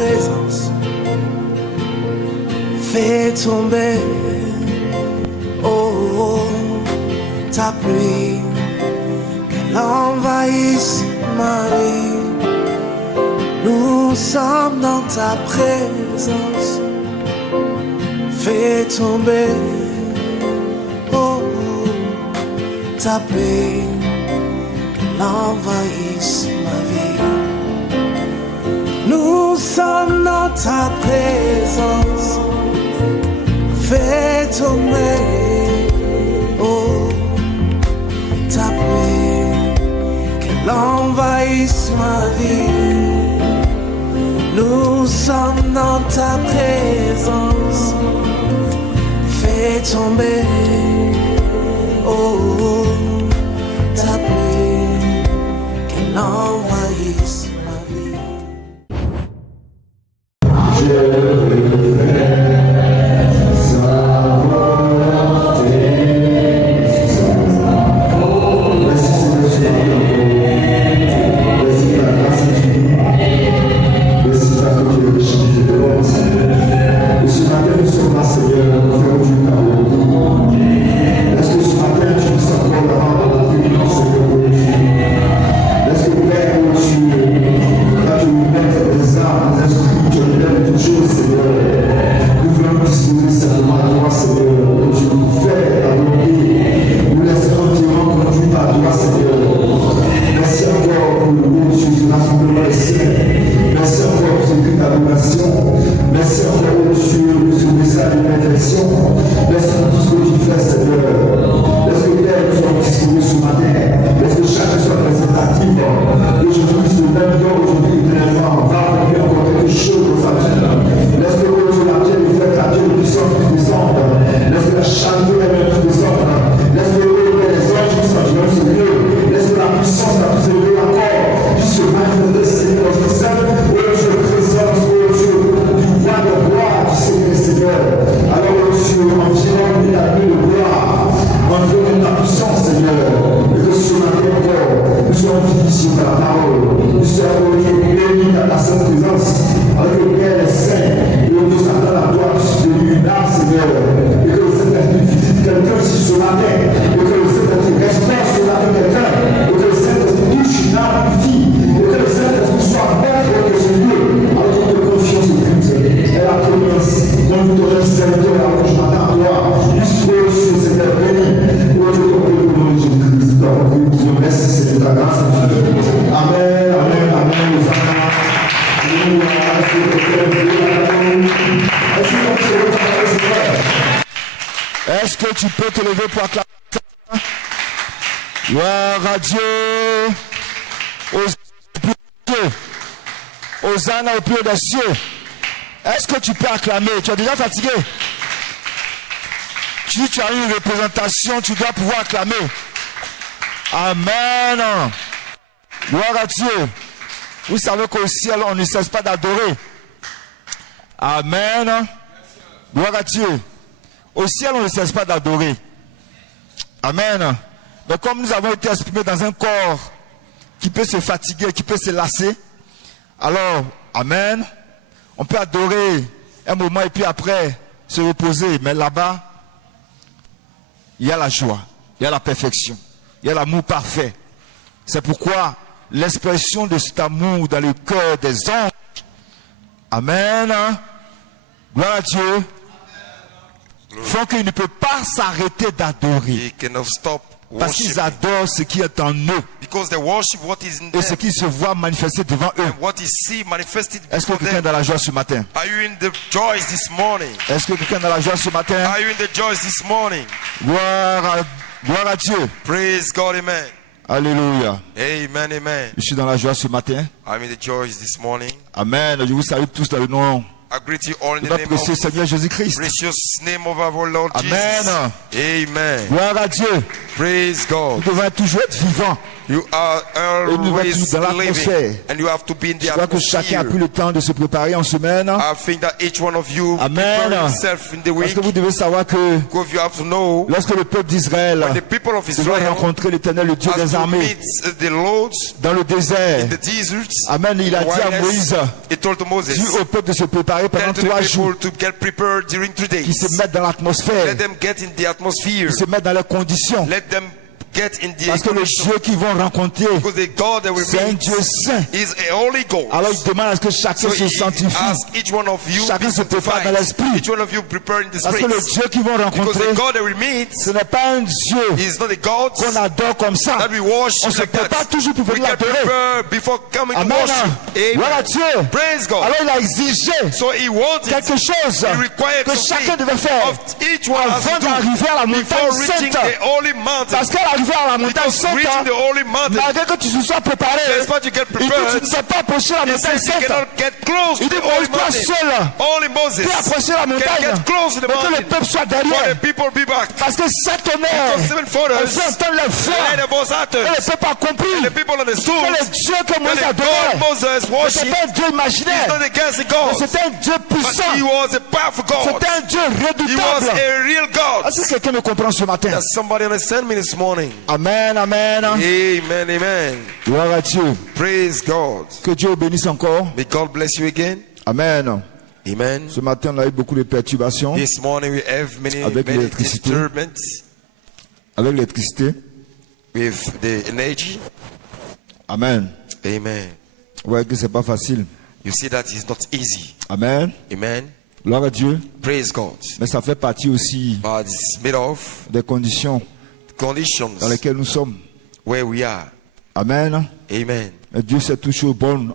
présence. Fais tomber, oh, ta pluie, qu'elle envahisse ma vie. Nous sommes dans ta présence. Fais tomber, oh, ta pluie, qu'elle envahisse ma vie. Nous sommes dans ta présence. Fais tomber, oh, ta pluie, qu'elle envahisse ma vie. Nous sommes dans ta présence. Fais tomber, oh, ta pluie, qu'elle envahisse ma vie. Est-ce que tu peux te lever pour acclamer? Gloire à Dieu. Hosanna au plus haut des cieux. Est-ce que tu peux acclamer? Tu es déjà fatigué? Si tu as une représentation, tu dois pouvoir acclamer. Amen. Gloire à Dieu. Vous savez qu'au ciel, on ne cesse pas d'adorer. Amen. Gloire à Dieu. Au ciel, on ne cesse pas d'adorer. Amen. Mais comme nous avons été exprimés dans un corps qui peut se fatiguer, qui peut se lasser, alors, amen, on peut adorer un moment et puis après se reposer. Mais là-bas, il y a la joie, il y a la perfection, il y a l'amour parfait. C'est pourquoi l'expression de cet amour dans le cœur des anges, amen, gloire à Dieu, font qu'il ne peut pas s'arrêter d'adorer. Parce qu'ils adorent ce qui est en eux. Et ce qui se voit manifester devant eux. Est-ce que quelqu'un est dans la joie ce matin? Est-ce que quelqu'un est dans la joie ce matin? Gloire à Dieu. Praise God, amen. Alléluia. Amen, amen. Je suis dans la joie ce matin. I'm in the joy this morning. Amen. Je vous salue tous dans le nom I greet you all in de the notre name of précieux Seigneur Jésus-Christ. precious name of our Lord Amen. Jesus. Amen. Gloire à Dieu. Praise God. Nous devons toujours être vivants. You are Et nous always vivons dans l'atmosphère. living, and you have to be in the Je crois que chacun a pris atmosphere. le temps de se préparer en semaine. I think that each one of you Amen. prepare yourself in the Parce week, que vous devez savoir que because you have to know lorsque le peuple d'Israël when the people of devait Israel rencontrer l'Éternel, le Dieu has des to armées, meet the Lord dans le désert, in the desert. Amen, il a in the dit à wilderness, Moïse, he told to Moses, dis au peuple de se préparer pendant tell to 3 the jours, people to get prepared during 3 qu'ils se days. mettent dans l'atmosphère, Let them get in the atmosphere. qu'ils se mettent dans les conditions. Let them get in the Parce que le condition. Dieu qu'ils vont rencontrer, Because the God that we c'est un meet Dieu saint. is a holy God. Alors il demande à ce que chacun So se he sanctifie. asks each one of you Chacun be se prépare sanctified. dans l'esprit. Each one of you prepare in the Parce que le spirit. Dieu qu'ils vont Because rencontrer, the God that we meet ce n'est pas un Dieu is not a God qu'on adore comme ça. that we worship On se like prépare that. toujours pour We venir can l'adorer. prepare before coming to Amen. worship. Gloire à Amen. Dieu. Praise God. Alors il a exigé So he wanted quelque chose he required que chacun something devait faire of each one has avant to do d'arriver à la before montagne reaching sainte. the holy mountain. Parce qu'à l'arrivée à la montagne Because sainte, reaching the holy mountain, malgré que tu te sois préparé, despite you get il dit tu prepared, ne sais pas approcher la he montagne says you sainte. cannot get close to Il dit the holy Moïse, toi mountain. seul, Only Moses peux approcher la can montagne, get close to the mais que le mountain. peuple soit For the derrière. people be back. Parce que cet honneur, Because seven elle photos, fait entendre les and voix. the voice Et le utters, peuple a compris and the people que understood le Dieu que that Moïse the adorait, God Moses ce worshipped n'était pas un Dieu is imaginaire, not against the mais God, c'était un Dieu but puissant. he was a powerful God. C'était un Dieu He was redoutable. a real God. Est-ce que quelqu'un me comprend ce matin? Does somebody understand me this morning? Amen, amen. Amen, amen. Gloire à Dieu. Praise God. Que Dieu vous bénisse encore. May God bless you again. Amen. Amen. Ce matin, on a eu beaucoup de perturbations This morning we have many Avec l'électricité. disturbances avec l'électricité. with the energy. Amen. Amen. Vous voyez que c'est pas facile. You see that it's not easy. Amen. Amen. Gloire à Dieu. Praise God. Mais ça fait partie aussi But it's made of des conditions conditions dans lesquelles nous sommes. where we are. Amen. Amen. Mais Dieu fait toutes choses bonnes.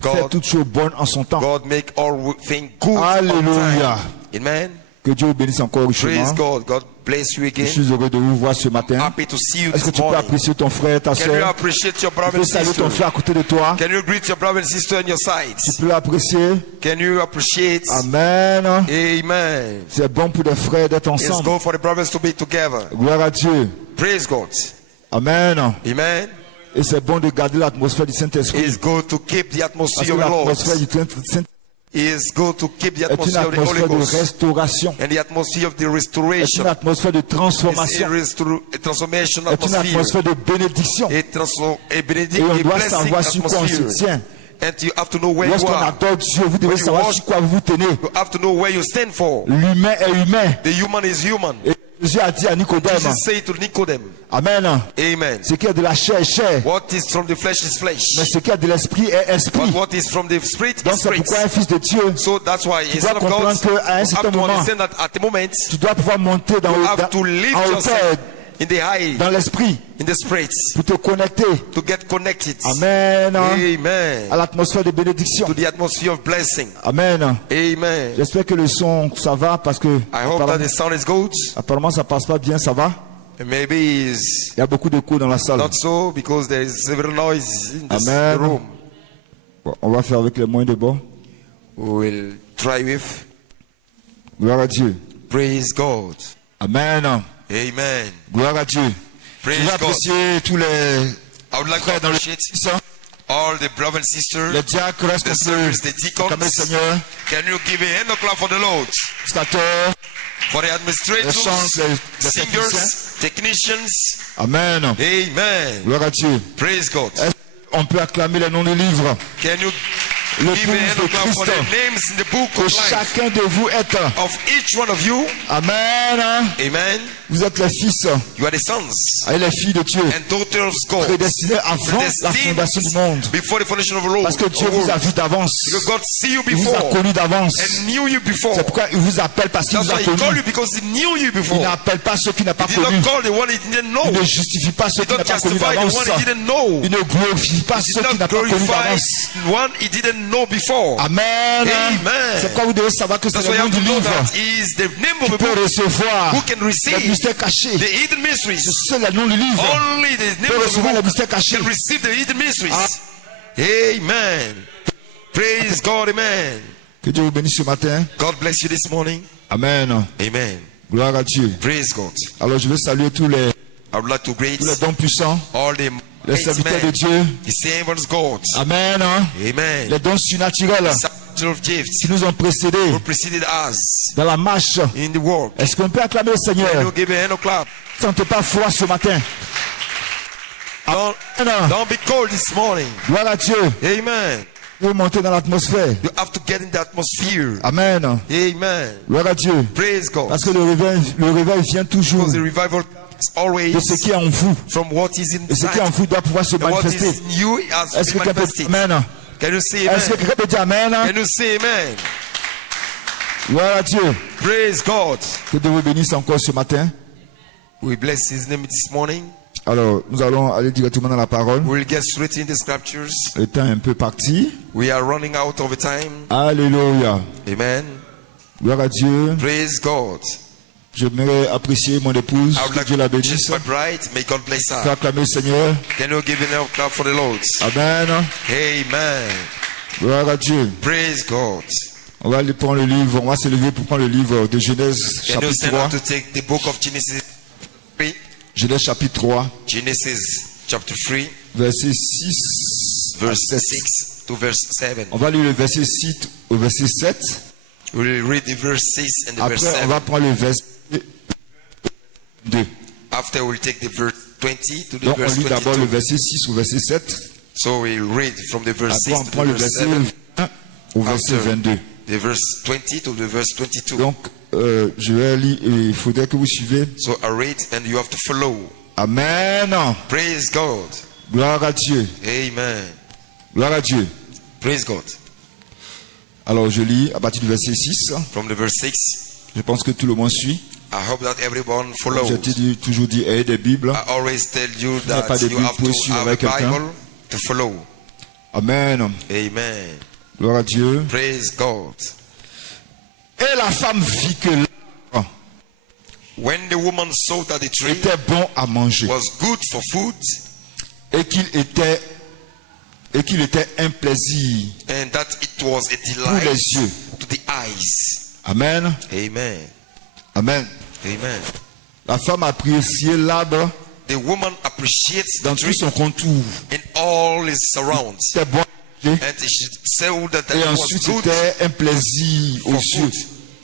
God- Fait toutes choses bonnes en son temps. God make all things good. Alléluia. On time. Amen. Que Dieu vous bénisse encore Praise richement. God. God bless you Je again. suis heureux de vous voir ce matin. Happy to see you Est-ce que this tu peux morning. apprécier ton frère, ta Can you soeur? appreciate your Tu brother peux and saluer ton sister? frère à côté de toi. Can you greet your brother and sister on your side? Tu peux l'apprécier. Can you appreciate? Amen. Amen. C'est bon pour les frères d'être It's ensemble. good for the brothers to be together. Gloire à Dieu. Praise God. Amen. Amen. Et c'est bon de garder l'atmosphère du Saint-Esprit. It's good to keep the Parce atmosphere que of the Lord. l'atmosphère du Saint-Esprit It's good to keep the est une atmosphere of the Holy atmosphère de Ghost. restauration. And the atmosphere of the Est une restoration. atmosphère de It's transformation. a transformation Est une atmosphere. atmosphère de bénédiction. A Et on doit blessing savoir sur quoi on se atmosphere. tient. And you have to know where you Lorsqu'on are. adore Dieu, vous devez When you savoir worship- sur quoi vous vous tenez. You have to know where you stand for. L'humain est humain. The human is human. Et Jésus a dit à Nicodème, Jesus said to Nicodemus, Amen. Amen. Ce qui est de la chair est chair, What is from the flesh is flesh. mais ce qui est de l'esprit est esprit. But what is from the spirit Donc is c'est spirit. pourquoi un fils de Dieu, So that's why a dois son of God, comprendre qu'à un you have certain to moment, understand that at the moment, tu dois pouvoir monter dans, you have to lift en hauteur, yourself in the high, dans l'esprit, in the spirit, pour te connecter. to get connected. Amen. Amen. À l'atmosphère de bénédiction. To the atmosphere of blessing. Amen. Amen. J'espère que le son, ça va, parce que I hope that the sound is good. apparemment ça passe pas bien, ça va. And maybe it's Il y a beaucoup de coups dans la salle. not so because there is several noise in this Amen. room. Bon, on va faire avec les moyens de bord. We will try with. Gloire à Dieu. Praise God. Amen. Amen. Gloire à Dieu. Je Praise vais God. apprécier tous les I would like to frères dans le appreciate sang, all the brothers and sisters, les diacres, est-ce the qu'on servants, the peut acclamer le deacons. Seigneur, Can you give a hand of clap for the Lord? administrateurs, For the les administrators, chants, les techniciens. singers, technicians. Amen. Amen. Gloire à Dieu. Praise God. Est-ce qu'on peut acclamer les noms du livre Can you Le give a hand pouce of de clap for Christ. the names in the book Que of life chacun de vous est. of each one of you? Amen. Amen. Vous êtes les fils You are the sons et les filles de Dieu, and daughters of God. prédestinés avant la fondation du monde. Before the foundation of the world. Parce que Dieu vous a vu d'avance. Because God see you Il vous a before connu d'avance. and knew you before. C'est pourquoi il vous appelle parce qu'il That's vous a why he called connu. you because he knew you Il before. n'appelle pas ceux qui n'ont pas He did connu. not call the one he didn't know. Il ne justifie pas ceux He qui n'ont did not pas connu justify the d'avance. one he didn't know. Il ne glorifie pas He ceux did qui not n'ont pas connu glorify d'avance. one he didn't know before. Amen. Amen. C'est pourquoi vous devez savoir que c'est That's le why you nom have du to know livre that is the name of qui the peut book recevoir who can les receive mystères cachés. the hidden mysteries. C'est le nom du livre. Only the name Peut of the recevoir les book mystères cachés. can receive the hidden mysteries. Amen. Praise God. Amen. Que Dieu vous bénisse ce matin. God bless you this morning. Amen. Amen. Gloire à Dieu. Praise God. Alors je vais saluer tous les I would like to greet dons puissants, all the Les serviteurs de Dieu. The servants God. Amen. Amen. Les dons surnaturels Of gifts qui nous ont précédés who preceded us dans la marche. in the world. Est-ce qu'on peut acclamer le Can Seigneur? you give a hand of clap? Sentez pas froid ce matin. Amen. Don't be cold this morning. Gloire à Dieu. Amen. Vous montez dans l'atmosphère. You have to get in the atmosphere. Amen. Amen. Gloire à Dieu. Praise God. Parce que le réveil vient toujours Because the revival is always de ce qui est en vous. from what is Et ce qui est en inside. vous doit pouvoir se And what manifester. is in you has Est-ce que been quelqu'un peut manifested. dire Amen? Can you say Est-ce que amen? quelqu'un peut dire Amen? Can you say amen? Gloire à Dieu. Praise God. Que Dieu vous bénisse encore ce matin. We bless his name this morning. Alors, nous allons aller directement dans la parole. We'll get straight in the scriptures. Le temps est un peu parti. We are running out of time. Alléluia. Amen. Gloire à Dieu. Praise God. J'aimerais apprécier mon épouse. I would Que like Dieu la to bénisse. kiss my bride. May God bless Pour her. acclamer le Seigneur. Can you give a clap for the Lord? Amen. Amen. Gloire à Dieu. Praise God. On va aller prendre le livre. On va se lever pour prendre le livre de Genèse Can you chapitre stand 3. up to take the book of Genesis 3? Genèse chapitre 3. Genesis chapter 3, Verset 6 à verse 7. 6 to verse 7. On va lire le verset 6 au verset 7. We'll read the verse 6 and the verse Après, on 7. va prendre le verset 2. After we'll take the verse 20 to the Donc, on verse lit d'abord le 22. verset 6 au verset 7. So we'll read from the verse Après, 6 on to prend the le verse verset 7. 1 au verset After 22. the verse 20 to the verse 22. Donc, je vais lire et il faudrait que vous suivez. So I read and you have to follow. Amen. Praise God. Gloire à Dieu. Amen. Gloire à Dieu. Praise God. Alors, je lis à partir du verset 6. From the verse 6, Je pense que tout le monde suit. I hope that everyone J'ai follows. toujours dit, ayez des Bibles. I always tell you n'avez pas that de you Bible, have vous pouvez to suivre have a avec quelqu'un. Bible to follow. Amen. Amen. Gloire à Dieu. Praise God. Et la femme vit que l'arbre When the woman saw that the tree était bon à manger was good for food et qu'il était un plaisir and that it was a pour les delight yeux. to the eyes. Amen. Amen. Amen. Amen. La femme appréciait l'arbre The woman appreciates the dans tout tree son contour. in all its surrounds. C'était bon à manger And she saw that et it was ensuite good c'était un plaisir aux for yeux. food.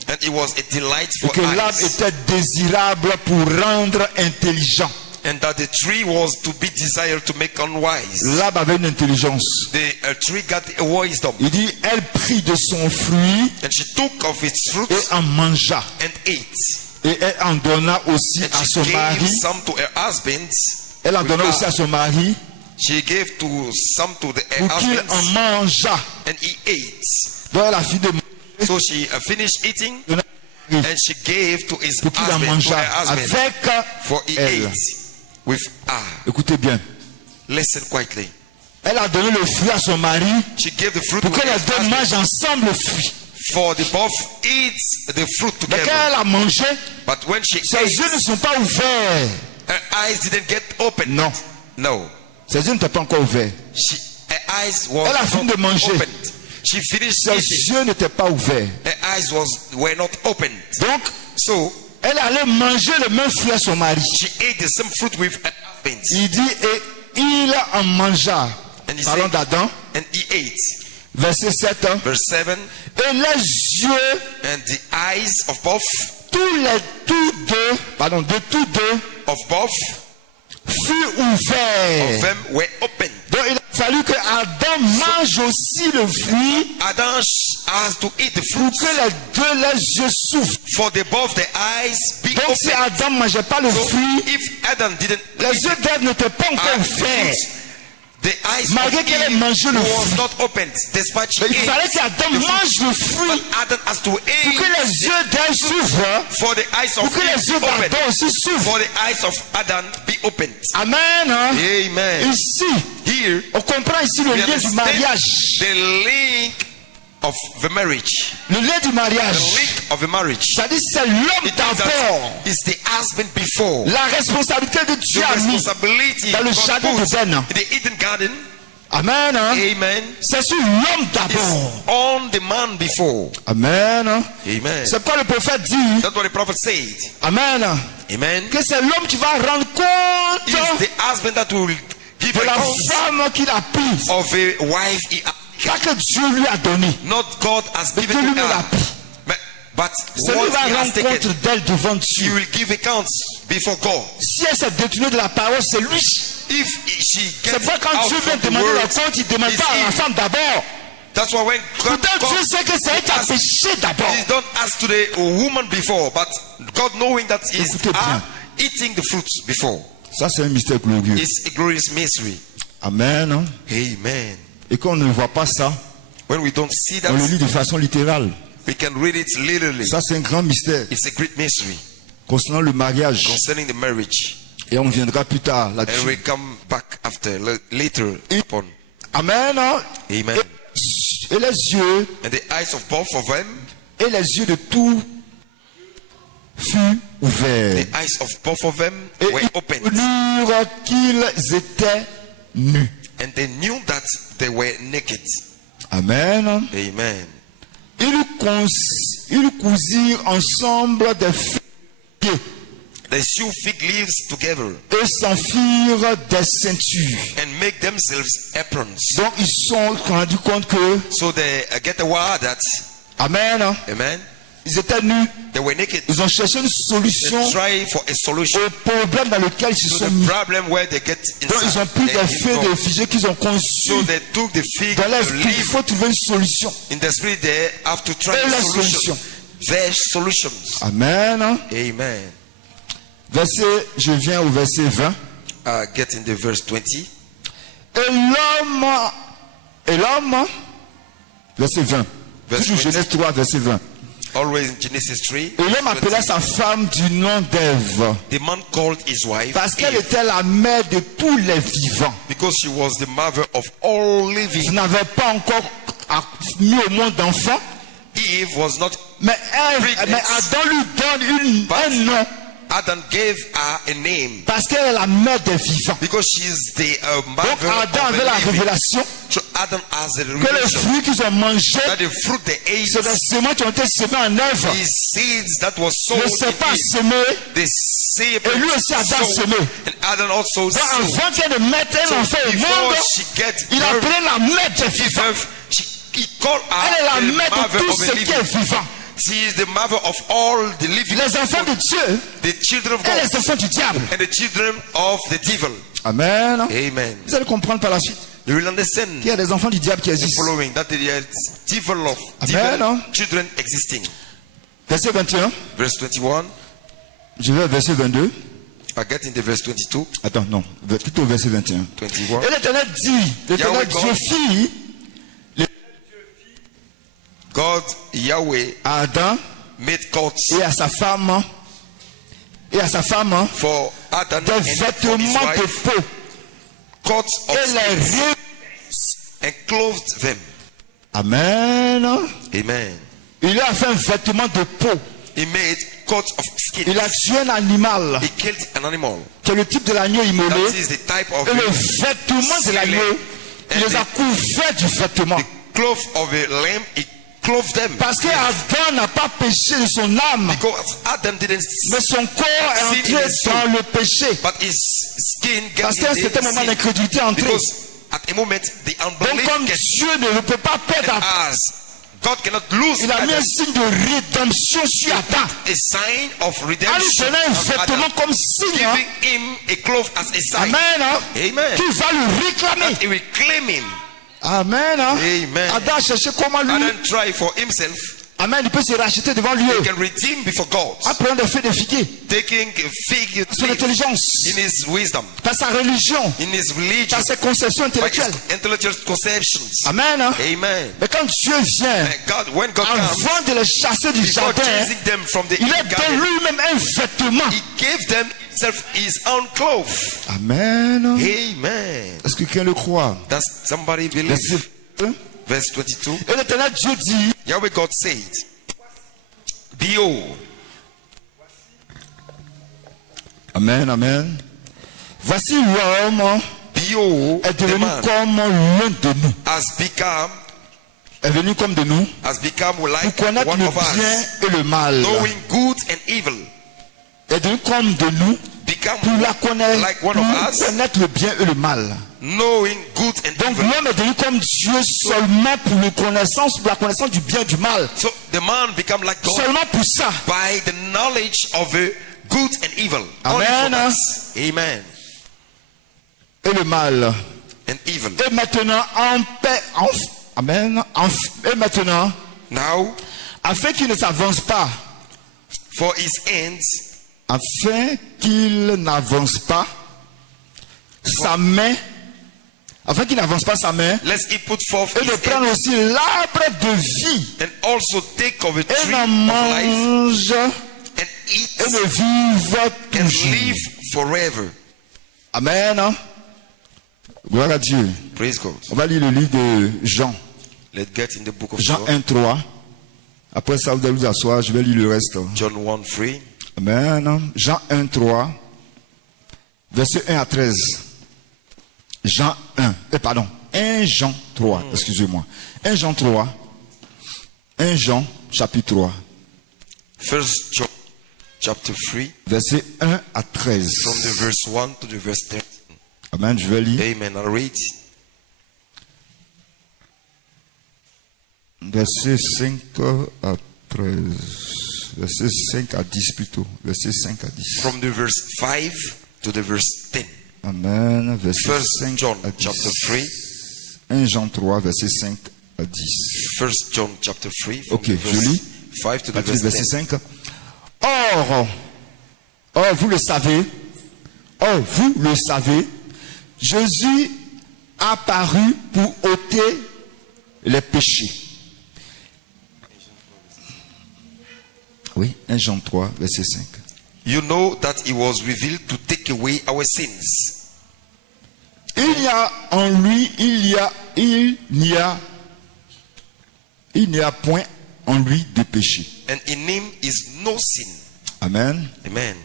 And it was a delight Et for que l'arbre eyes. était désirable pour rendre intelligent. And that the tree was to be desired to make unwise. L'arbre avait une intelligence. The tree got a wisdom. Il dit, elle prit de son fruit And she took of its fruit et en mangea. and ate. Et elle en donna aussi à And son she mari. gave some to her husband. Elle en with donna her. aussi à son mari She gave to some to her pour qu'il en husband. mangeât. And he ate. Donc elle a fini de manger So she finished eating. donna à son mari And she gave to his pour qu'il en husband, to mangeât her husband. avec For he elle. ate with her. Écoutez bien. Listen quietly. Elle a donné le fruit à son mari She gave the fruit pour to que her les deux husband. mangent ensemble le fruit. For the both eat the fruit Mais quand together. elle a mangé, But when she ses ate, yeux ne sont pas ouverts. her eyes didn't get open. Non, No. ses yeux n'étaient pas encore ouverts. Her eyes were Elle a fini de not manger. opened. She finished Ses eating. yeux n'étaient pas ouverts. Her eyes were not opened. Donc, So elle allait manger le même fruit à son mari. she ate the same fruit with her husband. Il dit, et il en mangea. And he Parlons said, d'Adam. and he ate. Verset 7. Verse 7. Et les yeux, And the eyes of both de tous deux, furent ouverts. of them were opened. Donc il a fallu que Adam mange aussi le fruit Adam has to eat the pour fruit que les yeux s'ouvrent. for the both the eyes be Donc si open. Adam ne mangeait pas le So fruit, if Adam didn't les eat yeux d'Ève n'étaient pas encore the fruit, ouverts. the eyes Malgré of qu'elle ait Eve mangé le was fruit. not opened. Despite she Mais il ate fallait qu'Adam the fruit. mange le fruit But Adam has to pour que eat les yeux d'Ève s'ouvrent, for the eyes pour of que les Eve yeux be opened. d'Adam aussi s'ouvrent. For the eyes of Adam be opened. Amen. Hein? Amen. Ici, Here on comprend ici le we lien du understand mariage. the link of the marriage. Le lien du The mariage. link of the marriage. C'est-à-dire c'est l'homme It means d'abord. that it's the husband before. La responsabilité de The Dieu a mis responsibility dans le God jardin put d'Éden. in the Eden garden. Amen. Hein? Amen. C'est sur l'homme It's d'abord. on the man before. Amen. Hein? Amen. C'est quoi le prophète dit? That's what the prophet said. Amen. Amen. Que c'est l'homme qui va rendre compte It's the husband that will give give de la accounts femme qu'il a prise. of a wife he Pas que Dieu lui a donné. not God has Mais given Dieu to lui l'a her, pris. but Celui what va he has rendre taken, compte d'elle devant he Dieu. will give accounts before God. Si elle s'est détournée de la parole, c'est lui. If she C'est gets pourquoi quand out Dieu vient from the demander word, le compte, il ne demande it's pas à la him. femme d'abord. That's why when God Pourtant, Dieu sait que c'est elle qui a péché d'abord. he don't ask to the woman before, but God knowing that he's Écoutez bien. eating the fruits before. Ça, c'est un mystère glorieux. It's a glorious mystery. Amen. Amen. Et quand on ne voit pas ça, When we don't see on le that, lit de façon littérale. we can read it literally. Ça, c'est un grand mystère It's a great mystery concernant le mariage. concerning the marriage. Et on viendra plus tard And là-dessus. we come back after, later upon. Amen. Amen. Et les yeux, And the eyes of both of them, et les yeux de tout furent ouverts. the eyes of both of them Et were ils opened. connurent qu'ils étaient nus. And they knew that they were naked. Amen. Amen. Ils cousirent ensemble des figuiers They sew fig leaves together et s'en firent des ceintures. and make themselves aprons. Donc ils se sont rendus compte que, So they get aware that, amen, amen, ils étaient nus. they were naked. Ils ont cherché une solution They try for a solution au problème dans lequel ils se to sont the mis. problem where they get Donc ils ont pris inside. des feuilles de figuier qu'ils ont conçues. So they took the fig Dans l'esprit, il leaf faut trouver une solution. in the spirit. They have to try Et a la solution. solution. Their solutions. Amen. Amen. Je viens au verset 20. Get in the verse 20. Et l'homme, verset 20. Verse Toujours 20. Genèse 3, verset 20. Always in Genesis 3. Et l'homme appela sa femme du nom d'Ève, The man called his wife parce qu'elle Eve, était la mère de tous les vivants. because she was the mother of all Il living. n'avait pas encore mis au monde d'enfants, Eve was not. mais Adam lui donne un nom, Adam gave her a name parce qu'elle est la mère des vivants. because she is the Donc mother Adam of avait la the living. révélation So Adam has a que les revelation fruits qu'ils ont mangés, that the fruit they ate, c'est des semences qui ont été semées en Ève. the seeds that was sown Ne s'est pas in Eve, semé. the seed Et lui aussi Adam sown, semé. and Adam also Donc sowed. avant qu'elle ne mette un enfant au Before monde, she get il a birth, appelé la mère des vivants. he called Elle est her la the mère de mother tout of ce the qui living. est vivant. She is the mother of all the living. Les enfants de Dieu The children of et God les enfants du diable. and the children of the devil. Amen. Amen. Vous allez comprendre par la suite You will understand qu'il y a des enfants du diable qui the existent. following, that there is devil of Amen. devil children existing. Verset 21. Verse 21. Je vais au verset 22. I get in the verse 22. Attends, non. Plutôt verset 21. 21. Et l'Éternel dit, l'Éternel Yahweh Dieu God. fit God, Yahweh, à Adam made coats et à sa femme for Adam des and for his vêtements de wife, peau coats of et les skins, ré- and clothed them. Amen. Amen. Il a fait un vêtement de peau. He made coats of skins. Il a tué un animal He killed an animal. qui est le type de l'agneau immolé. That is the type of Et le the vêtement de l'agneau, il les a couverts du vêtement. cloth of a lamb. He clothed them. Parce que Adam n'a pas péché de son âme, Because Adam didn't, mais son corps est entré dans le péché. but his skin Parce got qu'à un in certain moment, sin. l'incrédulité est entrée. Because at a moment the Donc unbelief comme gets Dieu ne peut pas perdre, as God cannot lose il a mis Adam. un signe de rédemption sur Adam. A sign of En lui redemption donnant un of vêtement Adam, comme signe, hein. giving him a cloth as a sign. Amen, hein, Amen. qui va lui réclamer. That he will claim him. Amen, hein. Amen. Adam a cherché comment lui, Adam try for himself. amen, il peut se racheter devant lui. He can redeem before God. En prenant des feuilles de figuier, Taking a fig son leaf intelligence, in his wisdom, par sa religion, in his religion, par ses conceptions by intellectuelles. his intellectual conceptions. Amen, hein. Amen. Mais quand Dieu vient, And God, when God comes, avant de les chasser du before jardin, chasing them from the il a garden, donné lui-même un vêtement. he gave them himself his own clothes. Amen. Amen. Est-ce que quelqu'un le croit? Does somebody believe? Verset 1. Verse 22. Et l'Éternel Dieu dit, Yahweh God said, Behold, amen, amen. Voici l'homme behold, est the devenu man comme l'un de nous. has Est venu comme de nous become pour like connaître one le of us, bien et le mal. knowing good and evil. Est devenu comme de nous become pour la connaître, like one pour of us, connaître le bien et le mal. knowing good and Donc evil. l'homme est devenu comme Dieu seulement pour la connaissance du bien et du mal. So the man become like God Seulement pour ça. by the knowledge of the good and evil. Only for Amen. that. Amen. Et le mal. And evil. Et maintenant, Amen. Et maintenant, Now, afin qu'il ne s'avance pas, for his ends, afin qu'il n'avance pas sa main, afin qu'il n'avance pas sa main, lest he put forth et de his prendre hand, aussi l'arbre de vie, and also take of a et tree n'en of life, mange, and eat, et ne vive and toujours. live forever. Amen. Gloire à Dieu. Praise God. On va lire le livre de Jean. Let's get in the book of Jean John. 1, 3. Après ça, vous allez vous asseoir, je vais lire le reste. John 1:3. Amen. Jean 1, 3. Verset 1 à 13. Jean 1. Pardon. 1 Jean 3. Excusez-moi. 1 Jean 3. 1 Jean chapitre 3. First John chapter 3, Verset 1 à 13. from the verse 1 to the verse 10. Amen. Je vais lire. Amen. I'll read. Verset 5 à 13. Verset 5 à 10 plutôt. Verset 5 à 10. From the verse 5 to the verse 10. Amen. Verset First 5 John à 10. chapter 3. 1 Jean 3, verset 5 à 10. First John chapter 3. From Ok, the je verse lis. 5 to the Verset verse 10. 5. Or, vous le savez, Jésus a paru pour ôter les péchés. Oui, 1 Jean 3, verset 5. You know that he was revealed to take away our sins. Il n'y a en lui, il n'y a point en lui de péché. And in him is no sin. Amen. Amen.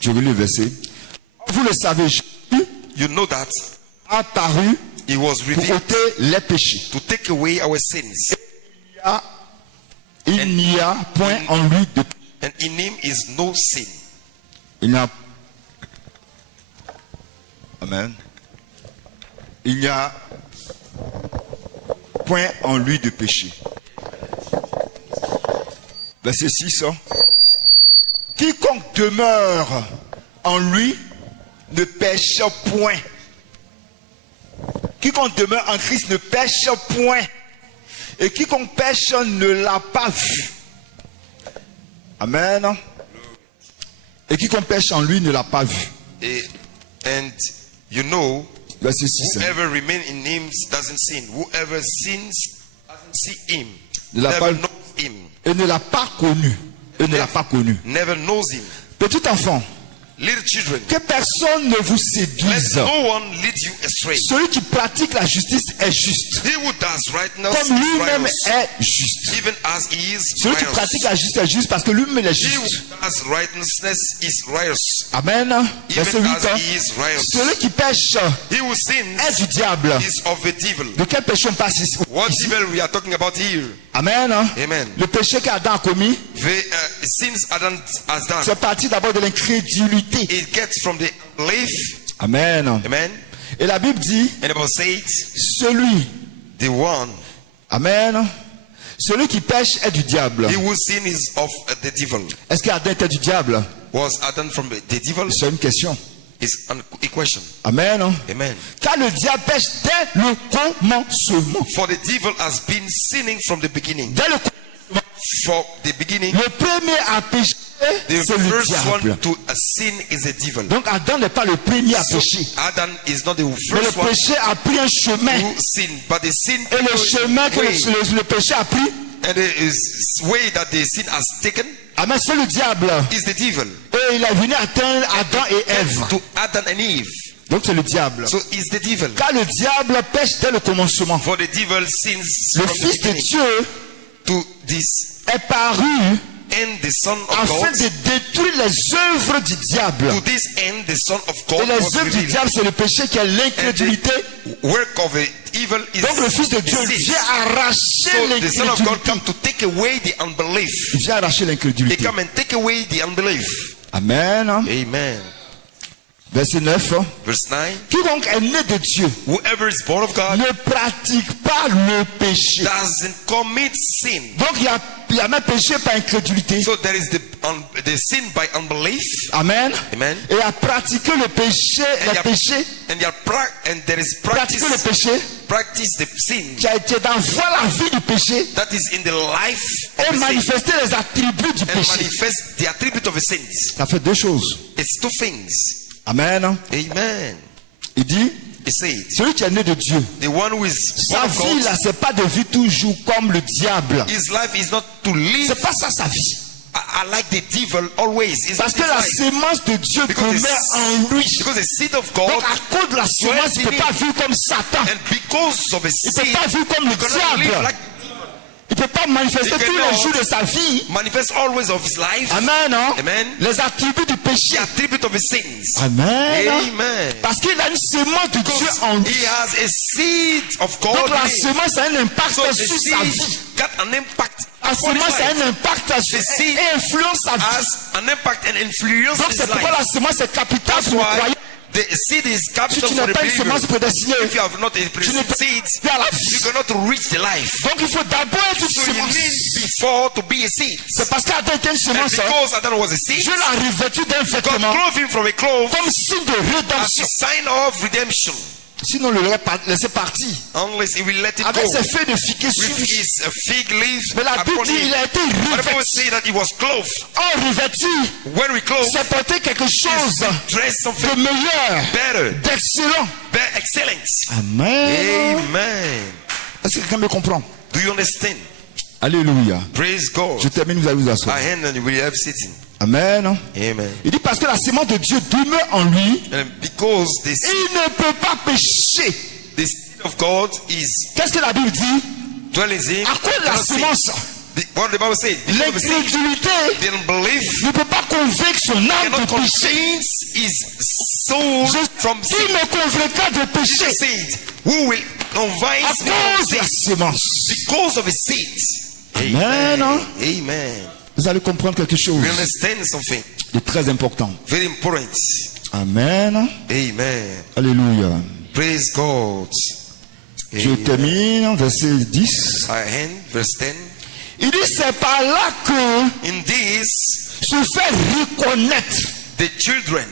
Je relis le verset. Vous le savez, Jésus You know that a paru he was pour revealed ôter les péchés. to take away our sins. Il n'y a point en lui de péché. And in him is no sin. Il n'y a... Amen. Il n'y a point en lui de péché. Verset 6. Quiconque demeure en lui ne pêche point. Quiconque demeure en Christ ne pêche point. Et quiconque pêche ne l'a pas vu. Amen. Et quiconque pêche en lui ne l'a pas vu. And you know, Verset 6. whoever remains in him doesn't sin. Whoever sins doesn't see him. Ne l'a Never pas- knows him. Et ne l'a pas connu. Et ne l'a pas connu. Never knows him. Petit enfant, Little children, que personne ne vous let séduise. no one lead you astray. Celui qui pratique la justice est juste. He who does rightness Comme is lui-même righteous, est juste. even as he is Celui qui pratique righteous. la justice est juste parce que lui-même est He who juste. does righteousness is righteous, Amen. Verset even 8. as he is righteous. Celui qui pêche He who est sins du diable. is of the devil. De quel péché on passe ici? What evil we are talking about here? Amen. Amen. Le péché qu'Adam a commis, The sins Adam has done. c'est parti d'abord de l'incrédulité. It gets from the leaf. Amen. Amen. Et la Bible dit, And the Bible says, celui, the one, Amen, celui qui pêche est du diable. he who sin is of the devil. Est-ce qu'Adam était du diable? Was Adam from the devil? C'est une question. It's a question. Amen. Amen. Car le diable pêche dès le commencement. For the devil has been sinning from the beginning. Dès le, For the beginning, le premier à pécher, the c'est le first diable. one to sin is the devil. Donc Adam n'est pas le premier à So pécher. Adam is not the Mais le first one péché a pris un chemin. who sinned, but the sin Et le chemin que way, le péché a pris, and the way that the sin has taken Amen, c'est le diable. is the devil. Et il est venu atteindre Adam et Ève. To Adam and Eve. Donc c'est le diable. So it's the devil. Car le diable pêche dès le commencement. For the devil sins Le from the Fils de beginning Dieu to this est paru end the Son of afin God. de détruire les œuvres du diable. To this end, the Son of Et God les was œuvres du revealed. diable, c'est le péché qui est And l'incrédulité. the work of the evil is Donc le Fils de Dieu sin. vient arracher So the Son of God l'incrédulité. come to take away the unbelief. Il vient arracher He l'incrédulité. come and take away the unbelief. Amen. Amen. Verset 9. Verse 9. Quiconque est né de Dieu Whoever is born of God ne pratique pas le péché. doesn't commit sin. Donc il y a même péché par incrédulité. So there is the sin by unbelief. Amen. Amen. Et à pratiquer le péché, And there is pratiquer le péché practice the sin qui a été dans voir la vie du péché that is in the life et of the sin manifester les attributs du and péché. manifest the attribute of the sins. Ça fait deux choses. It's two things. Amen. Amen. Il dit, He said, celui qui est né de Dieu, the one who is sa born of vie là, God, c'est pas de vie toujours comme le diable. his life is not to live. C'est pas ça sa vie. I like the devil always. It's Parce not que la his life. sémence de Dieu Because demeure en lui. Because the seed of God, Donc à cause de la sémence, il ne peut pas vivre comme Satan. and because of a Il ne seed, peut pas vivre comme le you cannot live diable. like Il ne peut pas manifester You tous cannot les jours de sa vie. manifest always of his life. Amen. Hein? Amen. Les attributs du péché. The attribute of his sins. Amen. Hein? Amen. Parce qu'il a une sémence de Dieu Because en lui. he has a seed of God. Donc la in him. sémence a un impact So the sur sa vie. seed got an impact La upon his sémence a life. un impact sur, The seed et influence sa vie. Has an impact and influence Donc his c'est pourquoi life. la sémence est capitale That's pour le why croyant. the seed is Si capital tu for n'as the pas une sémence believer. prédestinée, If you have not a tu ne present peux seed, pas à la vie. you cannot reach the life. Donc il faut d'abord être une So you sémence. need before to be a seed. C'est parce qu'Adam était une And sémence. Hein. because Adam was a seed, Dieu l'a revêtu d'un God vêtement clothed him from a cloth comme signe de as rédemption. a sign of redemption. Sinon, le aurait laissé partir. Unless he will let it Avec go. ses feuilles de figuier sur With lui. his fig leaf Mais la Bible upon dit him. il a été But the Bible revêtu. say that he was clothed. Oh, revêtu, When we clothe, c'est porter quelque chose dress de something meilleur, better, d'excellent. excellence. Amen. Amen. Est-ce que quelqu'un me comprend? Do you understand? Alléluia. Praise God. Je termine, vous allez vous asseoir. Our hand and we have sitting. Amen. Amen. Il dit parce que la sémence de Dieu demeure en lui, And because il ne peut pas pécher. the seed of God is Qu'est-ce que la Bible dit? dwelling in him. À cause de la cannot sin. sémence, What the Bible says, because of the seed, l'incrédulité the unbelief ne peut pas convaincre son âme cannot de péché. convince his soul from Qui sin. me convaincra de péché Jesus said, who will à convince me of cause de la sin? sémence? Because of his seed. Amen. Amen. Vous allez comprendre quelque chose We understand something de très important. very important. Amen. Amen. Alléluia. Praise God. Je Amen. termine, verset 10. Our hand, verse 10. Il dit, c'est par là que In this, se fait reconnaître. the children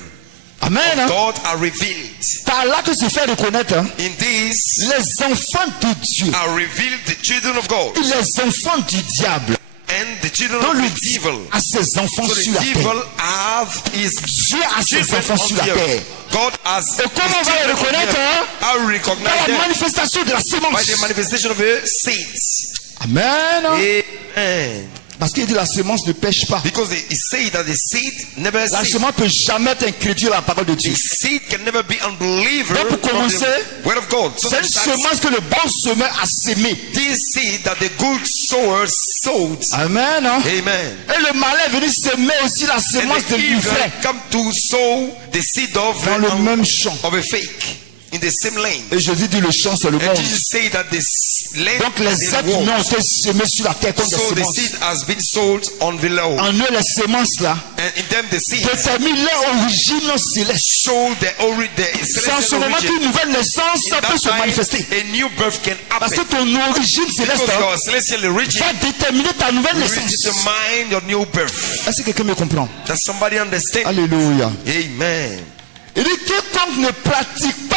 Amen. of God are revealed. Par là que se fait reconnaître hein, In this les enfants de Dieu are revealed the children of God et les enfants du diable. and the children Donc of le the diable devil. a ses enfants So sur the la terre. devil have his Dieu a ses children enfants sur on la the terre. earth. God has Et comment on his va les children on the reconnaître earth. hein? How we Par recognize la them? manifestation de la By the sémence. manifestation of the seeds. Amen. Amen. Parce qu'il dit la sémence ne pêche pas. Because they say that the seed never La sin. sémence ne peut jamais être incrédule à la parole de Dieu. The seed can never be unbeliever Donc, pour of commencer, the word of God. So C'est une that's semence que le bon semeur a sémé. this seed that the good sower sowed. Amen. Hein? Amen. Et le malin est venu semer aussi la And sémence de the evil l'ivraie come to sow the seed of dans le même champ. of a fake in the same lane. Et Jésus dit le champ c'est le And monde. Jesus say that this land Donc is les in êtres war. humains ont été semés sur la terre comme des So the semences. seed has been sold on the low. En eux les semences là And in them the seed déterminent leur origine céleste. show the C'est en ce celestial moment origin. qu'une nouvelle naissance In peut that se time, manifester. a new birth can Parce happen. que ton origine céleste Because hein, your celestial origin va déterminer ta nouvelle will naissance. determine your new birth. Est-ce que quelqu'un me comprend? Does somebody understand? Alléluia. Amen. Il dit quiconque ne pratique pas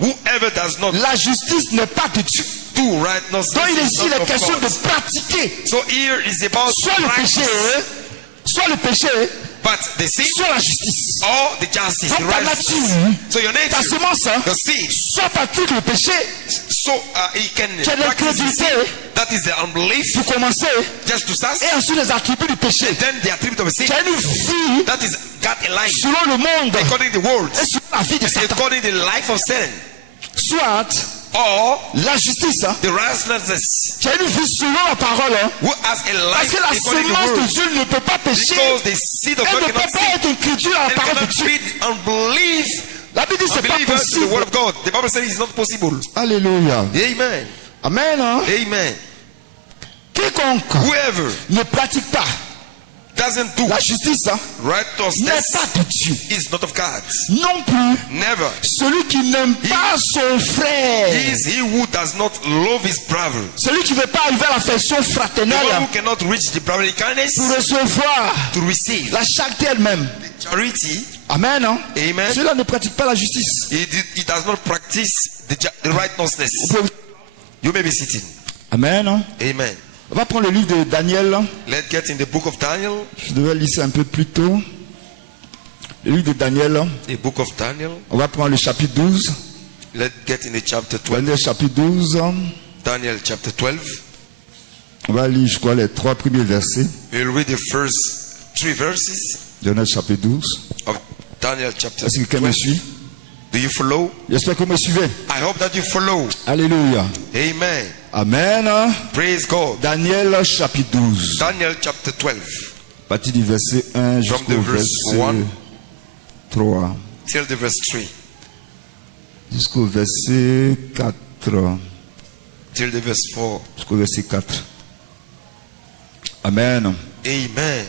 Whoever does not la justice n'est pas de Dieu. do righteousness Donc il est is ici not la of question de God. pratiquer. So here is about Soit le péché, practice, soit le péché, but the sin soit la justice. or the justice, the Donc ta righteousness. nature, So your ta nature, semence, hein, the seed, soit pratique le péché, so he can qui est practice the sin. l'incrédulité That is the unbelief, pour commencer, just to start. et ensuite les attributs du péché. And then the attribute of a sin, Qui a une vie that is got a life selon le monde according to the world, et selon la vie de Satan. according to the life of Satan. Soit or la justice, hein, the righteousness, qui a une vie selon la parole, hein, who has a parce life que la according to the semence word. de Dieu ne peut pas pécher. Because the seed of Elle God ne peut cannot pas sin. être incrédule à la And parole de cannot Dieu. be unbelief. La Bible dit c'est pas Unbelievers to the word possible. of God. The Bible says it's not possible. Alléluia. Amen. Amen. Hein? Amen. Quiconque Whoever ne pratique pas doesn't do la justice, hein, n'est righteousness pas de Dieu. is not of God. Non plus Never. celui qui n'aime pas son frère. He is he who does not love his brother. Celui qui ne veut pas arriver à l'affection The fraternelle one who cannot reach the brotherly kindness pour recevoir to receive la charité elle-même. charity. Amen. Hein? Amen. Celui-là ne pratique pas la justice. He does not practice the righteousness. Vous pouvez- You may be sitting. Amen. Hein? Amen. On va prendre le livre de Daniel. Let's get in the book of Daniel. Je devais lire ça un peu plus tôt. Le livre de Daniel. The book of Daniel. On va prendre le chapitre 12. Let's get in the chapter 12. Daniel chapitre 12. Daniel chapter 12. On va lire, je crois, les 3 premiers versets. We'll read the first 3 verses Daniel chapitre 12. of Daniel chapter Est-ce que quelqu'un me 12. suit? Do you follow? J'espère que vous me suivez. I hope that you follow. Alléluia. Amen. Amen. Praise God. Daniel chapitre 12. Daniel chapter 12. À partir du verset 1 From jusqu'au the verse verset 1 3. till the verse 3. Jusqu'au verset 4. Till the verse 4. Jusqu'au verset 4. Amen. Amen.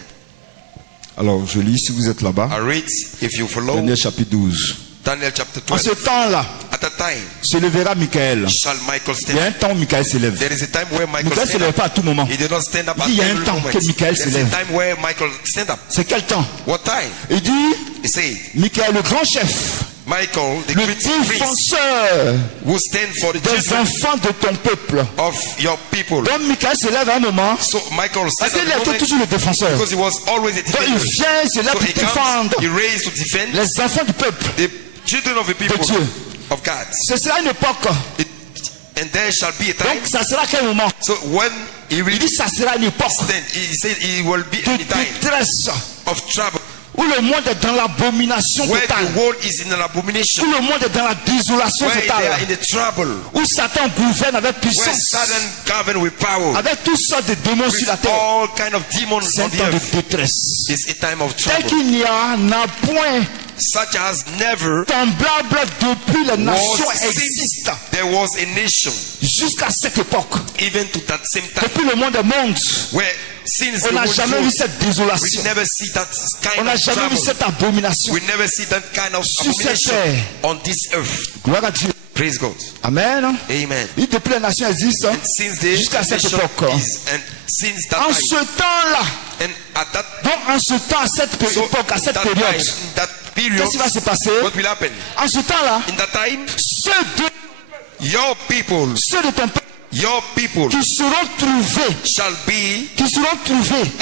Alors, je lis si vous êtes là-bas. I read if you follow. Daniel chapitre 12. Daniel chapter En ce 12. temps-là, At that time se lèvera Michael. shall Michael Il stand y a up. un temps où Michael s'élève. There is a time where Michael Michael ne se stand lève up. pas à tout moment. He did not stand up Il at dit, il y a un every temps moment. que Michael se There is a lève. time where Michael stand up. C'est quel temps? What time? Il dit, He said, Michael, le grand chef, Michael, the le great priest, défenseur will stand for the des children enfants de ton peuple. of your people. Donc Michael se lève à un moment, So Michael parce stands qu'il at the était moment toujours le défenseur. because he was always a Donc il defender. vient, il se lève So pour he comes, défendre he raised to defend les enfants du peuple. the children of the people Dieu. of God. Ce sera une époque. And there shall be a time. Donc ça sera quel moment? So when he will Il dit ça sera une époque then he said he will be de in a time détresse of trouble où le monde est dans l'abomination where totale, the world is in an abomination, où le monde est dans la désolation where they are totale, in the trouble, où Satan gouverne avec where puissance, Satan govern with power, avec toutes sortes de démons sur la with terre. all kind of demons C'est un on the temps de earth. détresse. It's a time of Tel trouble, qu'il n'y n'a point such as never semblable depuis les nations was since existent there was a nation, jusqu'à cette époque. even to that same time, Depuis le monde est monde, where since on the n'a world jamais vu grew, cette we désolation. never see that On kind n'a of jamais vu trouble. cette abomination. We never see that kind of Sur cette abomination terre. on this earth. Gloire à Dieu. Praise God. Amen. Amen. Et depuis les nations existent Since the jusqu'à cette nation époque. is, and since that En time, ce temps-là, and at that, donc en ce temps, à cette so époque, à cette that période, time, in that period, qu'est-ce qui va se passer? what will happen? En ce temps-là, In that time, ceux de your ton peuple people qui seront trouvés, shall be,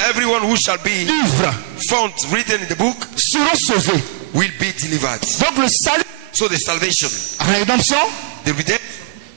everyone who shall be livres, found written in the book, seront sauvés. will be delivered. Donc le salut, So the salvation, la rédemption, the redemption,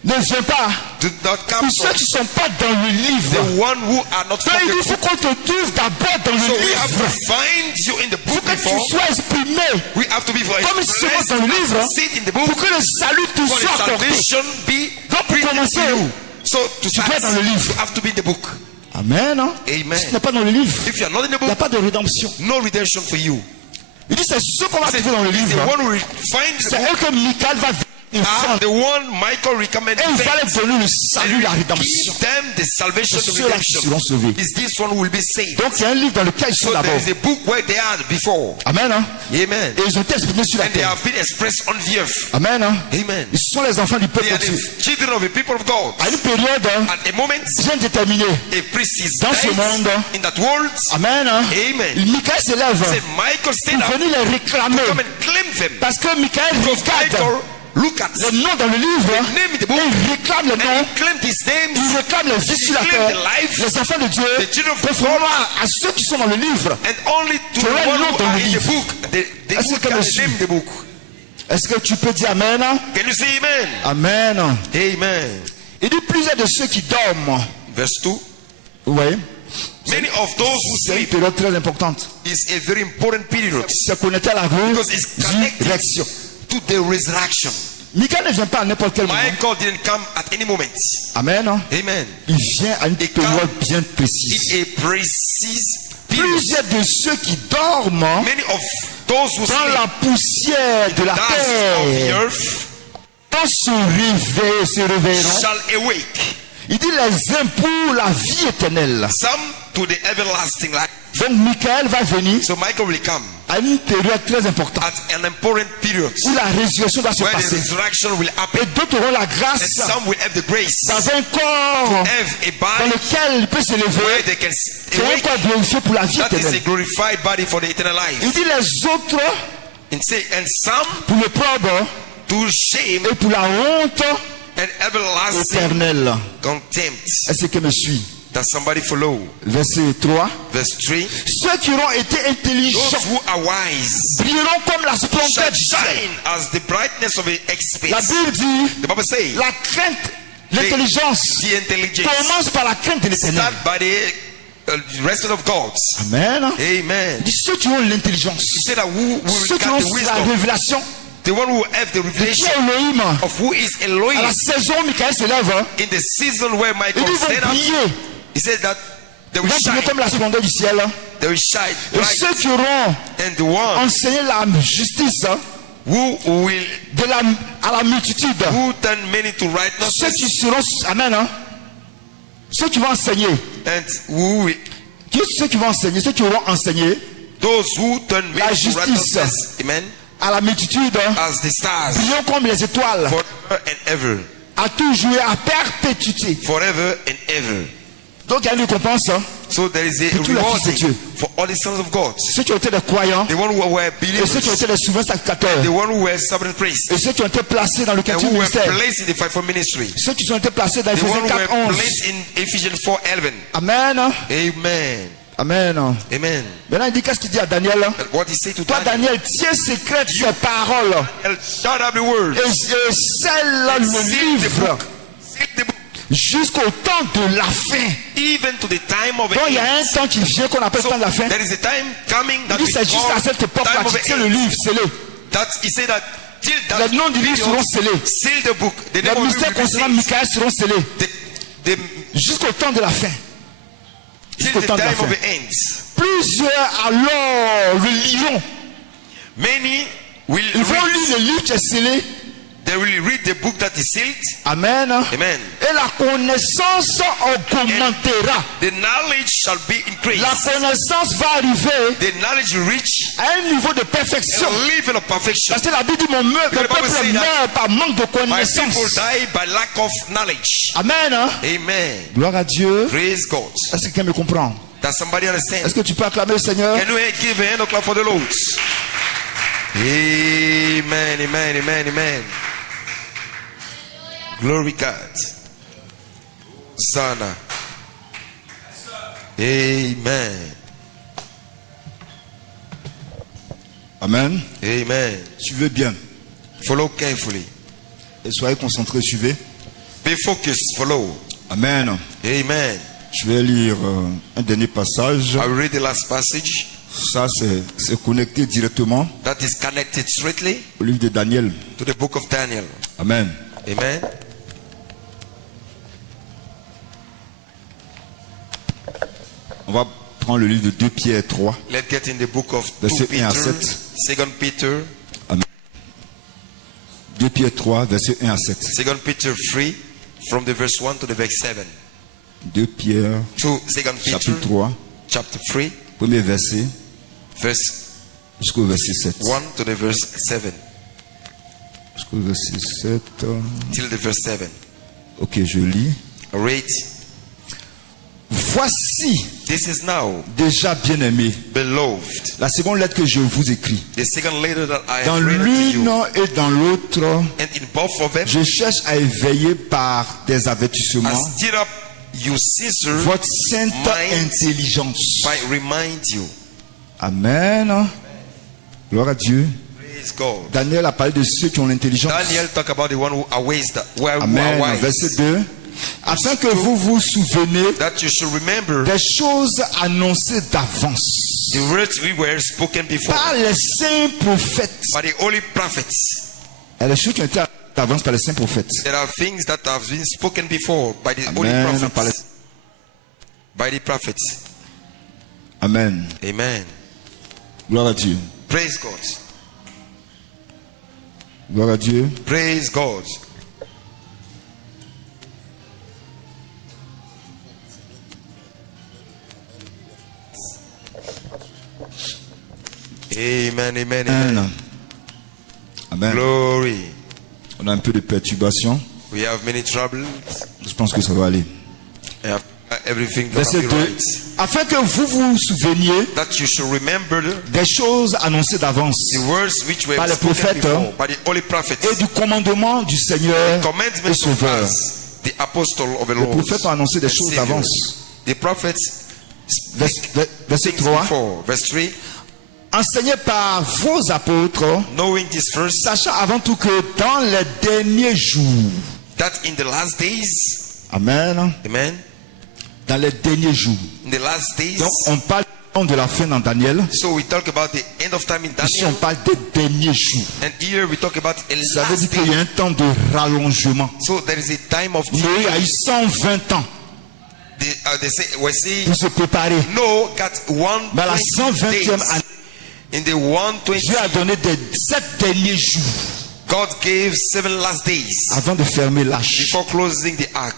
ne vient pas do not come pour ceux from qui ne sont pas dans le livre. the one who are not Donc from il the faut book. qu'on te trouve d'abord dans So le we have livre. to find you in the Pour book que tu before. sois exprimé We have to be for comme une semence dans le livre. sit in the book Pour que le salut te for the soit accordé. salvation be Donc pour written commencer, to you. So to tu dois start, être dans le livre. you have to be in the book. Amen. Hein? Amen. Si tu n'es pas dans le livre, If you are not in the il n'y a book, pas de rédemption. no redemption for you. Il dit c'est ce qu'on va It's trouver dans le the livre. one who find the C'est book, eux que Michael va are défendre. the one Michael recommended. Et il va leur donner le salut, la Give rédemption. them the salvation, C'est the ceux-là qui seront redemption. sauvés. Is this one who will be saved? Donc il y a un livre dans lequel ils sont So there d'abord. is a book where they are before. Amen. Hein? Amen. Et ils ont été exprimés sur la And they terre. have been expressed on the earth. Amen. Hein? Amen. Ils sont les enfants du They peuple are de Dieu. the children of the people of God. À une période hein, At a moment, bien déterminée. a priest is Dans ce died monde. in that world. Amen. Hein? Amen. Michael se lève Said Michael stand pour up, venir les réclamer. come and claim them. Parce que Michael Because regarde Michael look at les noms dans le livre. name in the Et book il réclame les and noms. he claimed his Il names réclame les vies sur la claim terre. the life, Les enfants de Dieu. the children of God. Conformément à ceux qui sont dans le livre. and only to Tu the auras one le nom who dans are le in the livre. book. They Est-ce who que can me suit? name the book. Est-ce que tu peux dire Amen? Can you say amen? Amen. Amen. Il dit plusieurs de ceux qui dorment. Verse 2. Vous voyez? Many of those who C'est une sleep période très importante. is a very important period C'est connecté à la because it's connected résurrection. to the resurrection. Michael ne vient pas à n'importe quel moment. Michael didn't come at any moment. Amen. Amen. Il vient à une période bien précise. In a precise period. Plusieurs de ceux qui dorment Many of those who dans la sleep poussière de la dust of the terre, earth quand se réveilleront, shall awake. il dit les uns pour la vie éternelle. Some to the everlasting life. Donc Michael va venir So Michael will come à une période très importante at an important period où la résurrection doit se where the passer. resurrection will Et happen. d'autres auront la And grâce some will have the grace to dans un corps have a dans body lequel il peut se where lever, they can qui est un awake. corps glorifié pour la vie That is a éternelle. glorified body for the eternal Il life. dit les autres And some pour le prendre to shame et pour la honte and everlasting éternelle. contempt. Est-ce que me suit? That somebody follow. Verset 3. Verse 3. Ceux qui auront été Those intelligents who are wise brilleront comme la splendeur shall du ciel. shine as the brightness of a La space. Bible dit The Bible says la crainte, l'intelligence the intelligence commence par la crainte de l'éternel. start by the respect of God. Amen. Amen. Il dit ceux qui ont l'intelligence, He said that who ceux will qui got ont the la wisdom, révélation the one who have the de qui revelation est Elohim. of who is À la Elohim saison où Michael se lève, in the season where il Michael dit ils stand vont up, briller. he said that they Ils will vont briller shine. comme la splendeur du ciel. They will shine Et bright. ceux qui auront And the one enseigné la justice who will à la multitude, who turn many to ceux qui righteousness seront, amen, hein? Ceux qui vont enseigner, and who will, ceux qui vont enseigner, ceux qui auront enseigné those who turn La many to justice. righteousness, amen, à la multitude, as the stars brillons comme les étoiles, forever and ever, à toujours et à perpétuité. forever and ever. Donc il y a une récompense, hein? So there is a Pour tous les reward fils de Dieu. for all the sons of God, Ceux qui ont été des croyants, the one who were et ceux qui ont believers, été des souverains sacrificateurs, the one who were servant priests, et ceux qui ont été placés dans le and quartier who were ministère, placed in the fivefold ministry, ceux qui ont été placés dans the Ephésiens one who 4, were 11. placed in Ephesians 4:11. Amen. Amen. Amen. Amen. Maintenant il dit qu'est-ce qu'il dit à Daniel? And what he said to Toi Daniel, Daniel, tiens secrète ces paroles and shut up the word, et scelle le seal the livre book, seal the book, jusqu'au temps de la fin. even to the time of Donc il y a un end. temps qui vient qu'on appelle le So temps de la fin. there is a time coming that Il we dit c'est juste à cette call époque-là time tu of tiens le end. livre scellé. That he said that till that Les noms du livre seront scellés. seal the book. The Les name of the mystères book will be concernant sealed. Michael seront scellés The jusqu'au temps de la fin. till Jusqu'au the temps de la time fin. of the end. Plusieurs alors le liront. Many will Ils vont read. lire le livre qui est scellé. They will read the book that is sealed. Amen. Amen. Et la connaissance augmentera. The knowledge shall be increased. La connaissance va arriver The knowledge will reach à un niveau de perfection. a level of perfection. Parce que la Bible dit mon The Bible peuple say that meurt par manque de My people connaissance. die by lack of knowledge. Amen. Amen. Gloire à Dieu. Praise God. Est-ce que quelqu'un me comprend? Does somebody understand? Est-ce que tu peux acclamer le Seigneur? Can you give a hand of clap for the Lord? Amen, amen, amen, amen. Glory God. Sana. Amen. Amen. Amen. Suivez bien. Follow carefully. Et soyez concentrés, suivez. Be focused. Follow. Amen. Amen. Je vais lire un dernier passage. I will read the last passage. Ça, c'est connecté directement That is connected straightly au livre de Daniel. to the book of Daniel. Amen. Amen. On va prendre le livre de 2 Pierre 3. Let's get in the book of 2 Verset 1 à Peter. 7. 2 Peter. 2 Pierre 3, verset 1 à 7. 2 Peter 3 from the verse 1 to the verse 7. 2 Pierre, 2 Peter chapitre 3, chapter 3 premier verset verse jusqu'au verset 7. 1 to the verse 7 Jusqu'au verset 7. till the verse 7. Ok, je lis. Read. Voici This is now, déjà bien-aimé beloved, la seconde lettre que je vous écris. the second letter that I Dans have written to l'une you, et dans l'autre, and in both of them, je cherche à éveiller par des I avertissements stir up you Caesar votre sainte mind intelligence. by remind you. Amen. Gloire à Dieu. Praise God. Daniel a parlé de ceux qui ont l'intelligence. Daniel talk about the one who are wise, who are Amen. wise, Verset 2. Afin que vous vous souveniez that you should remember des choses annoncées d'avance the words we were spoken before par les saints prophètes. by the holy prophets. Et les choses qui ont été d'avance par les saints prophètes. There are things that have been spoken before by the holy Amen. prophets. By the prophets. Amen. Amen. Gloire à Dieu. Praise God. Gloire à Dieu. Praise God. Amen, amen, amen. Amen. Amen. Glory. On a un peu de perturbation. We have many troubles. Je pense que ça va aller. I have everything that Verset be 2. right. Afin que vous vous souveniez That you should remember des choses annoncées d'avance the words which were par les spoken prophètes before by the holy prophets. et du commandement du Seigneur et Commandment of Sauveur. us, the apostle of the Les Lord. prophètes ont annoncé des and choses Savior. d'avance. The prophets Verset things 3. before. Verse 3. Enseigné par vos apôtres, Knowing this first, sachant avant tout que dans les derniers jours, that in the last days, Amen, amen, dans les derniers jours. in the last days, Donc on parle de la fin dans Daniel, so we talk about the end of time in ici on Daniel, parle des derniers jours. and here we talk about a Ça veut last dire qu'il y day. a un temps de rallongement. So there is a time of Noé a eu 120 ans they say we're saying pour se préparer. no got Mais à la 120e 120 days. année, In the 120, Dieu a donné des 7 derniers jours God gave 7 last days avant de fermer l'arche. before closing the ark.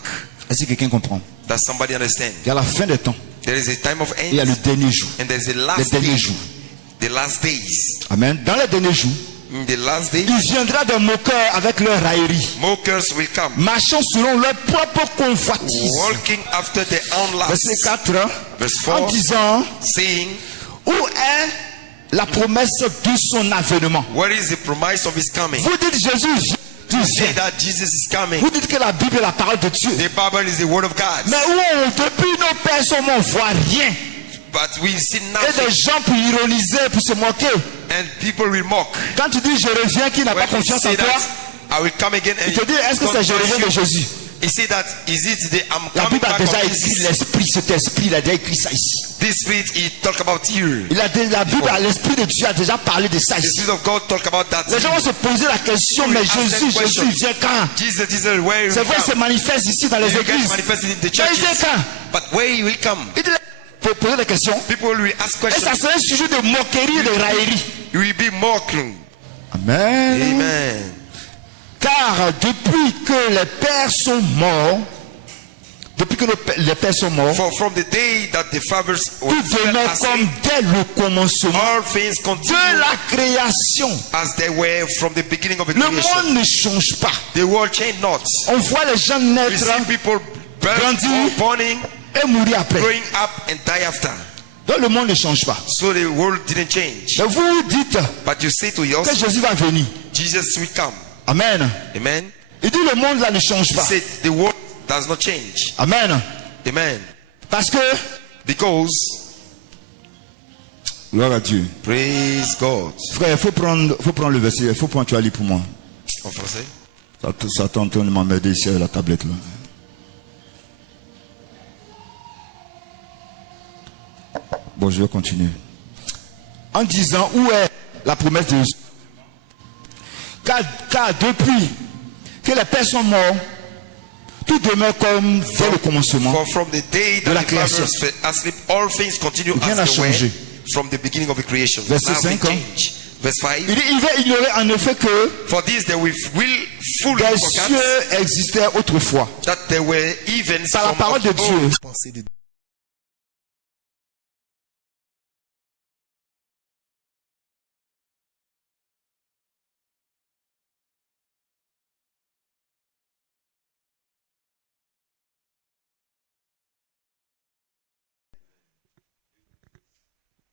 Est-ce que quelqu'un comprend? Does somebody understand? Il y a la fin des temps There is a time of et il y a le end dernier jour. and there is a Les last derniers day. jours. The last days. Amen. Dans les derniers jours, In the last days, il viendra des moqueurs avec leur raillerie, mockers will come, marchant selon leur propre convoitise. walking after their own Verset lusts, 4. Verse En 4, disant, saying, où est la promesse de son avènement? what is the promise of his coming? Vous dites Jésus vient. You Il say vient. that Jesus is coming. Vous dites que la Bible est la parole de Dieu. The Bible is the word of God. Mais où depuis nos pères sont morts, on voit rien. But we see Et nothing. des gens pour ironiser, pour se moquer. And people will mock. Quand tu dis je reviens, qui n'a pas When you confiance en say toi, that, I will come again. And il te dit est-ce que c'est je reviens de Jésus? He said that, is it the I'm La coming Bible a back déjà of écrit Jesus? l'esprit, cet esprit, il a déjà écrit ça ici. This spirit, he talk about here. La Bible, l'esprit de Dieu a déjà parlé de ça The ici. spirit of God talk about that. Les gens vont se poser la question, mais Jésus vient quand? Jesus, where C'est will vrai, il se come? manifeste ici dans les You can églises. manifest it in the Mais il vient churches. quand? But where he will come? Il dit, pour poser des questions. People will ask Et ça questions. sera un sujet de moquerie et de raillerie. You will be mocking. Amen. Amen. Car depuis que les pères sont morts, les pères sont morts, For from the day that the fathers were tout fell demeure asleep, comme dès le commencement all things continue de la création. as they were from the beginning of the Le creation. monde ne change pas. The world changed not. On voit les gens We naître see people Grandir. borning, et mourir après. growing up, and die after. Donc le monde ne change pas. So the world didn't change. Mais vous dites But you say to que yourself, Jésus va venir. Jesus will come. Amen. Amen. Il dit le monde là ne change He pas. said the world does not change. Amen. Amen. Parce que, Because, gloire à Dieu. praise God. Frère, il faut prendre le verset. Il faut prendre, tu vas lire pour moi. En français. Ça t'entend de m'emmerder ici à la tablette là. Bon, je vais continuer. En disant, où est la promesse de Jésus? Car depuis que les pères sont morts, tout demeure comme dès le commencement. For from the day de that la the fathers création. fell asleep, all things continue Rien n'a as they were changé. from the beginning of the creation. Verset Nothing 5, hein. changed. Verse 5. Il dit, il va ignorer en effet que For this they will fully des forget cieux existaient autrefois. that there were events Par la from parole de of Dieu. old.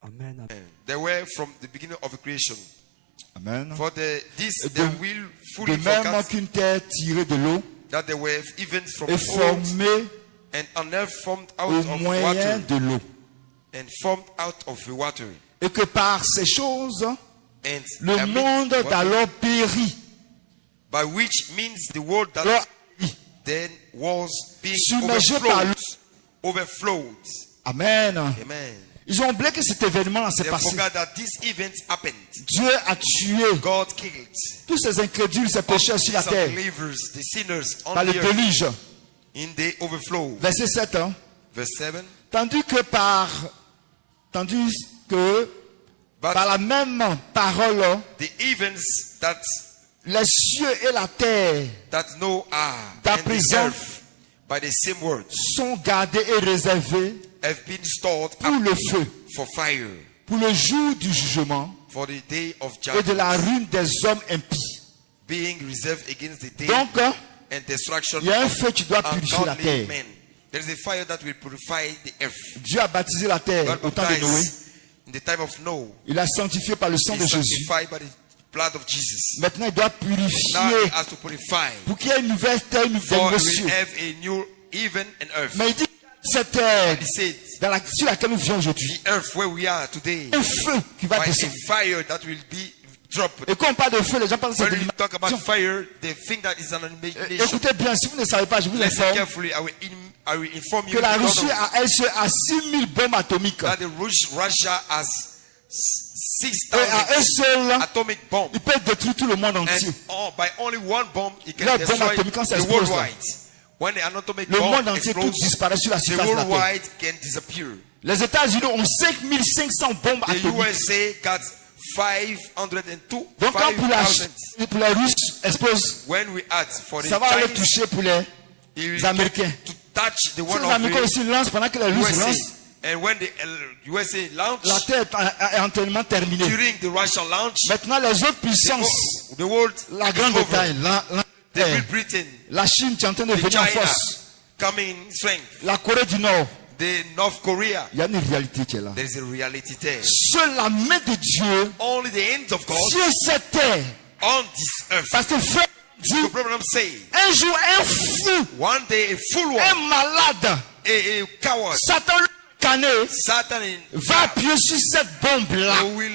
Amen. They were from the beginning of the creation. Amen. For this De- they will fully De même forget qu'une terre tirée de l'eau that there were events from est of old formée and an earth formed out au of moyen water de l'eau. and formed out of the water. Et que par ces choses, And le amid monde water, d'alors périt. by which means the world that Alors, then was being submergé par l'eau. overflowed. Amen. Amen. Ils ont oublié que cet événement s'est They passé. forgot that this event happened. Dieu a tué God killed tous ces incrédules, ces pécheurs sur la these terre unbelievers, the sinners on par le the earth déluge. in the overflow. Verset 7. Hein. Verse 7. Tandis que But par la même parole, the events that les cieux et la terre know are d'à and the présent earth by the same word sont gardés et réservés have been stored pour up le feu, for fire, pour le jour du jugement for the day of et de judgment, la ruine des hommes impies. being reserved against the day Donc, and destruction il y a un of feu qui doit purifier la ungodly terre. men. There is a fire that will purify the earth. Dieu a baptisé la terre God au temps de Noé. baptized in the time of Noah. Il a sanctifié par le sang de He's Jésus. sanctified by the blood of Jesus. Maintenant, il doit Now he purifier has to purify pour qu'il y ait une nouvelle terre, une for nouvelle we cieux. have a new heaven and earth. Mais il dit cette terre He said, sur laquelle nous vivons aujourd'hui, the earth where we are today, un feu qui va by a descendre. fire that will be dropped. Et quand on parle de feu, les gens pensent que c'est When de we talk about l'imagination. fire, they think that is an imagination. Écoutez bien, si vous ne savez pas, je vous Listen informe carefully. I will inform you que la because Russie of- a elle seule a 6000 bombes atomiques. that the Russia has Et à eux 6,000 seuls, atomic bombs. ils peuvent détruire tout le monde And entier. by only one bomb, it can Leur bombe destroy atomique, quand ça the explose, worldwide. When an atomic Le monde bomb entier tout explodes, disparaît sur la the surface de la terre. worldwide can disappear. Les États-Unis ont 5500 bombes The atomiques. USA got 502. Donc quand pour les Russes explose, When we add for the ça va aller Chinese, toucher pour les it will Américains. to touch the Si one les of Américains the aussi lancent pendant que les Russes USA. lancent, And when the USA launch, la terre est entièrement terminée. during the Russian launch, Maintenant, les autres puissances, the world la is Grande-Bretagne, over. The Great Britain, la Chine qui est en train de the venir en China force, coming in strength, la Corée du Nord, the North Korea. il y a une réalité qui est là. There is a reality there. Seule la main de Dieu Only the hands of God sur cette terre. on this earth. Parce que frère dit, The problem say, un jour, un fou, one day a fool un one, malade, a coward, Satan le cané, Satan va appuyer sur cette bombe-là. will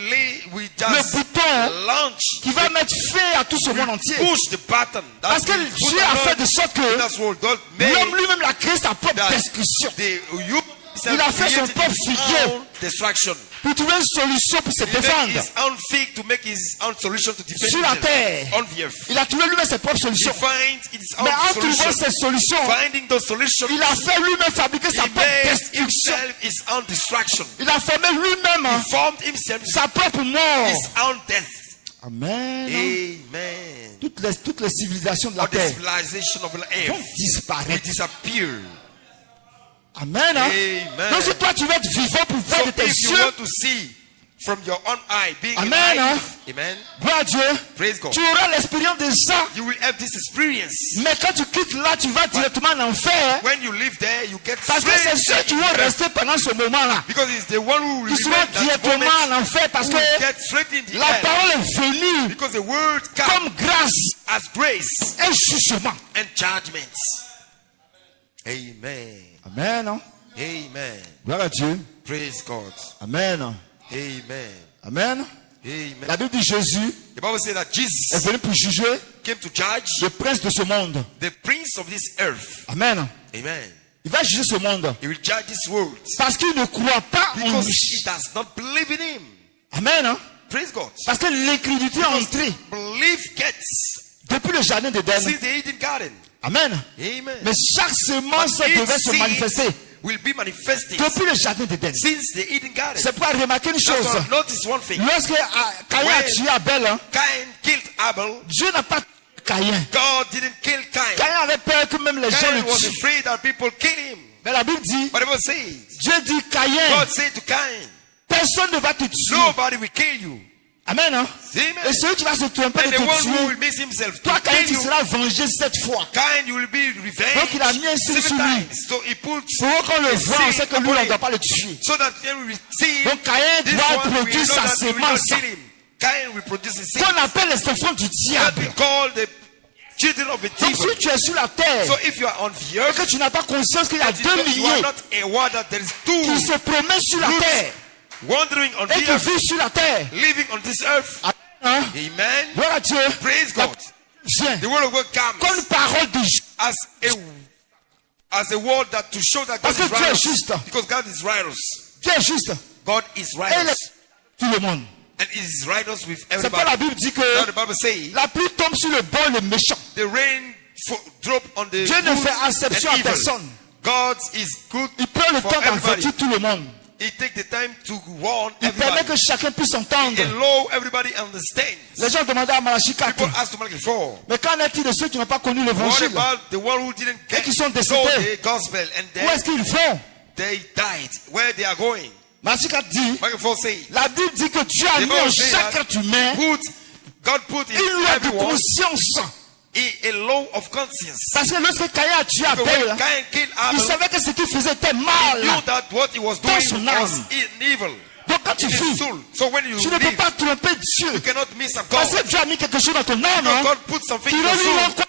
Le just bouton launch, qui va mettre fin à tout ce monde entier. push the button. Parce que Dieu a fait de sorte que That's what God made. l'homme lui-même a créé sa propre That destruction. Il a fait son propre figuier. destruction. Pour trouver une solution pour se He made défendre. his own fig to make his own solution to defend Sur la himself terre. on the earth. Il a trouvé lui-même ses propres He solutions. finds his Mais own en trouvant solution. ces solutions, Finding those solutions, il a fait lui-même fabriquer sa he propre made destruction. himself his own destruction. Il a formé lui-même He formed himself sa propre mort. his own death. Amen. Amen. Toutes les civilisations de la All the terre civilization of the vont earth will disparaître. disappear. Amen. Amen. Donc si toi tu veux être vivant pour voir So de tes if you yeux, want to see from your own eye, being Amen, alive, amen, gloire à Dieu, praise God, tu auras l'expérience de ça. you will have this experience. Mais quand tu quittes là, tu vas directement en enfer. When you live there, you get Parce que c'est straight ceux qui vont rester pendant ce moment-là. because it's the one who will Ils seront remain that directement moment en enfer parce who que will get straight in the la air parole est venue because the word comme comes grâce as grace et jugement. and judgments. Amen. Amen. Amen. Gloire à Dieu. Praise God. Amen. Amen. Amen. Amen. La Bible dit Jésus The Bible says that est Jesus venu pour juger came to judge le prince de ce monde. the prince of this earth. Amen. Amen. Il va juger ce monde He will judge this world parce qu'il ne croit pas en because lui. he does not believe in him. Amen. Praise God. Parce que l'incrédulité est entrée Belief gets depuis le jardin d'Éden. since the Eden garden. Amen. Amen. Mais chaque semence But devait its se seed manifester will be manifesting depuis le jardin d'Éden. since the Eden garden. C'est pour remarquer une That's chose. why notice one thing. Lorsque Caïn a tué Abel, hein, Cain killed Abel. Dieu n'a pas tué Caïn. God didn't kill Cain. Caïn avait peur que même les gens Cain le was tuent. afraid that people kill him. Mais la Bible dit, But the Bible says, Dieu dit Caïn, God said to Cain, personne ne va te tuer. nobody will kill you. Amen. Hein? Amen. Et celui qui va se tromper And de the one te who tuer, will miss himself toi to Caïn, kill tu you, seras vengé 7 fois. Cain, you will be Donc il a mis un revenged signe 7 sur lui. times. So he put Pour qu'on le a voit, on seal sait que lui, upon on ne him. doit pas le tuer. So that then we will see Donc Caïn this doit one, we produire know sa that we will not sémence. kill him. Cain will produce a seed Qu'on appelle les enfants du that diable. we call the children of the Donc devil. si tu es sur la terre So if you are on the et earth, que tu n'as pas conscience qu'il y a that 2 you are milliers not aware that there is qui 2 se promènent sur la groups terre wandering on et the qui earth, vivent sur la terre. living on this earth. Hein? Amen. Gloire à Dieu. Praise God. Viens. The word of God Comme comes une parole de Dieu. as a word that to show that God Parce que is Dieu est righteous. juste. Because God is righteous. Dieu est juste. God is Et righteous. tout le monde. And he is righteous with C'est pourquoi la everybody. Bible dit que Now the Bible says la pluie tombe sur le bon et le méchant. the rain drop on the Dieu ne good fait exception and à evil. personne. God is good Il prend le for temps everybody. d'avertir tout le monde. He takes the time to warn Il permet everybody. que chacun puisse entendre. Allow everybody understands. Les gens demandaient à Malachie 4. People asked to Malachi 4. Mais qu'en est-il de ceux qui n'ont pas connu What l'évangile? about the one who didn't Et qui sont know décédés? the gospel and Où est-ce qu'ils vont? they died? Where they are going? Malachie 4 dit, Malachi 4 says, la Bible dit que Dieu a The mis en Bible says chaque that être humain God put in une loi de everyone conscience. a law of conscience. Parce que lorsque Caïn a tué So when Abel, Cain killed il Abel, savait que ce qu'il faisait était he mal. knew that what he was Dans doing son was âme. evil. Donc quand tu In his fuis, soul. So when you tu ne peux live, pas tromper you Dieu. cannot miss a Parce God. que Dieu a mis quelque chose dans ton âme. Because God put something Tu in le your lui soul rends compte.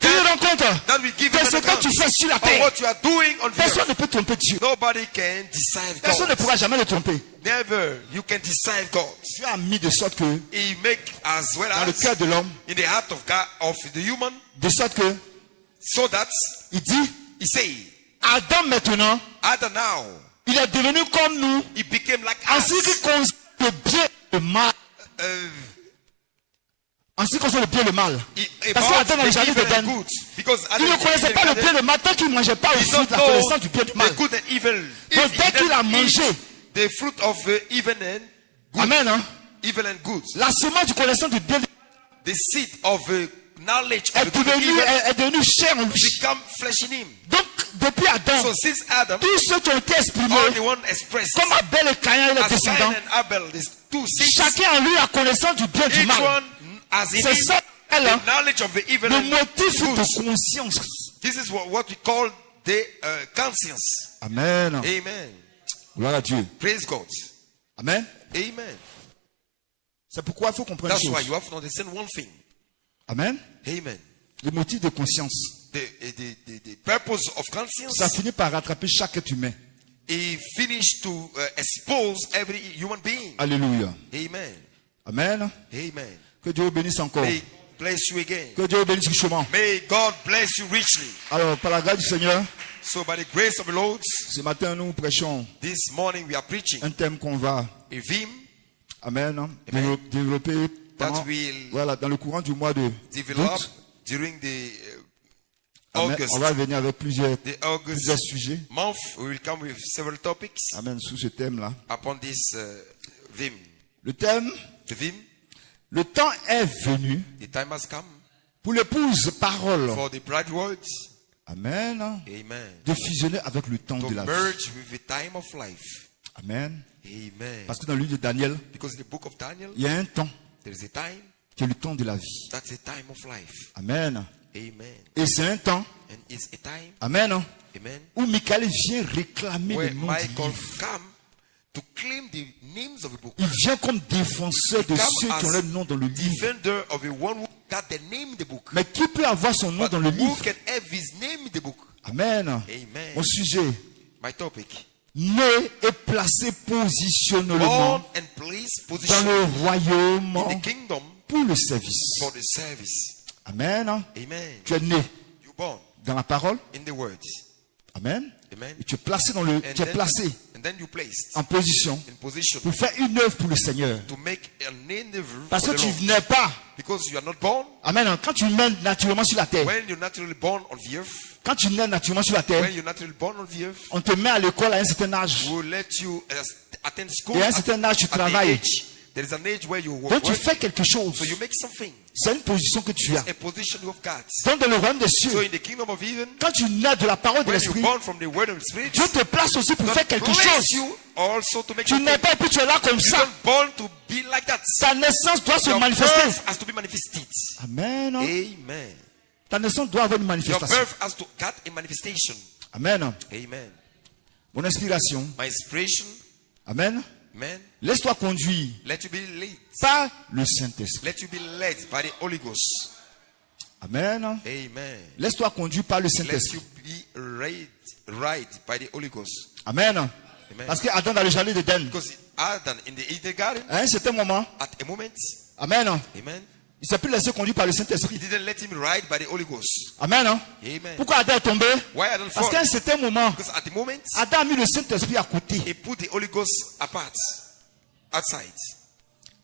Tu lui rends compte that will give que you ce an que tu account fais sur la of terre, what you are doing on the personne earth. ne peut tromper Dieu. Nobody can deceive Personne ne God. pourra jamais le tromper. Never you can deceive God. Dieu a mis de sorte que He make as well dans le as cœur de l'homme, in the heart of God of the human, de sorte que so that il dit, he say, Adam maintenant, Adam now il est devenu comme nous, he became like en us. ce qui concerne le bien et le mal. En ce qui concerne le bien et le mal. Parce About qu'Adam dans le the jardin evil and d'Éden, good. Because il ne connaissait pas le bien et le mal tant qu'il ne mangeait pas au he fruit don't de la know connaissance du bien et du mal. the good and evil. Donc dès qu'il a didn't mangé, eat the fruit of evil and good, amen, hein, evil and good, la semence du connaissance du bien et du mal the seed of knowledge of est the good and devenue, evil est devenue chair en lui. become flesh in him. Donc depuis Adam, So since Adam, tous ceux qui ont été exprimés, all the one expressed comme Abel et Caïn et les as descendants, Cain and Abel, these two seeds, chacun en lui a connaissance du bien et du each mal. one as in C'est him ça, elle, the hein, knowledge of the evil le and motif good. de conscience. This is what we call the conscience. Amen. Amen. Gloire à Dieu. Praise God. Amen. Amen. C'est pourquoi il faut comprendre une That's why chose. you have to understand one thing. Amen. Amen. Le motif de conscience, The purpose of conscience, ça finit par rattraper chaque être humain. he finished to expose every human being. Alléluia. Amen. Amen. Amen. Que Dieu vous bénisse encore. May bless you again. Que Dieu vous bénisse richement. May God bless you richly. Alors, par la grâce du Seigneur, So by the grace of the Lord, ce matin, nous prêchons this morning we are preaching un thème qu'on va, a theme amen, Amen. développer that pendant, will voilà, dans le courant du mois de develop d'août. during the Amen. August. On va venir avec plusieurs The August sujets. month, we will come with several topics Amen, sous ce thème-là. upon this theme. Le thème, The theme, le temps est venu the time has come pour l'épouse parole. for the bright words, Amen. amen, De fusionner avec le temps to de la vie. merge with the time of life. Amen. Amen. Parce que dans le livre de Daniel, Because in the book of Daniel, il y a un temps there is a time, qui est le temps de la vie. that's a time of life. Amen. Amen. Et c'est un temps, And it's a time, amen, amen, où Michael vient réclamer where le nom du Michael livre. come to claim the names of the book. Il vient comme défenseur de Come ceux qui ont as leur nom dans le livre. Defender of the one who got the name in the book. Mais qui peut avoir son nom But dans le who livre? can have his name in the book? Amen. Amen. Mon sujet, My topic. né et placé positionnellement Born and placed dans position le in royaume the kingdom pour le service. for the service. Amen. Amen. Tu es né You born dans la parole. in the word. Amen. Amen. Et tu es placé dans le, And tu es placé then you placed en position in position pour faire une œuvre pour le Seigneur. to make an endeavor Parce for que the tu Lord. venais pas. Because you are not born. Amen. Quand tu nais naturellement sur la terre, When you're naturally born on the earth, quand tu nais naturellement sur la terre, when you're naturally born on the earth, on te met à l'école à un certain âge. we'll let you attend school. Et à un certain âge, tu at the travailles. age. There is an age where you Donc work. tu fais quelque chose. So you make something. C'est une position que tu as. A position you have got. Donc dans le royaume des So cieux, in the kingdom of heaven, quand tu nais de la parole de when you're l'esprit, born from the word of the spirit, Dieu te place aussi pour faire quelque bless chose. you also to make Tu something. n'es pas et puis tu es là comme You ça. don't born to be like that. Ta naissance doit se Your manifester. birth has to be manifested. Amen. Amen. Ta naissance doit avoir une Your manifestation. birth has to get a manifestation. Amen. Amen. Mon inspiration. My inspiration, Amen. man, Laisse-toi conduire let you be led. par le Saint-Esprit. Let you be led by the Holy Ghost. Amen. Amen. Laisse-toi conduire par le Let you Saint-Esprit. be right by the Holy Ghost. Amen. Amen. Parce que Adam dans le jardin d'Éden, Because Adam in the Eden garden, à un certain moment, at a moment, Amen, amen, Il ne s'est plus laissé conduire par le He Saint-Esprit. didn't let him ride by the Holy Ghost. Amen. Hein? Amen. Pourquoi Adam est tombé? Why Adam Parce fall? qu'à un certain moment, Because at the moment, Adam a mis le Saint-Esprit à côté. he put the Holy Ghost apart, outside.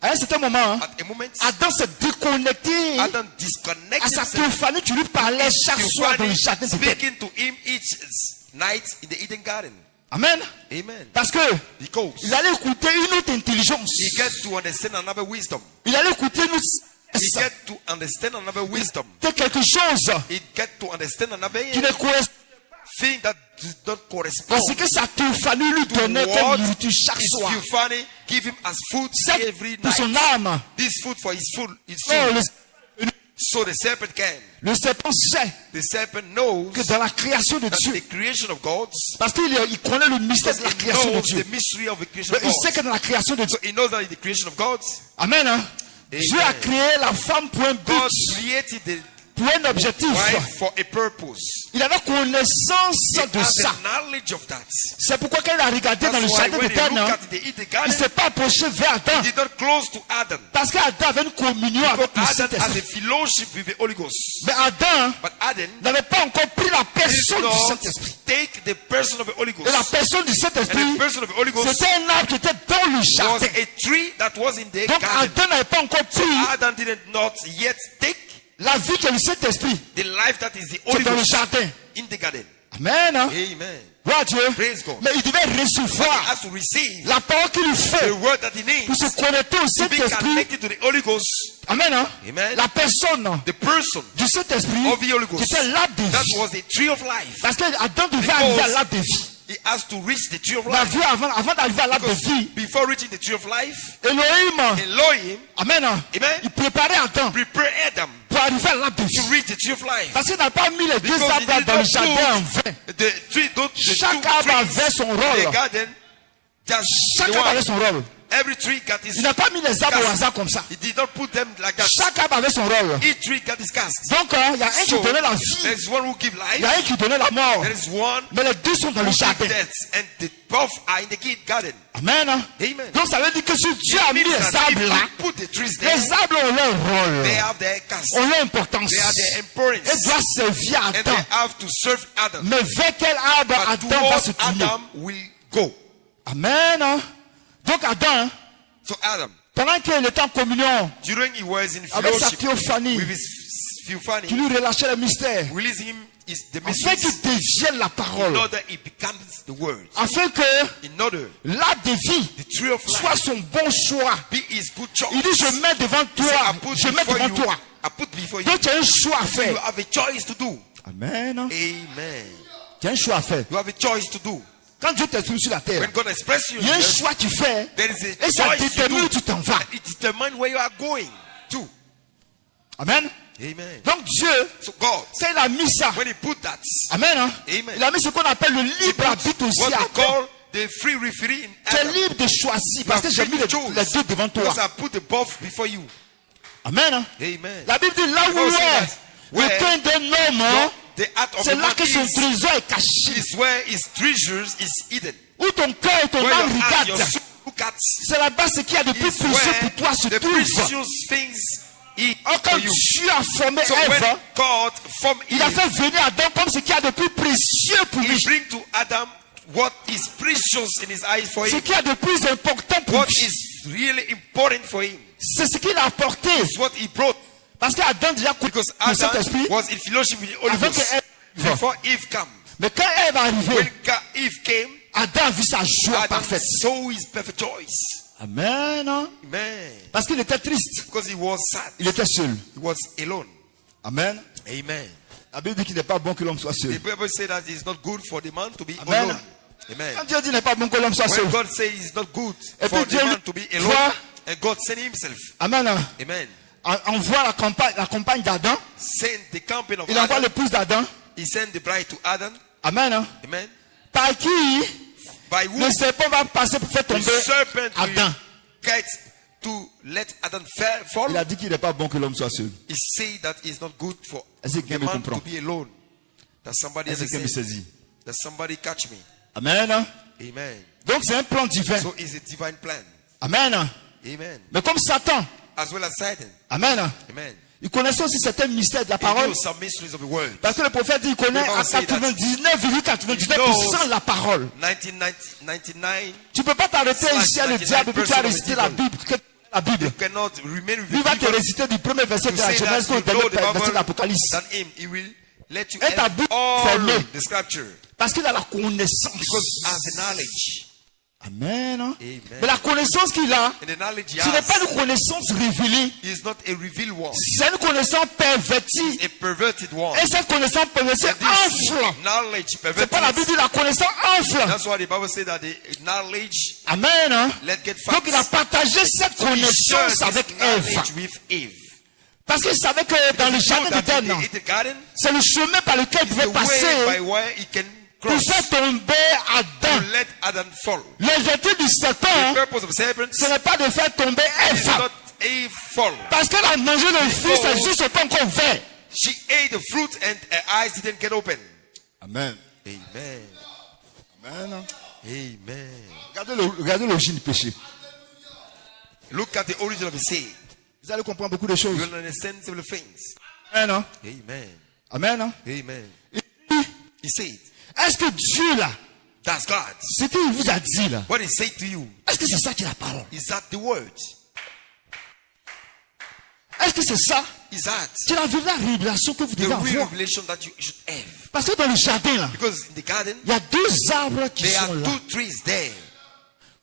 À un certain moment, hein, At a moment, Adam s'est déconnecté Adam à disconnected sa himself. théophanie. Tu lui parlais chaque soir dans le jardin de Éden. Speaking to him each night in the Eden garden. Amen. Amen. Parce que Because il allait écouter une autre intelligence. he get to understand another wisdom. Il allait écouter une He get to understand another wisdom. quelque chose He get to understand another qui ne correspond thing that does not correspond. parce que sa théophanie lui donnait What comme nourriture chaque is soir. funny? Give him as food C'est every pour son night. âme. This food for his food. Non, So the serpent came. le serpent sait The serpent knows que dans la création de that Dieu, the creation of God, parce qu'il connaît le mystère de la he création de knows Dieu. the mystery of the creation Mais of il God. sait que dans la création de Dieu, So he knows that in the creation of God, Amen. Hein? Dieu a créé la femme pour un God but, created the pour un objectif. wife for a purpose. Il avait connaissance He de has ça. the knowledge of that. C'est pourquoi quand il a regardé dans le That's why jardin when he d'Éden, looked hein, at the Eden il ne garden, s'est pas approché vers Adam. he did not close to Adam. Parce qu'Adam avait une communion avec le Adam has a Saint-Esprit. fellowship with the Holy Ghost. Mais Adam But Adam n'avait pas encore pris la did personne du not Saint-Esprit. take the person of the Holy Et la Ghost. personne du And Saint-Esprit, the person of the Holy Ghost c'était un arbre qui était dans le was jardin. a tree that was in the Donc garden. Adam n'avait pas encore pris Adam did not yet take la vie que le Saint-Esprit the life that is the qui est Holy dans le Ghost jardin. in the garden. Amen. Hein? Amen. Gloire à Dieu. Praise God. Mais il devait But he recevoir has to receive la parole qu'il lui faut the word that he needs pour se connecter au to be Saint-Esprit. connected to the Holy Ghost. Amen. Hein? Amen. La personne The person du Saint-Esprit of the Holy qui Ghost. était l'arbre de That vie. was the tree of life. Parce qu'Adam devait arriver à l'arbre de vie. He has to reach the tree of La life. vie avant d'arriver à l'arbre de vie, Before reaching the tree of life, Elohim, Elohim Amen. Hein? Amen. Il préparait Adam prepared Adam pour arriver à l'arbre de vie. to reach the tree of life. Parce qu'il n'a pas mis les deux Because he arbres did dans le not jardin en vain. put the tree, the Chaque two arbre trees avait son in the rôle. garden. Just Chaque the arbre avait one. son rôle. Every tree got his Il n'a pas mis les arbres au cast. hasard comme ça. He did not put them like that. Chaque arbre avait son rôle. Each tree got his cast. Donc, il y a un qui So, donnait la vie. there's one who gives Il y a life. un qui donnait la mort. There is one Mais les deux sont dans who le gives jardin. death. And the both are in the garden. Amen. Amen. Donc, ça veut dire que si Dieu a mis It means les that if arbres là, you put the trees there, les arbres ont leur rôle, they have their cast. ont leur importance. They are their Et importance. doivent servir à And they Adam. have to serve Adam. Mais vers quel arbre But Adam va se towards tourner? Adam will go. Amen. Donc, Adam, So Adam, pendant qu'il était en communion during he was in avec sa fellowship théophanie, with his qui theophany, lui relâchait le mystère, release him is the afin mystery qu'il devienne la in parole, order he becomes the word. afin que In order l'arbre de vie the tree of soit life son bon choix. be his good choice. Il dit, je mets devant He said, toi, I put je mets before devant you. toi. I put before you. Donc tu as un choix à You faire. have a choice to do. Amen. Amen. Tu as un choix à faire. You have a choice to do. Quand Dieu t'exprime sur la terre, When God expresses you, il y a un choix que tu fais there is a et ça choice you détermine do. où tu t'en vas. It determines where you are going to. Amen. Amen. Donc Dieu, So God, quand il a mis ça, when he put that, Amen. Amen. Il a mis ce qu'on appelle le libre arbitre aussi what à they terre. call the free referee in Tu es Adam. libre de choisir parce que j'ai mis les deux devant toi. Because I put the both before you. Amen. Amen. La Bible dit là où Because est le where cœur d'un homme, the heart of c'est the là man que son is, trésor est caché. is where his treasures is hidden. Où ton cœur et ton Where âme your heart, your regardent. soul look at C'est là-bas ce qu'il y a de plus is précieux where pour toi se the trouve. precious things is Quand for you. Dieu a formé So when Ève, God formed il a Eve, fait venir Adam comme ce qu'il y a de plus précieux pour he lui. bring to Adam what is precious in his eyes for Ce him. qu'il y a de plus important pour What lui. is really important for him. C'est ce qu'il a apporté. Is what he brought. Parce qu'Adam déjà coûte Because le Saint-Esprit Adam was in fellowship with the Holy avant que Ghost Ève. before Eve came. Mais quand Ève est arrivée, When Eve came, Adam a vu sa joie Adam parfaite. saw his perfect choice. Amen. Amen. Parce qu'il était triste. Because he was sad. Il était seul. He was alone. Amen. Amen. La Bible dit qu'il n'est pas bon que l'homme soit seul. The Bible says that it's not good for the man to be Amen. alone. Amen. Quand Dieu dit qu'il n'est pas bon que l'homme soit seul. When God says it's not good Et for puis Dieu the man lui to be voit- alone, and God sent himself. Amen. Amen. On voit la compagne d'Adam. Sent the company of Il envoie Adam. l'épouse d'Adam. He sent the bride to Adam. Amen. Amen. Par qui By le whom serpent va passer pour faire the tomber serpent Adam. will get to let Adam fall. Il a dit qu'il n'est pas bon que l'homme soit seul. He said that it's not good for Est-ce que the quelqu'un me man comprend? to be alone. That somebody Est-ce que quelqu'un me understand. saisit? That somebody catch me. Amen. Amen. Donc c'est un plan divin. So it's a divine plan. Amen. Amen. Mais comme Satan as well as Satan. Amen. Amen. Il connaissait aussi certains mystères de la He parole. knows some mysteries of the word. Parce que le prophète dit qu'il connaît à 99,99% la parole. 99. Tu ne peux pas t'arrêter ici à le diable et puis tu vas réciter la Bible. La Bible. You cannot remain with Il va the te réciter du premier verset de to la say Genèse that au you dernier know the verset de Bible l'Apocalypse. than him. He will let you Et ta have bouche all fermée. the scripture. Parce qu'il a la connaissance. Because as the knowledge. Amen. Amen. Mais la connaissance qu'il a, And the knowledge he ce n'est pas has une connaissance révélée. is not a revealed one. C'est une connaissance pervertie. A perverted one. Et cette connaissance pervertie And this enfle. knowledge C'est pas la Bible perverted. dit la connaissance enfle. That's why the Bible says that the knowledge Amen. let get Donc il a facts. partagé cette He shared connaissance this avec Ève. knowledge with Eve. Parce qu'il savait que dans le He jardin knew that in d'Éden, the garden c'est le chemin par lequel il is pouvait the way by passer where he can pour cross faire tomber to Adam. let Adam fall. L'objectif du The serpent, purpose of serpents ce n'est pas de faire tomber is Ève. not Eve fall. Parce qu'elle a mangé le fruit, ses yeux ne sont pas encore verts. She ate the fruit and her eyes didn't get open. Amen. Amen. Amen. Amen. Regardez l'origine du péché. Look at the origin of the sin. Vous allez comprendre beaucoup de choses. You will understand several things. Amen. Amen. Amen. Amen. Il dit, He said, est-ce que Dieu là, that's God. ce qu'il vous a dit là, What he said to you, est-ce que c'est ça qui est la parole? is that the word? Est-ce que c'est ça Is that qui est la vraie révélation que vous the devez real avoir? revelation that you should have? Parce que dans le jardin là, Because in the garden, il y a deux arbres qui there are sont là. 2 trees there.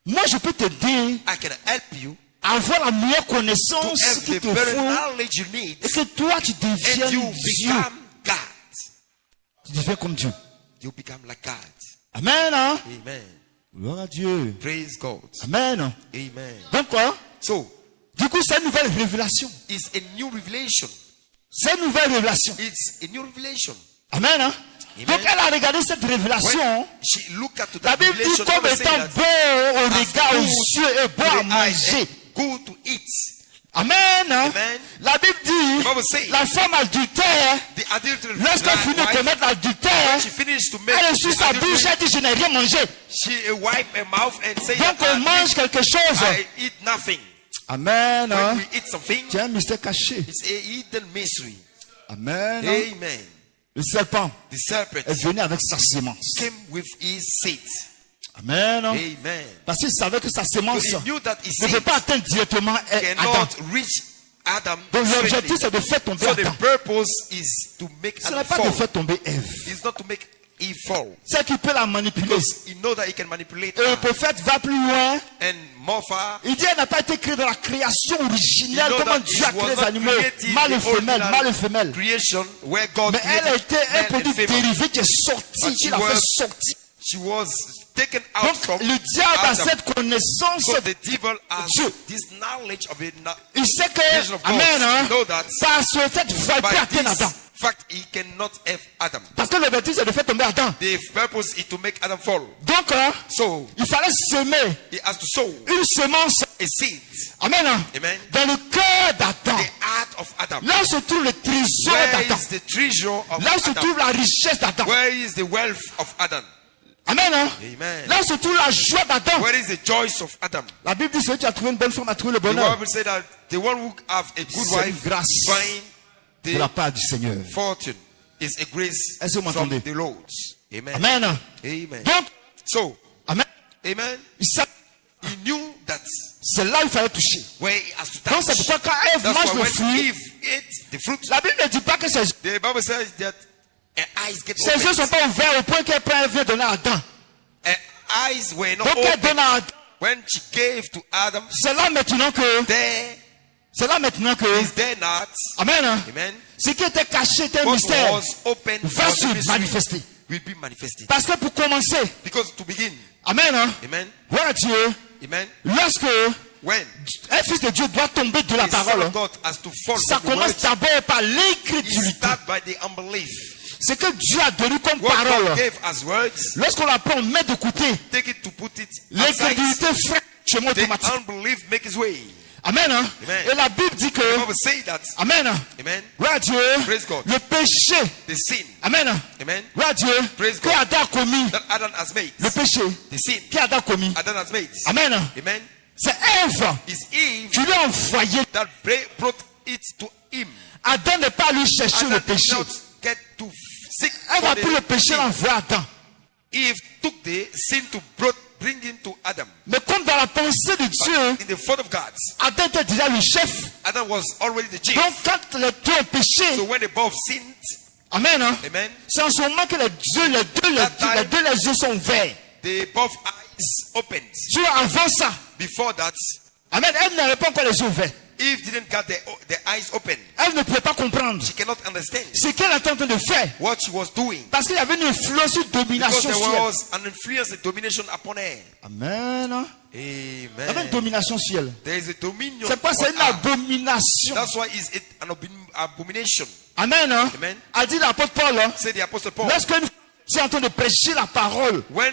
Moi, je peux t'aider I can help you à avoir la meilleure to connaissance have qu'il the te very faut knowledge you need, et que toi, tu and you deviennes Dieu. become God. Tu deviens comme Dieu. You become like God. Amen. Hein? Amen. Gloire à Dieu. Praise God. Amen. Amen. Donc, quoi? So, Du coup, c'est une nouvelle révélation. it's a new revelation. C'est une nouvelle révélation. It's a new revelation. Amen. Hein? Amen. Donc, elle a regardé cette révélation. When she looked at La that Bible dit revelation, comme Bible say étant that bon au as regard, aux good yeux et bon à to the eyes manger. and good to eat. Amen. Hein? Amen. La Bible dit, The Bible says, la femme adultère, The adulterous lorsqu'elle finit de wife, commettre l'adultère, she finished to make elle essuie sa the bouche, adultery, elle dit, je n'ai rien mangé. she wiped her mouth and said, Donc, on mange quelque chose. I eat nothing. Amen. When Hein? we eat something, C'est un mystère caché. it's a hidden mystery. Amen. Hein? Amen. Le serpent The serpent est venu avec sa sémence. came with his seed. Amen. Hein? Amen. Parce qu'il savait que sa sémence Because he knew that his ne seed peut pas atteindre directement Adam. cannot reach Adam. Donc l'objectif straightly. c'est de faire tomber So the Adam. purpose is to make Ce Adam n'est pas de fall. faire tomber Ève. It's not to make Eve fall. C'est qu'il peut la manipuler. Because he knows that he can manipulate Et le her. prophète va plus loin. And more far, Il dit elle n'a pas été créée dans la création originelle. you know Comment that Dieu a it créé was les not animaux. created Mâle et the femelle, original mâle et femelle. creation where God Mais elle a created été un male and produit female. dérivé qui est sorti. But Il a she fait was- sortir. She was taken out Donc from le diable a Adam. cette connaissance. So the devil has Dieu. this knowledge of it. Il sait que, Vision of God. amen, hein, Know that par ce fait, il va by pas atteindre this Adam. fact he cannot have Adam. Parce que l'objectif, c'est de faire tomber Adam. The purpose is to make Adam fall. Donc, hein, So il fallait semer he has to sow une semence. a seed. Amen. Hein, Amen. dans le cœur d'Adam. The heart of Adam. Là où se trouve le trésor Where d'Adam. is the treasure of Là où se Adam? trouve la richesse d'Adam. Where is the wealth of Adam? Amen. Hein, Amen. là où se trouve la joie d'Adam. Where is the choice of Adam? La Bible dit celui qui a trouvé une bonne femme a trouvé le The bonheur Bible said that the one who have a good C'est une wife grâce find de la the part du Seigneur. fortune is a grace Est-ce que vous from m'entendez? the Lord. Amen. Amen. Hein. Amen. Donc, So, amen. amen. Il sait- He knew that C'est là où il fallait toucher. where he has to Donc c'est touch. pourquoi quand Ève That's mange why le when fruit, Eve ate the fruit, la Bible ne dit pas que ses the Bible says that her eyes get yeux ne sont opened. pas ouverts au point qu'elle prend, elle vient donner à Adam. Her eyes were not Donc elle open. donne à Adam. When she gave to Adam, C'est là maintenant que, there is there not. amen. Hein, Amen. ce qui était caché était un What mystère. was open Va was se the mystery manifester. will be manifested. Parce que pour commencer, Because to begin, amen. Hein, amen, voilà Dieu. amen, Lorsque when un fils de Dieu doit tomber de la the Son parole, of God has to fall ça from the commence word, d'abord par it l'incrédulité. starts by the unbelief. Ce que Dieu a donné comme What God parole, gave as words, lorsqu'on la prend, on met de côté, take it to put it outside. l'incrédulité frappe chez moi The automatique. unbelief make his way. Amen. Hein? Amen. Et la Bible dit que, The Bible say that. amen. Amen. Gloire à Dieu. Praise God. Le péché, The sin. amen. Amen. Gloire à Dieu. Praise Que God. Adam a commis, That Adam has made. le péché, The sin que Adam a commis. Adam has made. Amen. Amen. C'est Ève It's Eve qui lui a envoyé. that brought it to him. Adam n'est pas allé chercher le Adam did péché. not get to seek Ève a for pris le the péché sin. l'envoie à Adam. Eve took the sin to bring him to Adam. Mais comme dans la pensée de Dieu, In the thought of God, Adam était déjà le chef. Adam was already the chief. Donc quand les deux ont péché, So when they both sinned, amen, hein, amen, c'est en ce moment que les deux les yeux sont ouverts. they both eyes opened. Dieu avant ça, Before that, amen, elle n'avait pas encore les yeux ouverts. Eve didn't get the eyes open. Elle ne pouvait pas comprendre She cannot understand ce qu'elle était en train de faire. what she was doing. Parce qu'il y avait une influence, une Because domination there sur elle. was an influence, a domination upon her. Amen. hein. Il y avait une Amen. domination sur elle. There is a dominion. C'est pas, c'est on une her. abomination. That's why it's an abomination. Amen. hein. Amen. A dit l'apôtre Paul, hein, Said the Apostle Paul. lorsqu'une femme est en train de prêcher la parole, When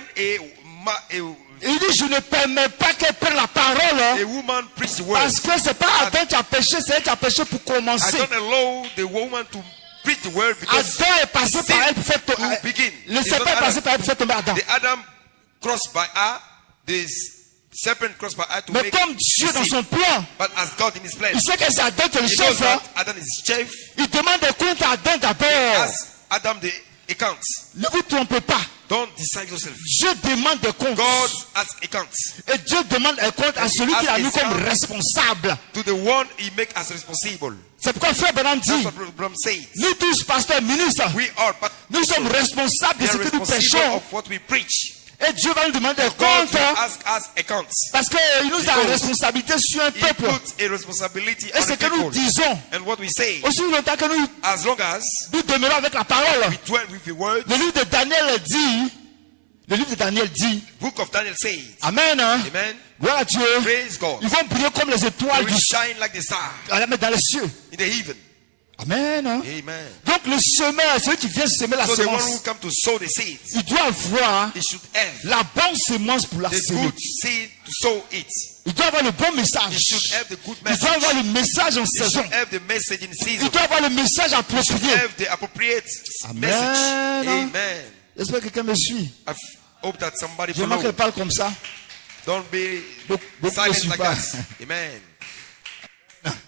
il dit je ne permets pas qu'elle prenne la parole. hein, a woman preach the word, parce que c'est pas Adam qui a péché, c'est elle qui a péché pour I commencer. don't allow the woman to preach the word because Adam est passé par elle pour faire to begin. le It's serpent not est passé Adam. par elle pour faire tomber Adam. The Adam crossed by her, the serpent crossed by her to Mais make comme Dieu dans deceive. son plan, But as God in his plan, il sait que c'est Adam qui est le he knows chef. hein. that Adam is chef. Il demande des comptes à Adam d'abord. As Adam the account. Ne vous trompez pas. Don't deceive yourself. Dieu demande des comptes. God has accounts Et Dieu demande un compte à celui qui a mis comme responsable. to the one he make as responsible. C'est pourquoi frère Branham That's dit, what Abraham says. nous tous, pasteurs, ministres, We are but nous sommes responsables de we ce are que nous responsible prêchons. of what we preach. Et Dieu va nous demander des God comptes. will ask us accounts. Parce qu'il nous a une responsabilité sur un He peuple. put a responsibility Et on ce the que nous people. disons, And what we say, aussi longtemps que as long as nous demeurons avec la parole. we dwell with the word, Le livre de Daniel dit, book of Daniel says, Amen. hein. amen, Gloire à Dieu. praise God. Ils vont briller comme les étoiles We du shine like the star dans les cieux. in the heaven. Amen. hein. Amen. Donc le semeur, celui qui vient semer la So the one who semence, come to sow the seeds, il doit avoir he should have la bonne semence pour la the semer. good seed to sow it. Il doit avoir le bon He message. should have the good Il doit message. avoir le message en He saison. should have the message in season. Il doit avoir le message He should approprié. have the appropriate Amen. message. Amen. J'espère que quelqu'un me suit. I hope that somebody J'aimerais follow. qu'elle parle comme ça. Don't be Beaucoup ne silent suivent like pas. that. Amen.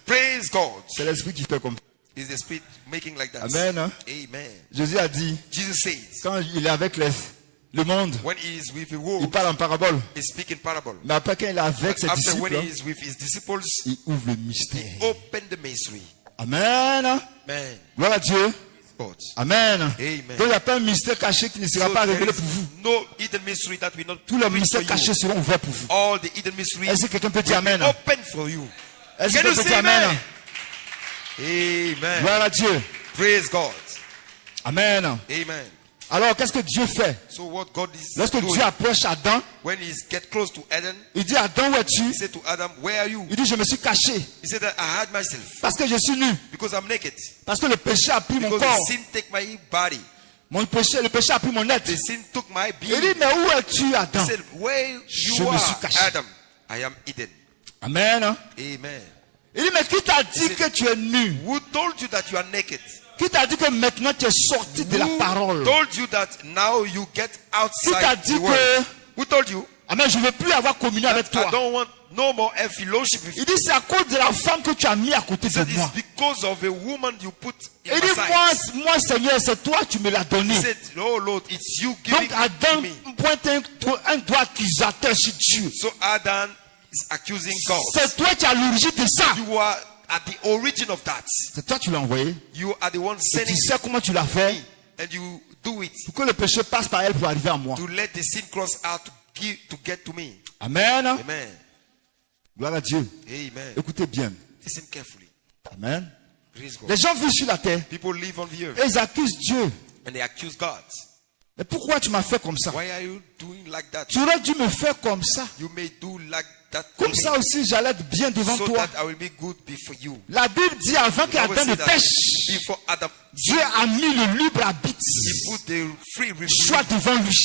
Praise God. C'est l'esprit qui fait comme ça. Is the spirit making like that? Amen. hein. Amen. Jésus a dit, Jesus says, quand il est avec le monde, when he is with the il world, parle en parabole. he speaks in parable. Mais après, quand il est avec ses After when disciples, he is with his disciples, il ouvre le mystère. open the mystery. Amen. hein. Amen. Gloire à Dieu. God. Amen. Amen. Donc il n'y a pas un mystère caché qui ne sera So pas there révélé is pour vous. no hidden mystery that will not Tous les revealed mystères for cachés you. seront ouverts pour vous. All the hidden mysteries Est-ce que quelqu'un peut dire will be Amen? open for you. Est-ce que Can you quelqu'un peut say dire Amen? Amen. Gloire à Dieu. Praise God. Amen. Amen. Alors qu'est-ce que Dieu fait? So what God is Lorsque doing, Dieu approche Adam, when he get close to Adam, il dit Adam, où es-tu? he said to Adam, where are you? Il dit je me suis caché He said that I hide myself parce que je suis nu. because I'm naked. Parce que le péché a pris mon Because corps. the sin take my body. Le péché a pris mon être. The sin took my Il being. dit mais où es-tu Adam? He said, where Je you me suis are, caché. Adam, I am hidden. Amen. Amen. Il dit mais qui t'a dit que tu es nu? Who told you that you are naked? Qui t'a dit que maintenant tu es sorti de la Who parole? told you that now you get Qui t'a outside dit the world? que Who told you? Amen, je ne veux plus avoir communion avec I toi? don't want no more a fellowship with you. Il dit c'est à cause de la femme que tu as mis à côté de It's moi. because of a woman you put in Il my dit side. moi Seigneur, c'est toi qui me l'as donné. He said, oh Lord, it's you giving Donc Adam to me. pointe un doigt accusateur sur Dieu. So Adam is accusing God. C'est toi qui as l'origine de ça. You are at the origin of that. C'est toi qui l'as envoyé. You are the one Et sending tu sais comment tu l'as fait and you do it pour que le péché passe par elle pour arriver à moi. to let the sin cross out to get to me. Amen. Amen. Gloire à Dieu. Amen. Écoutez bien. Listen carefully. Amen. Praise God. Les gens vivent sur la terre People live on the earth et ils accusent Dieu. and they accuse God. Mais pourquoi tu m'as fait comme ça? Why are you doing like that? Tu aurais dû me faire comme ça. You may do like that Comme ça aussi, j'allais être bien devant so toi. that I will be good before you. La Bible dit avant The Bible qu'Adam ne said that pêche, before Adam, Dieu a mis le libre arbitre. he put the free will. Choix devant lui.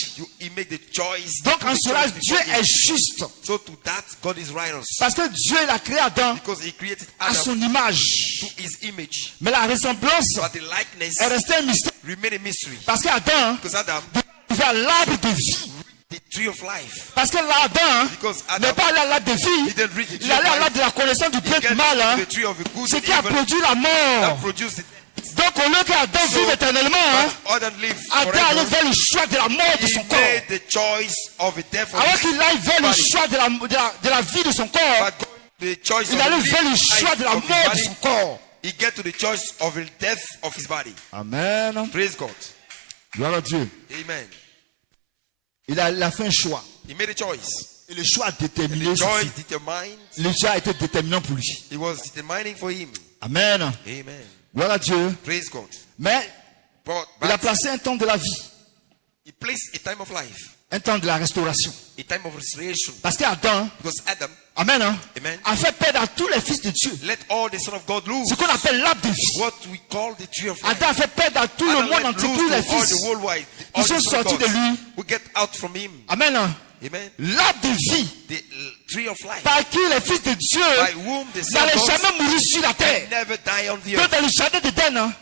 He made the choice. Donc He en put the cela, choice Dieu before him. est juste. So to that, God is righteous. Parce que Dieu il a créé Adam Because he created à Adam son image. to his image. Mais la ressemblance But the likeness est restée un mystère. remained a mystery. Parce qu'Adam Because Adam devait l'arbre de vie. the tree of life. Parce que là, Adam Because n'est Adam pas allé à l'arbre de vie. he didn't reach the Il tree allait of à l'arbre de la connaissance du bien et He du mal. get Hein. the tree of the good Ce and qui a evil produit la that mort. produced it. Donc au lieu qu'Adam vive éternellement, hein, But Adam lived Adam allait forever. vers le choix de la mort de He son corps. made the choice of the death of Alors his qu'il aille vers le body. choix de la vie de son corps, But the choice il of allait the vers le life choix de la of his mort de body, son corps. he get to the choice of the death of his body. Amen. Praise God. Gloire à Dieu. Amen. Il a fait un choix. He made a choice. Et le choix a déterminé The choice ceci. determined. Le choix a été déterminant pour lui. It was determining for him. Amen. Amen. Gloire à Dieu. Praise God. Mais But il a placé un temps de la vie, he placed a time of life, un temps de la restauration. a time of restoration. Parce qu'Adam, Because Adam Amen, hein, Amen. a fait perdre à tous les fils de Dieu let all the Son of God lose. ce qu'on appelle l'arbre de vie. What we call the tree of life. Adam a fait perdre à tout le Adam monde let entier, loose tous les to all fils the worldwide. qui All sont the Son of sortis de God lui. who get out from him. Amen. Hein. Amen. L'arbre de vie The tree of life. par qui les fils de Dieu By whom the Son n'allaient of God jamais mourir sur la terre. never die on the Donc earth. dans le jardin d'Éden, hein,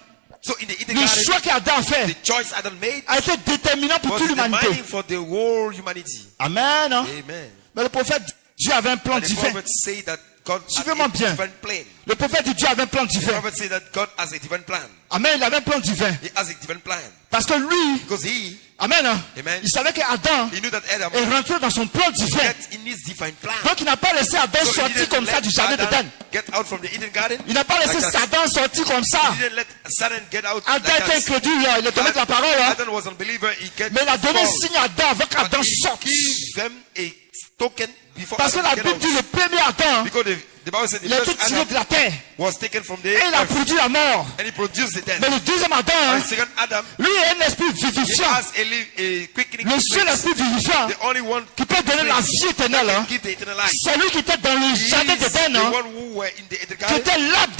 So in the Eden le garden, choix qu'Adam a fait the choice Adam made a été déterminant pour was toute l'humanité. determining for the whole humanity. Amen. Hein. Amen. Mais le prophète, Dieu avait un plan And the divin. prophet say that God has Suivez-moi a bien. divine plan. Le prophète dit Dieu avait un plan The divin. prophet say that God has a divine plan. Amen. Il avait un plan divin. He has a divine plan. Parce que lui, Because he Amen. Hein, Amen. il savait qu'Adam knew that Adam est rentré dans son plan divin. get in his divine plan. Donc il n'a pas laissé Adam So he sortir didn't comme ça let du jardin Adam d'Éden. get out from the Eden garden. Il n'a pas laissé like that. Satan sortir comme ça. He didn't let Satan get out Adam like était that. incrédule, il est tombé de la parole. Hein. Adam was an unbeliever. He get Mais il a donné fall. signe à Adam avant qu'Adam But he sorte. give them a token before Parce que Adam la get Bible out. dit le premier Adam, Because the Bible said the il a été first tiré Adam de la terre. was taken from the Et il a earth produit la mort. and he produced the death. Mais le deuxième Adam, And hein, the second Adam, lui est un esprit he vivifiant. has a quickening Le seul spirit. esprit vivifiant The only one qui peut donner la vie éternelle. that Hein. can give the eternal life. C'est lui qui était dans le He jardin is d'Éden. the Hein, one who were in the Eden qui garden. était l'arbre.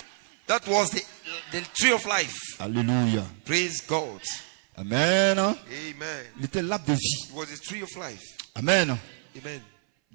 That was the tree of life. Alléluia. Praise God. Amen. Hein. Amen. Il était l'arbre de vie. It was the tree of life. Amen. Amen.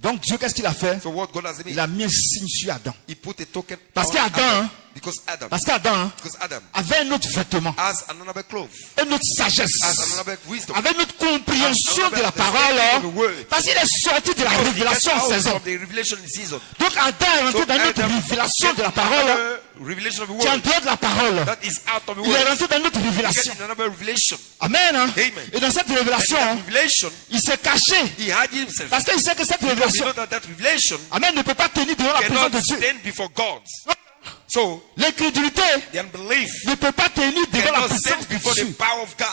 Donc Dieu, qu'est-ce qu'il a fait? So what God has Il made, a mis un signe sur Adam. he put a token Parce on qu'Adam, Adam. hein, Because Adam, Parce qu'Adam hein, because Adam avait un autre vêtement, has another cloth, une autre sagesse, has another wisdom. avait une autre compréhension de la parole. Hein, parce qu'il est sorti de la Because he révélation gets en out saison. from the revelation season. Donc Adam est rentré So dans notre Adam révélation de la gets parole. Hein, another revelation of the qui est en word dehors de la parole. that is out of the Il est word. rentré dans notre He révélation. gets another revelation. Amen. Hein. Amen. Et dans cette And révélation, that hein, revelation, il s'est caché. he hid himself. Parce qu'il sait que cette Because he révélation, knows that revelation Amen, ne peut pas tenir devant la présence cannot de Dieu. stand before God. So L'incrédulité the unbelief ne peut pas tenir devant la cannot présence stand de before the Dieu. power of God.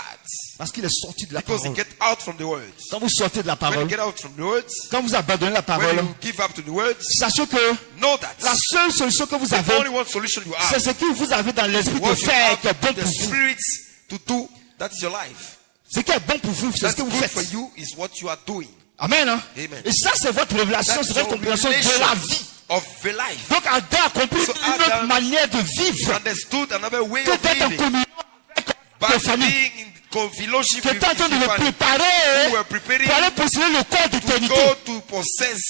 Parce qu'il est sorti de la Because he parole. get out from the words. Quand vous sortez de la When you parole, get out from the words, quand vous abandonnez la when parole, you give up to the words, sachez que know that la seule solution que vous the avez, only one solution you c'est have ce que vous avez dans l'esprit de what you faire qui est bon have pour the vous. spirit to do. That is your life. Ce qui est bon pour vous, c'est ce That's que vous good for faites. you is what you are doing. Amen. Hein? Amen. Et ça, c'est votre révélation, That's c'est votre your compréhension de la revelation vie. of the life. Donc Adam a compris So une autre Adam manière de vivre Understood another way que of d'être en living communion avec by les familles. being in fellowship Qui with est en train de his le family. préparer Who were preparing pour aller posséder le corps d'éternité. go to possess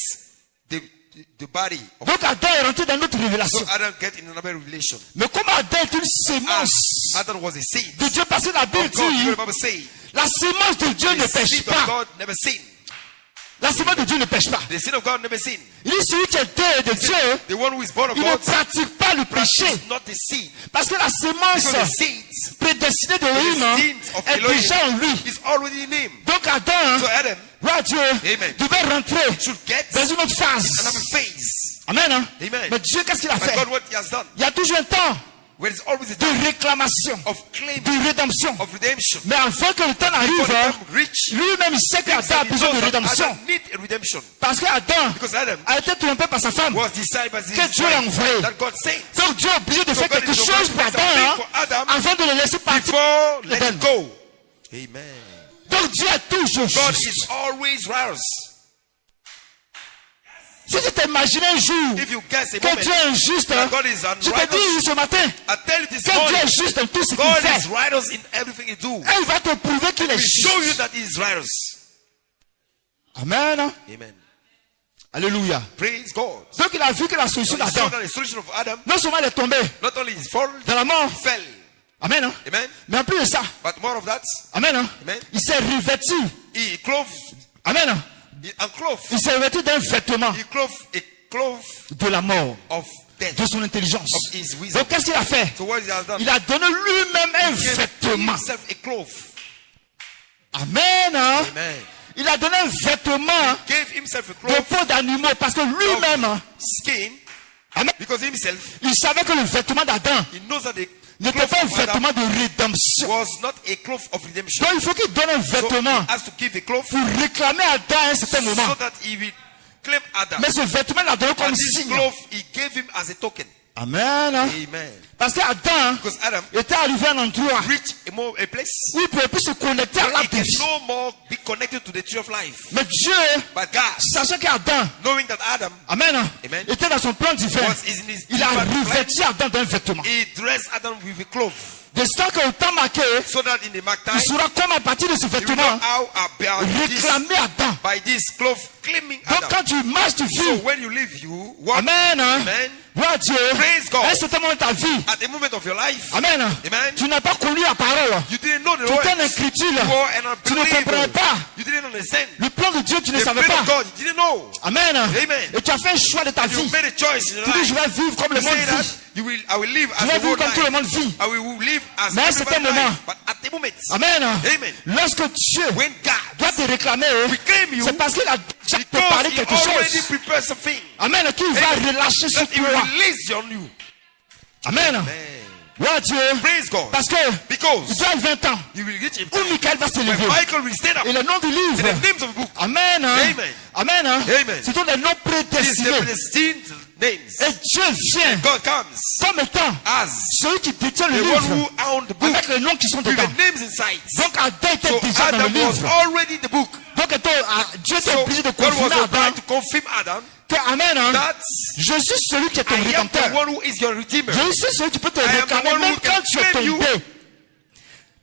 the body. Donc Adam est rentré dans notre So révélation. Adam get in another revelation. Mais comme Adam est une sémence Adam was a seed. de Dieu, parce que la Bible Of God, dit, the Bible say, la sémence de Dieu ne the pêche seed of pas. God never sin. La sémence de Dieu ne pêche pas. The seed of God never sin. Il dit celui qui est né de Dieu, The one who is born of il ne God pratique pas le péché. is not a seed. Parce que la sémence Because the seeds, prédestinée de the Elohim seeds of est Elohim déjà en lui. is already in him. Donc Adam, So Adam gloire à Dieu, Amen. devait rentrer should get dans une autre phase. another phase Amen. Hein? Amen. Mais Dieu, qu'est-ce qu'il a by fait? God what he has done. Il y a toujours un temps Where it's always a de time réclamation, of claim, de rédemption. of redemption. Mais avant que le temps Before n'arrive, the hein, time reach, lui-même il sait qu'Adam a he besoin de knows that rédemption. Adam need a redemption. Parce qu'Adam Because Adam a été trompé par sa femme. was decided by his Que Dieu l'a wife envoyé. that God sent. Donc Dieu a oublié de faire God quelque is chose pour something Adam, for hein, Adam avant de le laisser partir. Before let Eden. it go. Amen. Donc Dieu est toujours God juste. is always righteous. Si tu t'imagines un jour If you guess a que moment Dieu est injuste, hein, that God is je te unrighteous, dis ce matin I tell you this que Dieu morning, est juste dans tout ce qu'il God fait. is righteous in everything he do. Et il va te prouver qu'il est He show you juste. that he is righteous. Amen. Amen. Alléluia. Praise God. Donc il a vu que la solution So he saw d'Adam, that the solution of Adam, non seulement elle est tombée not only is fall, dans la mort, he fell. Amen. Hein, Amen. mais en plus de ça, But more of that, Amen. Hein, Amen. il s'est revêtu he clothed Amen. And clothed. Il s'est revêtu d'un vêtement He clothed a cloth de la mort, of death. de son intelligence. Of his wisdom. Donc qu'est-ce qu'il a fait? So what he has done? Il a donné lui-même un He gave vêtement. himself a cloth. Amen. Amen. Il a donné un vêtement Gave himself a de cloth peau d'animaux parce que lui-même, skin. amen, Because himself, il savait que le vêtement d'Adam he knows that the n'était cloth pas un of Adam vêtement de rédemption. was not a cloth of redemption. Donc il faut qu'il donne un So he vêtement has to give a cloth pour réclamer Adam à un certain moment. so that he will claim Adam. Mais ce vêtement il l'a donné comme And this signe. cloth he gave him as a token. Amen. Amen. Parce qu'Adam Because Adam était arrivé à un endroit reached a place où il ne pouvait plus se connecter à where he l'arbre de can vie. no more be connected to the tree of life. Mais Dieu, But God, sachant qu'Adam, knowing that Adam Amen, Amen, était dans son plan divin, was in his il a divine plan, revêtu Adam d'un vêtement. he dressed Adam with a cloth. De sorte qu'au temps marqué, So that in the mark time, il saura comment à partir de ce you know vêtement how about this, réclamer Adam. by this cloth claiming Donc Adam. quand tu marches, tu So vis. when you leave, you walk. Amen. Amen. Gloire à Dieu. Praise God. À un certain moment de ta vie. At the moment of your life, Amen. Amen. Tu n'as pas connu la parole. you didn't know the Tu étais un words. incrédule. You were an Tu ne comprenais unbeliever. pas. You didn't understand. Le plan de Dieu, tu ne The savais plan pas. of God, you didn't know. Amen. Amen. Et tu as fait un choix de ta You vie. made a choice in your Tu dis, life. je vais vivre comme le You monde say that vit. I will live Je as vais the vivre world comme tout le life. monde vit. I will live as Mais à un certain everybody moment, life. But at the moment, Amen. Amen. Lorsque Dieu when God doit te réclamer, reclaim you, c'est parce qu'il a déjà because préparé he quelque already chose. prepared something, Amen. Qu'il va Amen. relâcher sur that he will toi. release on you. Amen. Amen. Gloire à Dieu. Praise God. Parce que Because il doit avoir 20 ans you will reach a où time Michael va se when lever. Michael will stand up. Et le nom du And livre. the names of the book, Amen. Amen. Amen. Amen. C'est tous les noms is the prédestinés. predestined names. Et Dieu vient God comes comme étant as celui qui détient the le one livre who owned the book avec les noms qui sont with dedans. the names inside. Donc Adam était So déjà dans le Adam was livre. already in the book. Donc Dieu était So obligé de God was confirmer à Adam obliged to confirm Adam que Amen. that Je suis celui qui est ton I am rédempteur. the one who is your redeemer. Je suis celui qui peut te I am the réclamer one who même can quand tu es claim you. tombé.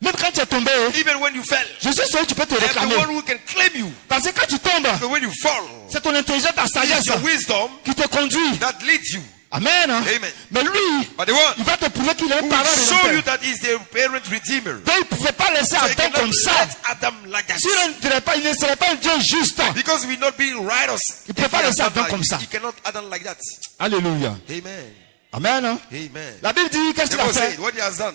Même quand tu es tombé, Even when you fell, je suis celui qui peut te I am the réclamer. one who can claim you. Parce que quand tu tombes, So when you fall, c'est ton intelligence, ta it's sagesse your wisdom qui te conduit. that leads you. Amen. Amen. Mais lui, But the one il va te prouver qu'il est un who parent will show you rédempteur. that is the parent redeemer. Donc il ne pouvait pas laisser So he Adam cannot comme ça. let Adam like that. S'il il ne serait pas un Dieu juste. Because he will not be righteous. Il peut if pas he has laisser done Adam like- comme ça. He cannot Adam like that. Alléluia. Amen. Amen. Amen. La Bible dit, qu'est-ce The qu'il a Bible fait? said what he has done.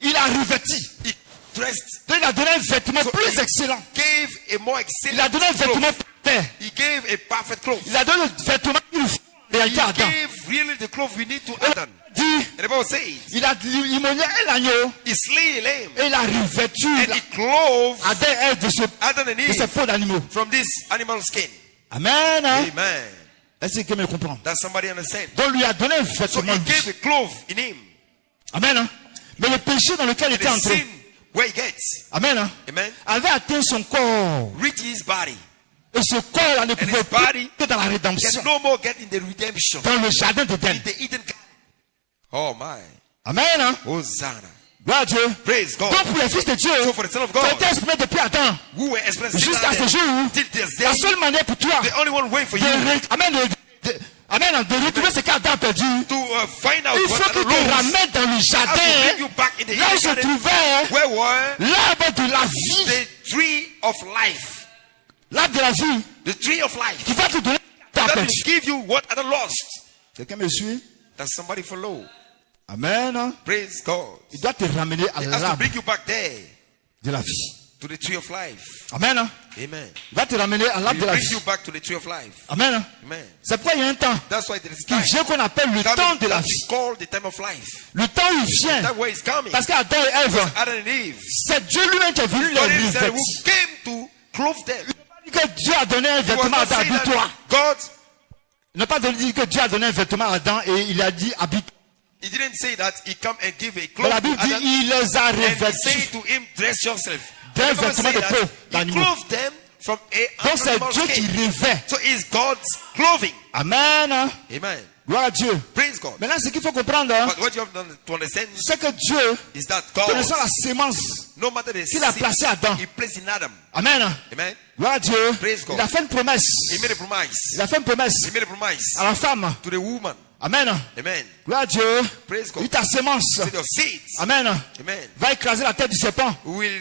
Il a revêti. He dressed, Donc il a donné un vêtement plus he excellent. gave a more Il a excellent donné un vêtement cloth. parfait. He gave a perfect cloth. Il a donné le vêtement qu'il faut en He réalité à Adam. gave really the cloth we need to Il Adam. a dit, And the Bible says il a immoné un agneau he slay a lamb et il a revêtu and he clothed Adam et Ève de Adam and ces Eve peaux d'animaux. from this animal skin. Amen. Amen. Est-ce que quelqu'un me comprend? Does somebody understand? Donc lui a donné un So vêtement. he gave a cloth in him. Amen. Mais le péché dans lequel il And était the entré, sin where he gets, Amen, amen, avait atteint son corps. reach his body. Et ce corps-là ne And pouvait his body plus que dans la rédemption, can no more get in the redemption. dans le jardin d'Éden. In the Eden garden. Oh my. Amen. Hosanna. Gloire à Dieu. Praise God. Donc pour les fils de Dieu, So for the Son of qui ont God, été exprimés depuis Adam, who were expressed jusqu'à ce jour, till this day, la seule manière pour toi the only one way for de, you Amen, Amen, de retrouver ce qu'Adam a perdu, to find out il what faut qu'il Adam te knows, ramène dans le has to jardin, bring you back in the là où Eden se garden, trouvait where were l'arbre de la vie. the tree of life. L'arbre de la vie The tree of life. qui va te donner ce que Adam a That will perdu. give you what Adam lost. Quelqu'un me suit? Does somebody follow? Amen. Praise God. Il doit te ramener à It has to l'arbre bring you back there de la vie. to the tree of life. Amen. Amen. Il va te ramener à It l'arbre de will la bring vie. you back to the tree of life. Amen. Amen. C'est pourquoi il y a un temps That's why there is qui time. vient qu'on appelle le temps de la That vie. is called the time of life. Le temps où il vient. That way is coming. Parce qu'Adam et Ève, Adam and Eve. c'est Dieu lui-même qui est venu les God himself revêtir. who came to clothe them. Il n'a pas dit que Dieu a donné un He was vêtement à not Adam, saying habille-toi. that God, Il n'a pas dit que Dieu a donné un vêtement à Adam et il a dit habille. he didn't say that he come and give a Mais cloth la to Bible dit Adam il les a and he say revêtus. to him, dress yourself. D'un The Bible vêtement say de that peau he d'animaux. clothed them from Donc a c'est animal Dieu qui skin. revêt. So it's God's clothing. Amen. Amen. Gloire à Dieu. Praise God. Maintenant, ce qu'il faut comprendre, But what you have done to understand c'est que Dieu, is that God, connaissant la sémence no matter the qu'il a placée à Adam, he placed in Adam. Amen. Amen. Gloire à Dieu. Praise God. Il a fait une promesse. He made a promise. Il a fait une promesse He made a promise à la femme. to the woman. Amen. Amen. Gloire à Dieu. Praise God. Il ta sémence. Said your seeds. Amen. Amen. Va écraser la tête du serpent. Will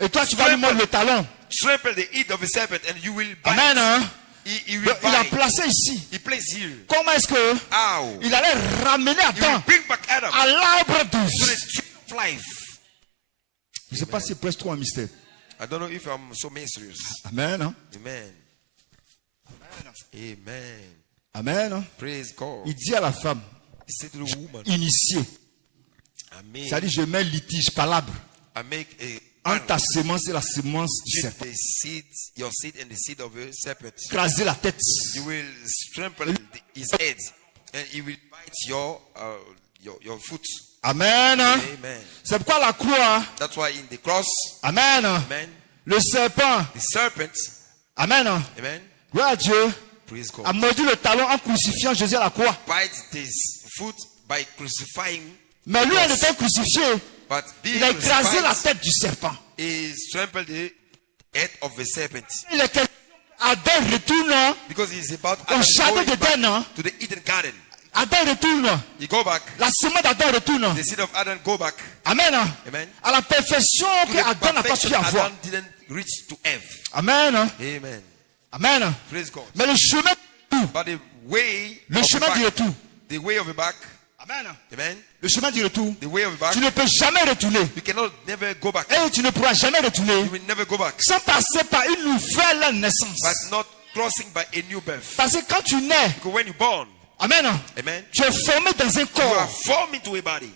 Et toi, tu vas lui mordre le talon. trample the head of a serpent and you will bite. Amen. Hein? He will Donc, il a bite. placé ici. He placed here. Comment est-ce que How? il allait ramener He will Adam bring back Adam à l'arbre to douce? the tree of life. Je ne sais pas si c'est presque trop un mystère. I don't know if I'm so mysterious. Amen. Hein? Amen. Amen. Amen. Hein? Praise God. Il dit à la femme He said to the woman, initiée, I c'est-à-dire je mets litige, palabre, make entre ta sémence et la sémence du between serpent. the seed, your seed and the seed of a serpent. Écraser la tête. You will trample his head, and he will bite your foot. Amen. Hein? Amen. C'est pourquoi la croix, That's why in the cross, Amen. amen, Le serpent, the serpent, Amen. amen, Gloire à Dieu, praise a God, mordu le talon en crucifiant Jésus à la croix. bites his foot by crucifying. Mais lui, en étant crucifié, But being il a écrasé la crucified, tête du serpent. he trampled the head of the serpent. Il est question, Adam retourne Because he's about au jardin going back d'Éden. to the Eden garden. Adam retourne. You go back, La semence d'Adam retourne. the seed of Adam go back. Amen. Amen. À la perfection To que the Adam n'a pas perfection pu avoir. Adam didn't reach to Eve. Amen. Amen. Amen. Praise God. Mais le chemin du retour. But the way Le of the chemin du back, retour. the way of the back, Amen. amen, Le chemin du retour. the way of the back, Tu ne peux jamais retourner. you cannot never go back. Et tu ne pourras jamais retourner You will never go back. sans passer par une nouvelle naissance. But not crossing by a new birth. Parce que quand tu nais, Because when you're born, Amen, amen, tu es formé dans un you are corps. formed into a body.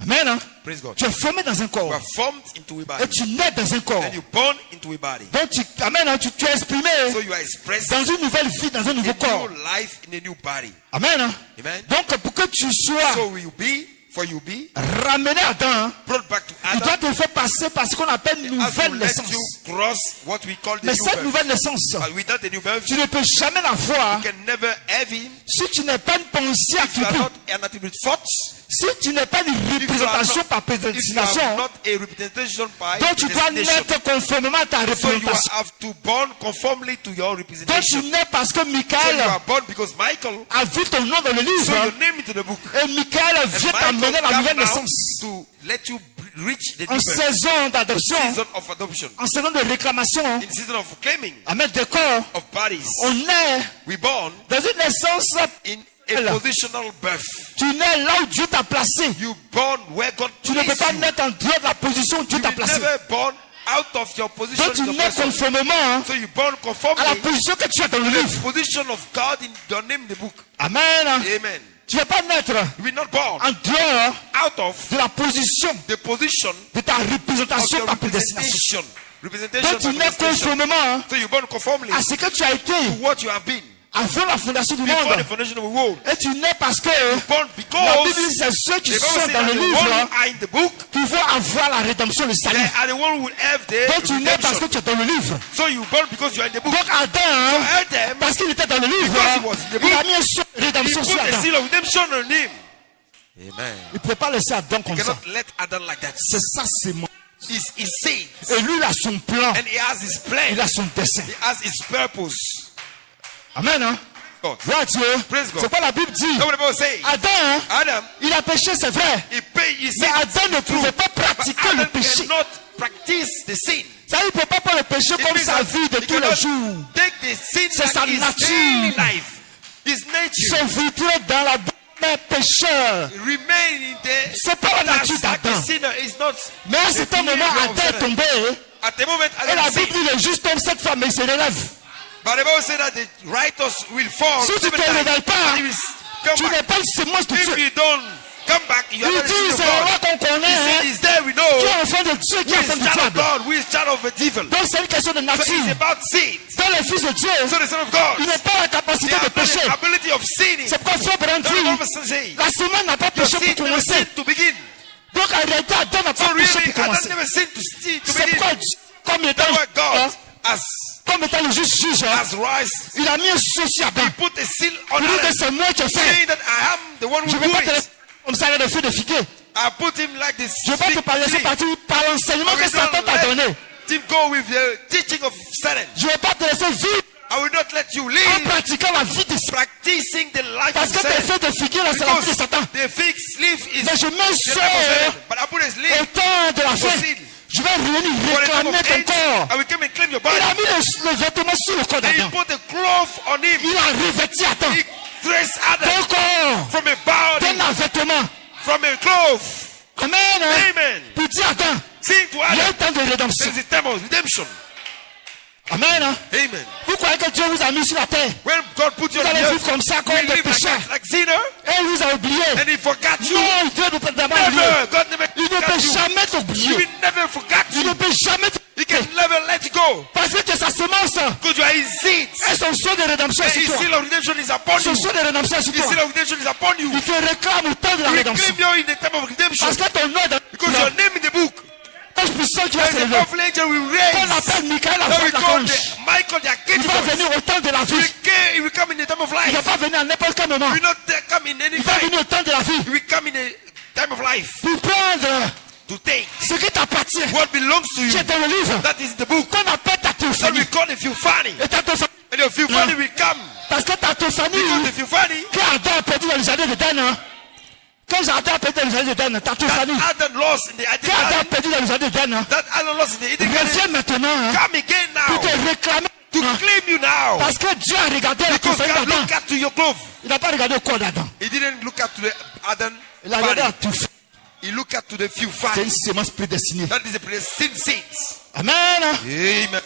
Amen. Praise God. Tu es formé dans un You corps. are formed into a Et body. tu nais dans un corps. And you're born into a body. Donc Amen, tu es exprimé So you are expressed dans une nouvelle vie, dans un nouveau a corps. new life in a new body. Amen. Amen. Donc pour que tu sois So will you be, for you be, ramené à Adam, brought back to il doit Adam. te faire passer par ce qu'on appelle une Has to nouvelle let naissance. you cross what we call the Mais new cette birth. nouvelle naissance, But without the new birth, tu ne peux jamais la voir you can never have him. si tu n'es pas une pensée If you are attribuée. not an attribute thought, Si tu n'es pas une représentation par if you prédestination, are not a representation by donc tu dois destination, naître conformément à ta so you représentation. have to born conformably to your Donc tu representation. nais parce que So you Michael are born because Michael, a vu ton nom dans le so livre your name into the book. et Michael And vient Michael t'amener la come nouvelle now naissance. to let you reach the En new birth. saison d'adoption, Season of adoption. en saison de réclamation, In season of claiming avec des corps, of bodies. on naît We born dans une naissance. in a positional birth. Tu nais là où Dieu t'a placé. You born where God Tu ne peux placed pas you. naître en dehors de la position où Dieu You t'a will placé. never born out of your position. Donc tu in the nais person. conformément So you born à la conformably position que tu as dans le to livre. the position of God in your name in the book. Amen. Amen. Tu ne vas pas naître You will not born en dehors out of de la position the position de ta of représentation your par prédestination. representation. Donc tu by nais predestination. conformément So you born conformably à ce que tu as été to what you have been avant la fondation du before the monde. foundation of the world. Et tu nais parce que Born la because Bible dit c'est ceux qui the Bible sont says dans that le the one livre who are in the book, qui vont avoir la rédemption, le they salut. are the one who will have the Donc tu nais parce que redemption. tu es dans le livre. So you born because you are in the book. Donc Adam, Adam, parce qu'il était dans le livre, Because he was in the book, il a mis un sceau de he rédemption sur put a Adam. seal of redemption on him. Amen. Il ne pouvait pas laisser Adam comme You ça. cannot let Adam like that. C'est ça, c'est moi. He's saved. Et lui, il a son plan. And he has his plan. Il a son dessein. He has his purpose. Amen. Hein? God. Gloire à Dieu. Praise God. C'est quoi la Bible dit? Know what the Bible says? Adam, hein, Adam, il a péché, c'est vrai. he Mais sinned. Adam ne pouvait pas But pratiquer le Adam péché. cannot practice the sin. Ça, il ne peut pas prendre le péché It comme means sa that vie de he tous les cannot jours. take the sin C'est sa like his nature. daily life. His nature. S'infiltrer dans la mais pécheur. Remain in the C'est pas la nature like a d'Adam. sinner is not. Mais à un certain moment, Adam est tombé. At the moment, Et la Adam Bible sinned. dit le juste tombe cette fois, mais il se relève. But the Bible said that the righteous will fall. Si tu ne 7 te times, réveilles pas, and he will come tu back. n'es pas une sémence de If Dieu. you don't come back, you are Il not a dit, son of c'est le roi God. qu'on connaît. He said, Hein? he's there, we Qui know. est enfant de Dieu, qui Who est enfant is du child of diable. God? Who is child of the devil? Donc c'est une question de So it's nature. about sin. Dans les fils de Dieu, So the son of God, il n'a pas la they capacité de have pécher. the ability of sinning. C'est pourquoi Frère Brandt That's what the dit, Bible says. la semaine n'a pas Your péché sin pour never commencer. sinned to begin. Donc en réalité, Adam n'a So pas péché really, pour Adam commencer. never sinned to C'est begin. pourquoi Dieu, comme étant, That's why God hein, has comme étant le juste juge, hein, rise. il a mis un sceau sur Adam. He put a seal on Il dit que Adam, c'est moi qui ai fait. saying that I am the one Je who ne vais do pas te it. laisser comme ça avec le feu de figuier. I put him like this. Je ne vais pas te laisser partir par l'enseignement que Satan t'a donné. Him go with the teaching of Satan. Je ne vais pas te laisser vivre I will not let you en live pratiquant la vie de Satan. practicing the life Parce of que tes Satan. feux de figuier, là, c'est la vie de Because Satan. the fixed leaf is Mais je mets the ça life of Satan. But I put his au leaf temps de la fin. seal. Je vais revenir for the time réclamer of ton AIDS, corps. I will come and claim your Il a body. mis le vêtement sur le corps And he d'Adam. put a cloth on him. Il a revêti Adam. He dressed Ton Adam corps from a body, d'un vêtement. from a cloth. Amen. Amen. Pour dire Adam, Sing to il y a un Adam. temps de rédemption. There is a time of redemption. Amen. Amen. Vous croyez que Dieu vous a mis sur la terre When God put you Vous on the allez earth, vivre comme ça, you comme des live pécheurs. like sinner, et il vous a oublié. and he forgot you. Non, Dieu ne peut d'abord oublier. Never. God never Il ne forgot peut you. jamais He t'oublier. will never forget Il ne you. peut jamais He t'oublier. can never let you go. Parce que sa semence Because you are his seed. et son son de rédemption And est his sur toi. seal of redemption is upon Son you. son de rédemption est sur His seal toi. of redemption is upon you. Il te réclame au temps de la He will rédemption. claim you in the time of redemption. Parce que ton nom est dans Because your name in the book. l'ange puissant qui va There's a s'élever. powerful angel will On raise. appelle Michael la That voix we de la call conche. Michael the Il va archangel. venir au temps de la vie. He will come in the time of Il ne va life. pas venir à n'importe quel moment. He will not come in any Il va time. venir au temps de la vie. He will come in a time of life Pour prendre to take ce qui t'appartient. what belongs to Qui you. est dans le livre. That is the book. Qu'on appelle ta That théophanie. we call the Theophany. Et ta théophanie. And the Theophany will come. Parce que ta Because théophanie. the Theophany Quand Adam a perdu dans le jardin de Dan, quand Adam a perdu dans le jardin de Dan, ta that théophanie. Adam lost in the Eden Quand Adam a garden, perdu dans le jardin de Dan, that Adam lost in the Eden garden, reviens maintenant come again pour te now réclamer. to claim you now. Parce que Dieu a regardé la Because théophanie God d'Adam. look at to your clothes. Il n'a pas regardé au corps d'Adam. He didn't look at to the Adam Il a regardé la body. théophanie. He looked at to the C'est Theophany. une sémence prédestinée. That is the predestined saints. Amen. Amen.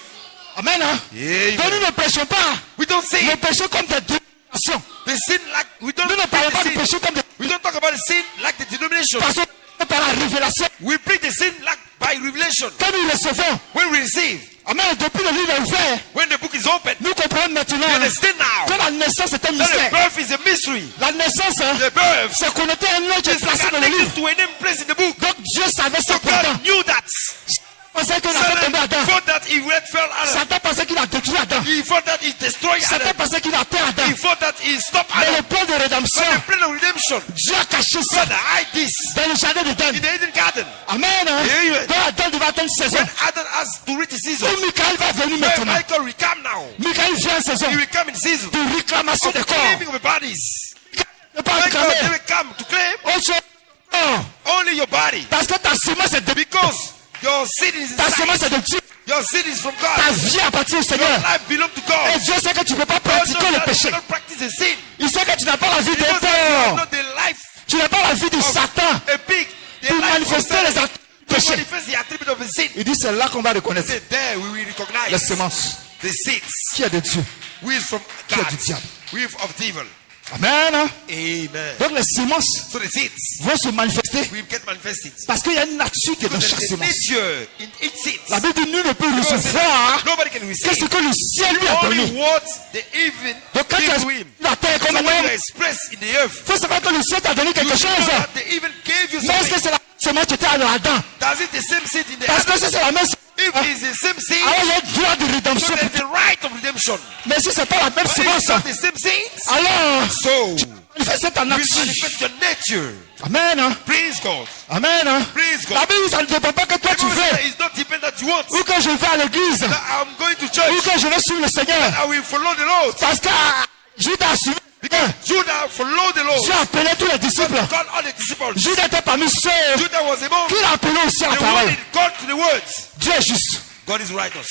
Amen. Donc nous Amen. ne prêchons pas. We don't say Nous prêchons comme des dénominations. the sin like we don't Nous ne parlons pas preach du the sin. péché comme des We don't talk about the sin like the denomination. parce que par la révélation. We preach the sin like by revelation. Quand nous recevons. When we receive, Amen. Depuis le livre est ouvert. when the book is open, Nous comprenons maintenant we understand que now la naissance est un that the mystère. birth is a mystery. La naissance, The birth c'est connecté à un nom qui est is placé dans le livre. connected to a name place in the book. Donc Dieu savait ça So pourtant. God knew that. Pensait qu'il a fait tomber Satan Adam. thought that he would fell Adam. Satan pensait qu'il a détruit Adam. He thought that he destroyed Satan Adam. pensait qu'il a atteint Adam. He thought that he stopped Mais le Adam. plan de rédemption, But the plan of redemption, Dieu a caché ça God hide this dans le jardin de Dan. in the Eden garden. Amen. Amen. Donc Adam devait attendre une saison. When Adam has to reach the season, Où Michael va venir when maintenant. Michael will come now, Michael vient en saison he will come in season. de réclamation des corps. Claiming of the bodies. Ne pas Michael réclamer will come to claim autre chose. Non. only your body. Parce que ta semence est de Because your seed is ta semence inside. est de Dieu. Your seed is from Ta God. vie appartient au Your Seigneur. life belongs to Et God. Dieu sait que tu ne peux pas God pratiquer knows le that you péché. cannot practice the sin. Il sait que tu n'as pas la vie d'un Because you have porc. not the life Tu n'as pas la vie de of Satan a pig. The pour life of manifester Satan. les attributs du To péché. manifest the attribute of the sin. Il dit c'est là qu'on va reconnaître Say, there we will les recognize semences. the seeds. Qui est de Dieu? Who is from Qui est God? du diable? Who is of the evil. Amen. Amen. Donc les semences So the seeds vont se manifester will get manifested. parce qu'il y a une nature qui est dans Because chaque there's a semence. nature in each seed. La Bible dit nul ne peut Because recevoir nobody can que ce receive que le ciel lui a only donné. what the even Donc quand tu gave to as him. la terre comme So un when you homme, express in the earth, il faut savoir que le ciel t'a donné you quelque know chose. that the even gave you Mais est-ce que something. c'est la semence qui était à Adam? Does it the same seed in the Parce que other? si c'est la même If semence, it's the same seed, alors il y a un droit de so rédemption. there's the right of redemption. Mais si c'est pas la même But it's semence, not the same seed. alors So manifester ta you nature. manifest your nature. Amen. Praise God. Amen. Praise God. La Bible, ça ne dépend pas que toi The tu Bible veux, says it's not depend that you want. ou que je vais à l'église, That I'm going to ou church. que je vais suivre le Seigneur. I will follow the Lord. Parce que Judas a suivi. Judah followed the Lord. Dieu a appelé tous les disciples. Called all the disciples. Judas était parmi ceux Judah was among qui l'a appelé aussi à la the one parole. that called to the words. Dieu est juste. God is righteous.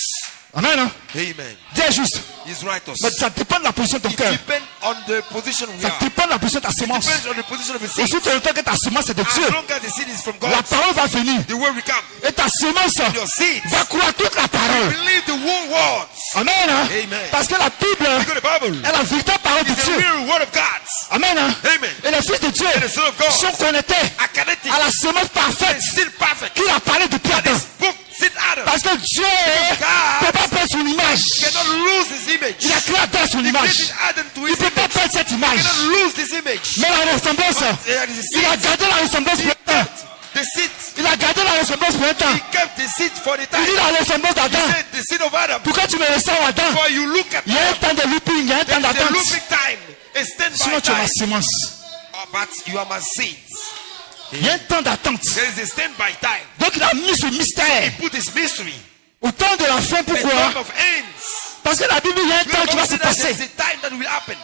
Amen. Amen. Dieu est juste. He's righteous. Mais ça dépend de la position de ton It cœur. depends on the position we Ça are. dépend de la position de ta semence. Depends on the position of the seed. Aussi longtemps que ta semence est de Dieu, As long as the seed is from God, la parole va venir. the word will come. Et ta semence Your seed. va croire toute la parole. Believe the whole word. Amen. Amen. Parce que la Bible Because the Bible est la véritable parole de is the Dieu. real word of God. Amen. Amen. Et les fils de Dieu And the Son of God sont connectés are connected. à la semence parfaite It's still perfect. qu'il a parlé depuis And Adam. this book, Sid Adam, Parce que Dieu ne peut pas perdre son image. cannot lose his image. Il a créé Adam à son He image. created Adam to Il his ne peut pas image. perdre cette He image. cannot lose this image. Mais la ressemblance, There is a il a seed. gardé la ressemblance pour un temps. The seed. Il a gardé la ressemblance pour un temps. He kept the seed for the Il time. dit la ressemblance He d'Adam. said the seed of Adam. Pourquoi tu me ressembles Adam? For you look at Il y a un temps de looping, il y a un temps there is a d'attente. looping time, a standby Sinon tu as ma time. sémence. Oh, but you are my seed. Il y a un temps d'attente. There is a standby time. Donc il a mis ce He mystère put this mystery. au temps de la fin. A Pourquoi? time of ends. Parce que la Bible, il y a un temps qui va se There is passer. a time that will happen.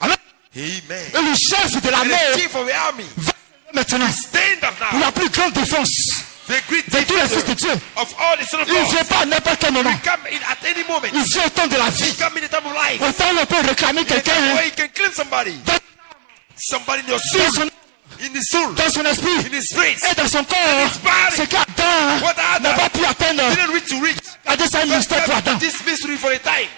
Amen. Amen. Et le chef de la And mer the chief of the army va maintenant stand up pour now. la plus grande défense. the great de tous les fils de Dieu. of all the sons of Il ne God. vient pas à n'importe quel moment. He come in at any moment. Il vient au temps de la vie. He come in the time of life. Au temps où on peut réclamer quelqu'un Where he can claim somebody. Somebody in your dans soul. son, In his soul. dans son esprit In his spirit. et dans son corps. body. C'est qu'Adam What Adam n'a pas pu atteindre. didn't reach to reach. Regardez ça, un mystère pour Adam. This mystery for a time.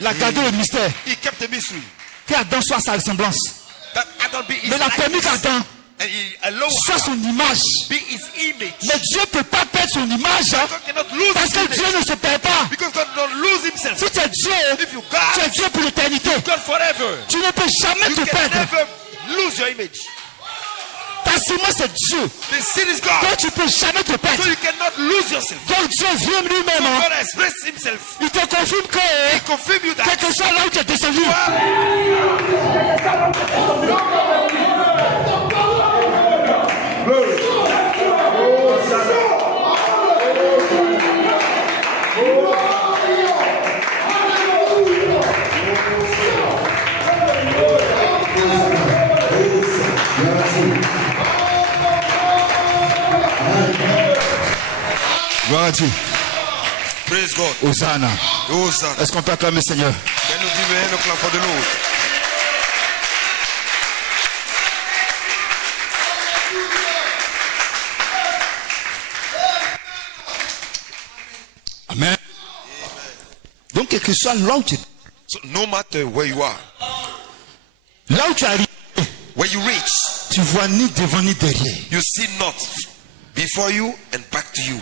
Il a gardé le mystère. He kept the mystery. Qu'Adam soit sa ressemblance. That Adam be his Mais il a permis likeness. qu'Adam And he allowed soit son image. be his image. Mais Dieu ne peut pas perdre son image. Hein, God cannot lose parce his que image. Dieu ne se perd pas. Because God don't lose himself. Si tu es Dieu, If you tu es God, Dieu pour l'éternité. God forever. Tu ne peux jamais You te can perdre. never lose your image. Ta semence c'est Dieu. The sin is God. Donc tu ne peux jamais te So perdre. you cannot lose yourself. Donc Dieu vient lui-même. Hein, God expressed himself. il te confirme He que confirmed you that. quel que soit là où tu es descendu, Gloire à Dieu. Praise God. Hosanna. Hosanna. Est-ce qu'on peut acclamer le Seigneur? Can you give a hand of clap for the Lord? Amen. Donc, quel que soit là où tu es, So no matter where you are, là où tu arrives, where you reach, tu vois ni devant ni derrière. you see not before you and back to you.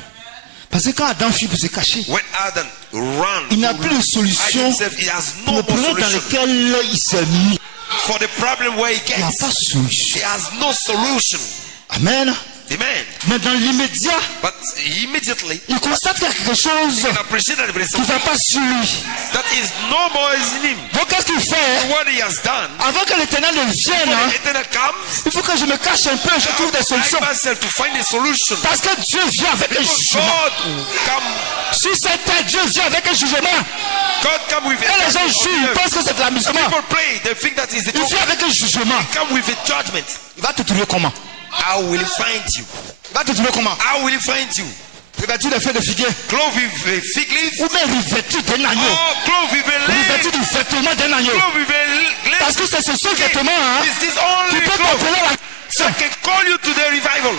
Parce que quand Adam fut pour se cacher, When Adam ran, il n'a to plus de hide solution himself, he has pour no le more problème dans solution. lequel il s'est mis. For the problem where he Il n'y a gets, pas de solution. he has no solution. Amen. Amen. Mais dans l'immédiat, But immediately, il constate qu'il y a quelque chose you can appreciate that there is qui ne something va pas sur lui. that is no more is in him. Donc, qu'est-ce qu'il fait? What he has done, Avant que l'éternel ne vienne, when hein, the eternal comes, il faut que je me cache un peu, je trouve des I solutions. myself to find a solution. Parce que Dieu vient avec un jugement. God will come. Sur cette terre, Dieu vient avec un jugement. God come with Et les gens jouent, ils pensent que c'est de l'amusement. People play, they think that is the Il truth. vient avec un jugement. Come with a judgment. Il va te trouver comment? How will he find you? Il va te trouver comment? How will he find you? Revêtu de feuilles de figuier. Clothed with a fig leaf? Ou bien revêtu d'un agneau. Or clothed with a Revêtu lamb? du vêtement d'un agneau. Clothed with a Parce que c'est ce seul vêtement hein, Is this qui only peut clothes contrôler la that can call you to the revival?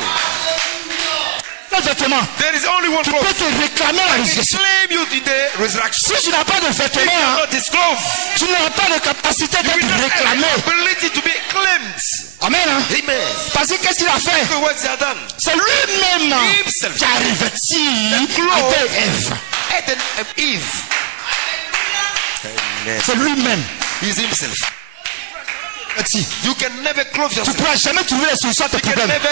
seul vêtement There is only one qui cloth peut te réclamer la that can résurrection. claim you in the resurrection. Si tu n'as pas de If vêtement, you are hein, not disclosed, tu n'as pas de capacité you will d'être not have réclamé. the ability to be claimed. Amen. Hein? Amen. Parce que qu'est-ce qu'il a fait? Look at what he has done. C'est lui-même hein, Himself. qui a revêtu cloth. Adam et Ève. Adam and Eve. Amen. C'est lui-même. He's himself. Petit. You can never clothe Tu ne yourself. pourras jamais trouver la solution à tes You can problèmes. never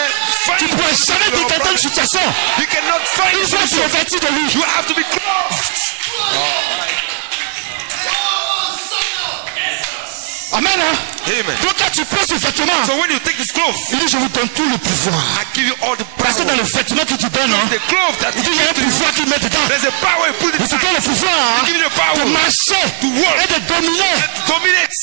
Tu find ne pourras jamais your détecter une problem. situation. You cannot find Une a fois que tu es solution. vêtu de lui. You have to be clothed. Amen. Hein? Amen. Donc quand tu prends ce vêtement, So when you take this cloth, il dit je vous donne tout le pouvoir. I give you all the Parce que dans power. le vêtement que tu donnes, hein, The cloth that il dit you il y a un give to you, pouvoir qu'il met dedans. there's a power you put Il te inside. donne le pouvoir hein, Give you the de power marcher to work. et de dominer to dominate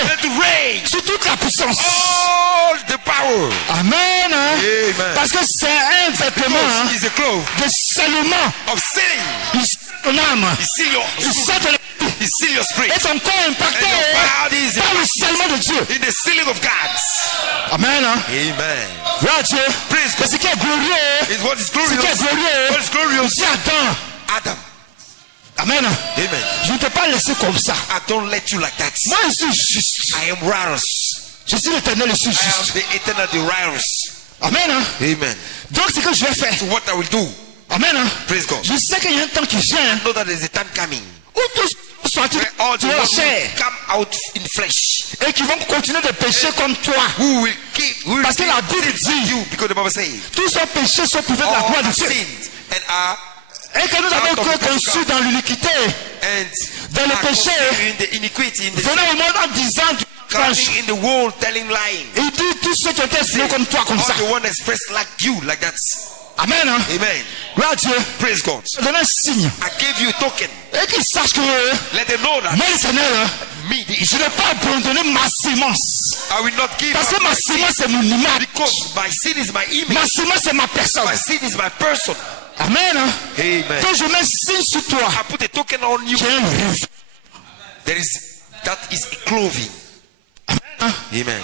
and to reign. sur toute la puissance. All the power. Amen. Hein? Amen. Parce que c'est un vêtement hein, Is a cloth de seulement. of sinning. Il sait ton âme. You see your, Il sait ton you see your spirit et ton corps impacté and your body is par le scellement de Dieu. in the sealing of God. Amen. Hein? Amen. Gloire à Dieu. Praise Mais God. ce qui est glorieux, Is what is ce qui est glorious. glorieux, What is glorious? c'est Adam. Adam. Amen. Amen. Je ne t'ai pas laissé comme ça. I don't let you like that. Moi, je suis juste. I am righteous. Je suis l'éternel, je suis I am juste. the eternal, the righteous. Amen. Hein? Amen. Donc, ce que je vais faire. So what I will do, Amen. Hein? praise God, Je sais qu'il y a un temps qui vient know that there's a time coming où tous sortir where all the de la ones chair will come out in flesh. et qui vont continuer de pécher comme toi. Who will keep, who will Parce que la keep Bible sin dit, you, because the Bible says, tous sont péchés sont privés de la all gloire de have Dieu. sinned and are Et que nous avons été conçus dans l'iniquité, dans le are péché, conceived in the iniquity, in the venant au monde en disant du mensonge. coming in the world, telling lying. Il dit tous ceux qui ont été exprimés comme toi, comme ça. All the one expressed like you, like that. Amen. Hein? Amen. Gloire à Dieu. Praise God. Je donne un signe. I gave you a token. Et qu'ils sachent que Let them know that moi, l'éternel, hein, me, the je n'ai pas abandonné ma sémence. I will not give Parce up que ma my seed. semence c'est mon image. Because my seed is my image. Ma semence c'est ma personne. My seed is my person. Amen. Amen. Quand je mets signe sur toi, I put a token on you. j'ai un rêve. That is a clothing. Amen.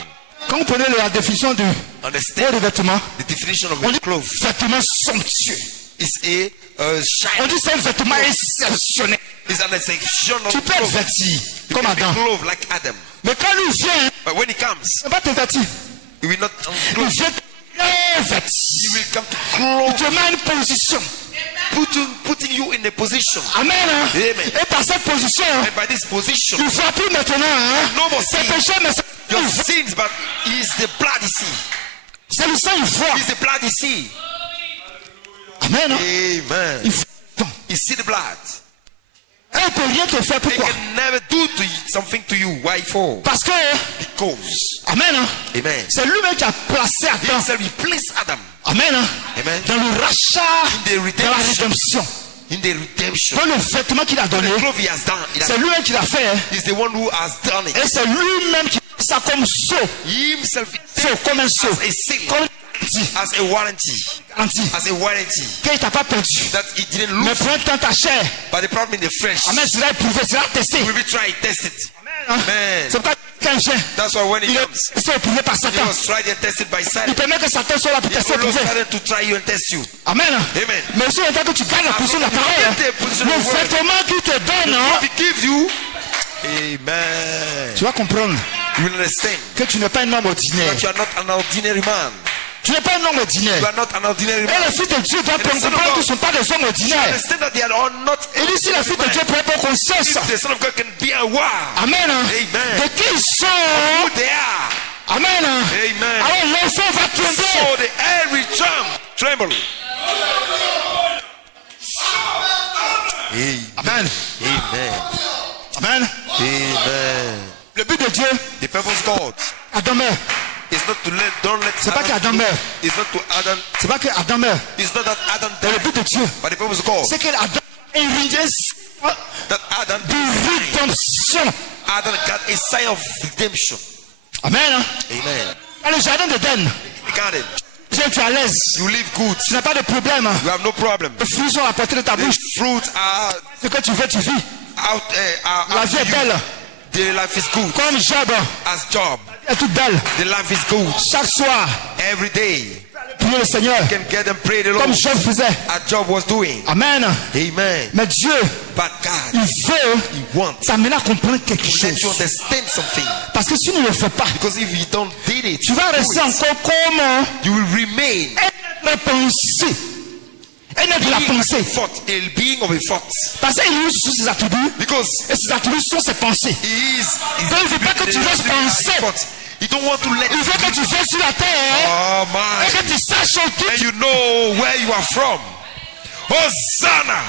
Quand vous prenez la définition du Understand vêtement, the definition of on a dit cloth. vêtement somptueux. It's a On shine. dit c'est un vêtement exceptionnel. It's an exception of Tu peux être cloth. vêtu You comme can be Adam. clothed like Adam. Mais quand il vient, But when he comes, il ne va pas te vêtir. he will not Il clothe. vient très vêtu. He will come to Il clothe, te met à une position. putting you in a position. Amen. Amen. Et par cette position, And by this position, il ne voit plus maintenant. no more C'est sin. péché, mais Your sins, but it's the blood you see. c'est le sang, il voit. It's the blood you see. Amen. Amen. Il voit. You see the blood. Et il ne peut rien te faire. They Pourquoi? can never do to you something to you. Why for? Parce que, Because. Amen. Amen. C'est lui-même qui a placé He Adam. himself replaced Adam Amen. Amen. Dans le rachat, In the dans la rédemption. in the redemption. Dans le vêtement qu'il a donné, The clothes he has done. c'est lui-même qui l'a fait. He's the one who has done it. Et c'est lui-même qui fait ça comme sceau. He himself Sceau, comme un sceau. as a seal, Comme une as a warranty, garantie. as a warranty Qu'il t'a pas perdu. that he didn't Mais lose. pour un temps, ta chair. But the problem in the flesh, Amen. Cela est prouvé, cela est testé. we will try it, test it. Amen. Amen. C'est pourquoi quand vient, That's why when he il comes, est éprouvé par he Satan. was tried and tested by Il Satan. permet que Satan soit là pour He tester, allows éprouver. Satan to try you and test you. Amen. Amen. Mais aussi, en tant que tu gardes la position de la long as you parole, get the position le of the word, vêtement qu'il te donne, What he gives you, amen. tu vas comprendre You will understand que tu n'es pas un homme ordinaire. that you are not an ordinary man. Tu n'es pas un homme ordinaire. You are not an ordinary Et man. les fils de Dieu doivent And the Son of comprendre God- qu'ils ne sont pas des hommes ordinaires. Understand that they are not. Et ici, les fils de Dieu prennent pas conscience. If the Son of God can be aware Amen. Amen. De qui ils sont. who they are, Amen. Amen. Alors l'enfant va tomber. so the air will tremble. Amen. Amen. Amen. Amen. Le but de Dieu, The purpose of God Adam meurt. is not to don't let. C'est pas Adam qu'Adam do- meurt. It's not to Adam. C'est pas que Adam meurt. It's not that Adam Mais le died, but de Dieu, but the purpose of God c'est que Adam ait une that Adam de rédemption. Adam got a sign of redemption. Amen. Amen. Dans le jardin d'Éden, You got it. tu es à l'aise. You live good. Tu n'as pas de problème. You have no problem. Les fruits sont à la portée de ta The bouche. fruits are Ce que tu veux, tu vis. out. La Out vie to est you. belle. The life is good. Comme Job, As job, elle est toute belle. the life is good. Chaque soir, Every day, priez le Seigneur. you can get and pray the Lord. Comme Job faisait. As Job was doing. Amen. Amen. Mais Dieu, But il God, veut He wants t'amener à comprendre quelque to let you chose. understand something. Parce que si tu ne le fais pas, Because if you don't did it, tu vas do rester it, encore comme you will remain la pensée. Elle est de la pensée. a being of a thought. Parce qu'il est sur ses attributs. Because Et ses attributs sont ses pensées. he is. Donc il ne veut pas que tu restes penser. thought. He don't want to let Il veut que tu viennes sur la terre. Oh Et my. que tu saches tout. And you know where you are from. Hosanna.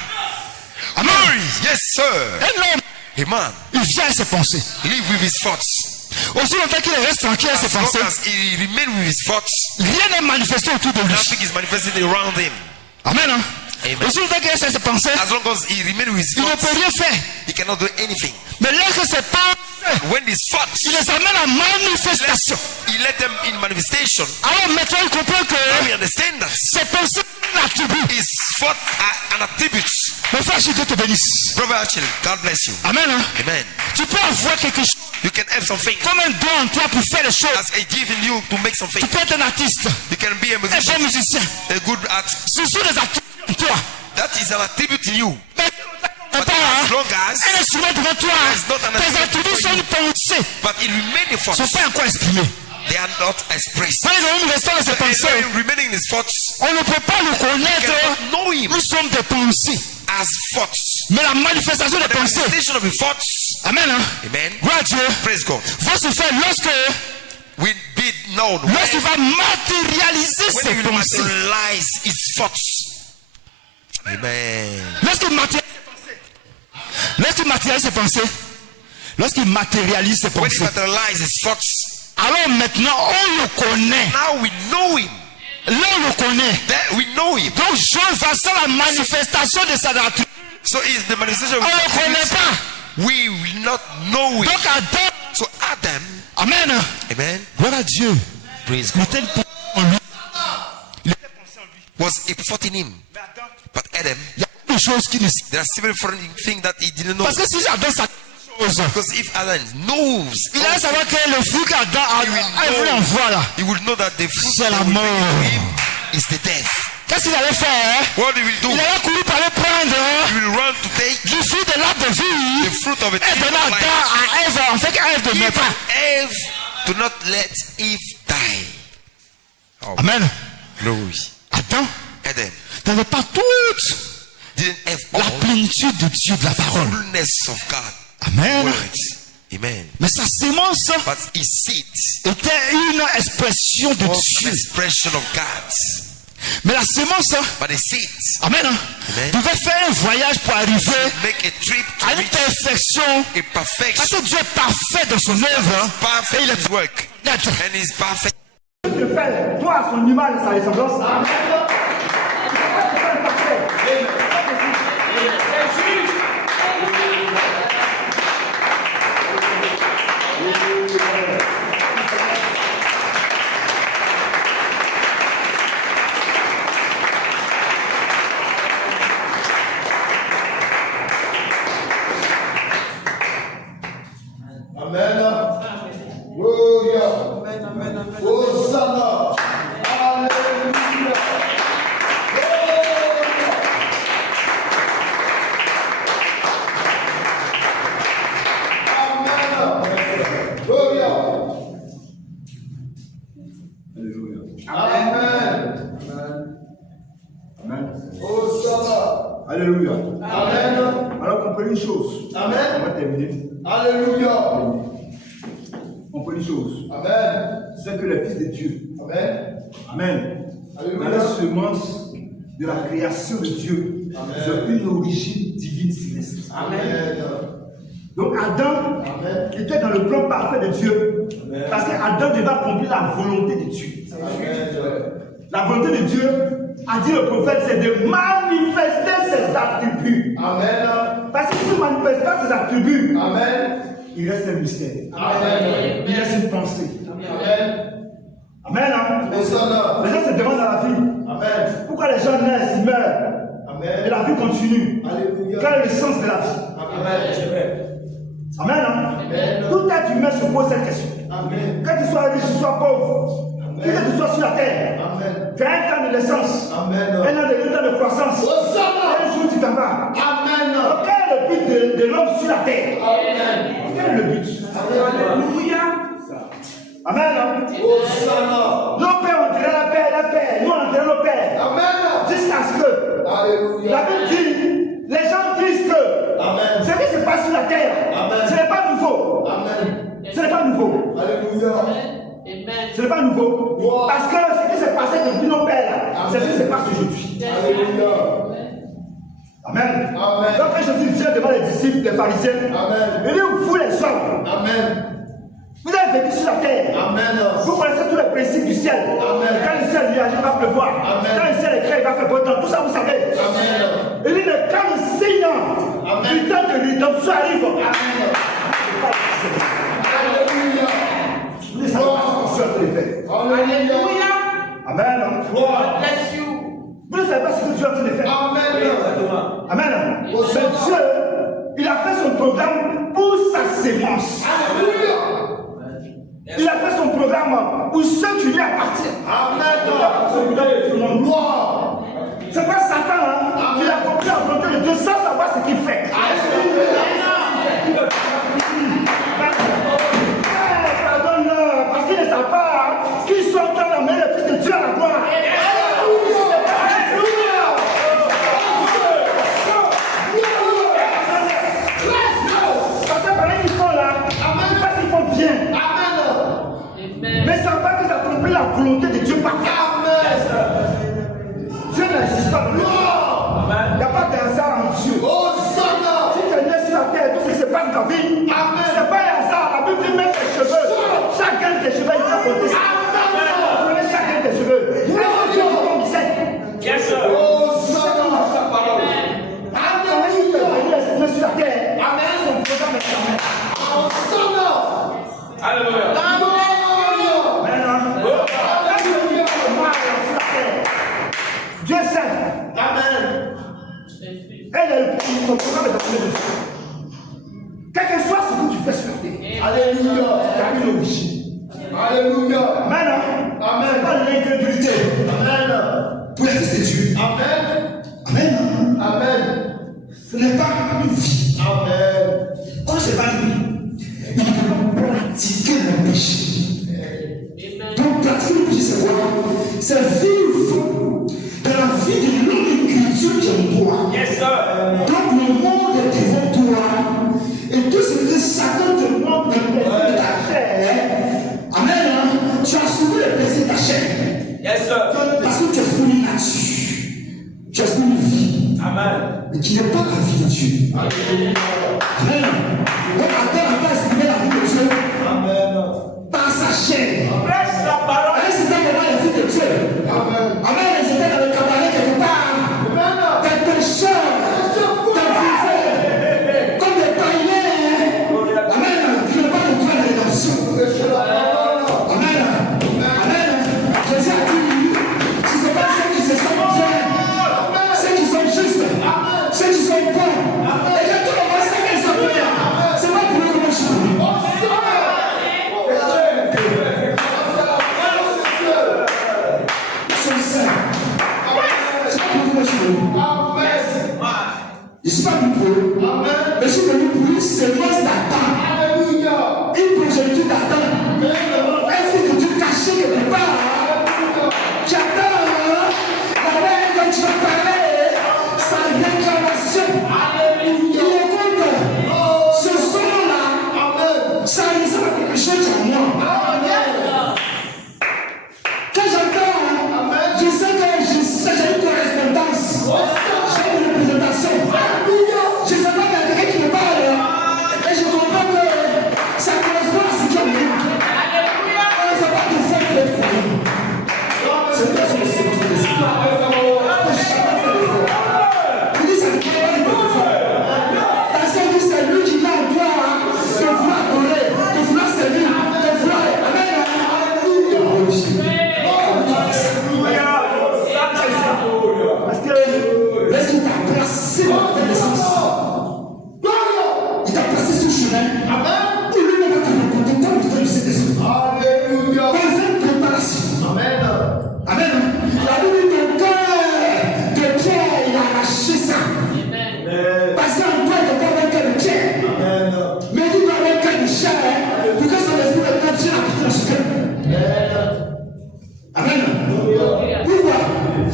Glory. Yes, sir. Un homme, A man il vient à ses pensées. live with his thoughts. Aussi longtemps qu'il reste tranquille à ses As long pensées, as he remain with his thoughts, rien n'est manifesté autour de lui. nothing is manifesting around him. Amen. Hein? Amen. Aussi longtemps qu'il reste à ses pensées, As long as he remain with his il ne thoughts, peut rien faire. he cannot do anything. Mais lorsque ses pensées, When his thoughts, il les amène à manifestation. he let them in manifestation. Alors maintenant il comprend que Now we understand that ses pensées sont un attribut. his thoughts are an attribute. Mon frère, si Dieu te bénisse. Brother Achille, God bless you. Amen. Hein? Amen. Tu peux avoir quelque chose You can have something comme un don en toi pour faire les choses. as a gift in you to make something. Tu peux être un artiste, You can be a un bon musician, musicien. a good artist. Ce sont des attributs en toi. That is an attribute in you. Mais But pas as long as, un instrument devant toi. It's not an Tes attribute attributs for sont you. une pensée. but it remain in Ils ne thoughts. sont pas encore exprimés. They are not expressed. Quand les hommes restent dans ses And pensées, when remaining in his thoughts, on ne peut pas le you connaître. cannot know him Nous sommes des pensées. as thoughts. Mais la manifestation des The pensées. manifestation of his thoughts, Amen. Hein? amen, Gloire à Dieu. praise God, Va se faire will be known lorsqu'il va matérialiser when ses he will pensées. materialize his thoughts. Amen. Lorsqu'il matérialise ses pensées, lorsqu'il matérialise ses When he pensées, materializes his thoughts, alors maintenant on le connaît. now we know him. Là on le connaît. That we know him. Donc Jean va sans la manifestation de sa nature. So is the manifestation On of ne le connaît his pas. we will not know him. Donc Adam So Adam, Amen. amen, Gloire à Dieu. praise Il God, était en lui. was a thought in him. But Adam, Il y a beaucoup de choses qui ne. there are several things that he didn't know. Parce que si Adam savait chose, Because if Adam knows, il allait savoir que le fruit qu'Adam a voulu en voir là, he will know that the fruit c'est la that will mort. bring to him is the death. Qu'est-ce qu'il allait faire? What he will do, Il allait courir pour aller prendre he will run to take du fruit de l'arbre de the vie fruit of a et tree donner of Adam life. à Ève, en fait qu'Ève ne meurt Give pas. Eve, do not let Eve die. Oh, Amen. glory. Adam Adam n'avait pas toute didn't have la all plénitude de Dieu, de la parole. fullness of God. Amen. Words. Amen. Mais sa sémence But his seed était une expression de was an Dieu. expression of God. Mais la sémence, But the seed amen, Amen. devait faire un voyage pour arriver make a trip to à une reach perfection. a Parce perfection. que Dieu est parfait dans son œuvre. Perfect Et il in est his work. net. And he's perfect. De faire toi à son image et sa ressemblance. Amen. Hallelujah. Hosanna. Hallelujah. Amen. Gloria. Amen. Amen. Hosanna. Alléluia. Amen. Alors comprenez une chose. Amen. On va terminer. Alléluia. Comprenez une chose. Amen. C'est que les fils de Dieu. Amen. Amen. Alléluia. Dans la semence de la création de Dieu. Amen. C'est une origine divine céleste. Amen. Donc Adam Amen. était dans le plan parfait de Dieu. Amen. Parce qu'Adam devait accomplir la volonté de Dieu. Amen. La volonté de Dieu, a dit le prophète, c'est de manifester ses attributs. Amen. Parce que si tu ne manifestes pas ses attributs, Amen. il reste un mystère. Amen. Il reste une pensée. Amen. Amen. Hein? Hosanna. Les gens se demandent dans la vie, Amen. pourquoi les gens naissent, ils meurent, et Amen. la vie continue. Alléluia. Quel est le sens de la vie? Amen. Amen. Hein? Amen. Tout être humain se pose cette question. Amen. Que tu sois riche, que tu sois pauvre, Amen. qui que tu sois sur la terre, Amen. tu as un temps de naissance, Amen. un temps de croissance, Hosanna. un jour tu t'en vas. Amen. Quel est le but de l'homme sur la terre? Amen. Quel est le but? Alléluia. Amen. Hein? Hosanna. Nos pères ont tiré la paix, nous on tiré nos pères. Amen. Jusqu'à ce que Alléluia. la Bible dit, les gens disent que Amen. ce qui se passe sur la terre, Amen. ce n'est pas nouveau. Amen. Ce n'est pas nouveau. Alléluia. Ce n'est pas nouveau. Wow. Parce que ce qui s'est passé depuis nos pères, c'est ce qui se passe aujourd'hui. Alléluia. Amen. Amen. Donc quand Jésus vient devant les disciples, les pharisiens, Amen. il dit, vous les hommes, Amen. vous avez vécu sur la terre. Amen. Vous connaissez tous les principes du ciel. Amen. Quand le ciel réagit, il va pleuvoir. Amen. Quand le ciel est clair, il va faire beau temps. Tout ça, vous savez. Amen. Il dit, mais quand le Seigneur, Amen. du temps de rédemption arrive, Alléluia. vous ne savez pas ce que Dieu a fait. Alléluia. Amen. Vous ne savez pas ce que Dieu a fait. Amen. Amen. Mais Dieu, il a fait son programme pour sa sémence. Alléluia. Il a fait son programme pour ceux qui lui appartiennent. Amen. Gloire. C'est pas Satan hein, qui a compris la volonté de Dieu sans savoir ce qu'il fait. Pardonne-leur, parce qu'ils ne savent pas qu'ils sont en train d'amener le Fils de Dieu à la gloire. Parce que pendant qu'ils font là, parce qu'ils font bien. Mais ça ne veut pas qu'ils accomplissent la volonté de Dieu par Dieu n'existe pas. Il n'y a pas d'hasard en Dieu. Si tu es né sur la terre, tout ce qui se passe dans ta vie, ce n'est pas un hasard. La Bible dit même tes cheveux. Chacun de tes cheveux, il peut compter ça. Prenez chacun de tes cheveux. Est-ce que Dieu vous sait? Yes, sir. Quand il est venu sur la terre, son programme est fermé. Alléluia. T'as une bougie. Alléluia. Amen. Amen. C'est pas l'incrédulité. Amen. Pour les fils de Dieu. Amen. Amen. Amen. Ce n'est pas une vie. Amen. Quand c'est pas une vie, il faut pratiquer le péché. Donc pratiquer le péché, c'est quoi? C'est vivre dans la vie de l'homme écriture qui est en toi. Yes, sir. Donc le monde est devant toi. Et tout ce que Satan te montre le plaisir de ta chair. Amen. Tu as souvent le plaisir de ta chair. Yes, sir. Parce que tu as souvent une nature. Tu as souvent une vie. Amen. Mais qui n'est pas la vie de Dieu. Amen. Donc Adam n'a pas exprimé la vie de Dieu Amen. par sa chair. Prêche la parole. Allez, c'était vraiment la vie de Dieu. Amen. Amen. Ils étaient dans le cabaret quelque part. Amen. Des pécheurs, des vivants, comme des païens. Amen. Qui n'ont pas de droit de rédemption. Prêchez la parole. Amen. Amen. Jésus a dit, si ce n'est pas ceux qui se sentent bien, ceux qui sont justes, ceux qui sont bons, et que tout le monde sait qu'ils sont bien. C'est pas pour eux que moi je suis venu. Ils sont saints. C'est pas pour eux que moi je suis venu. Je ne suis pas venu pour eux, mais je suis venu pour une sémence d'Adam, une progéniture d'Adam, un fils de Dieu caché quelque part, qui attend la main dont tu vas parler, sa réclamation. Il écoute ce son-là, ça ressemble à quelque chose en moi. Quand j'entends, je sais que j'ai une correspondance, j'ai une représentation. Je ne sais pas qu'il y a quelqu'un qui me parle et je comprends que ça correspond à ce qu'il y a en moi. On ne sait pas tout faire pour être croyant. C'est pas ce que c'est. Il dit ça ne peut pas être fait. Parce que c'est lui qui l'a en toi de vouloir adorer, de vouloir servir, de vouloir. Parce que laisse qu'il t'a placé dans tes naissances. Il t'a placé sur le chemin. Où lui-même va te rencontrer comme le temps du Saint-Esprit. Dans une préparation. Amen. La Bible dit ton cœur de pierre, il a arraché ça. Parce qu'en toi, il ne doit pas avoir un cœur de pierre. Mais il doit avoir un cœur de chair. Pour que son esprit ne pas Dieu habiter dans ce cœur. Amen. Pourquoi?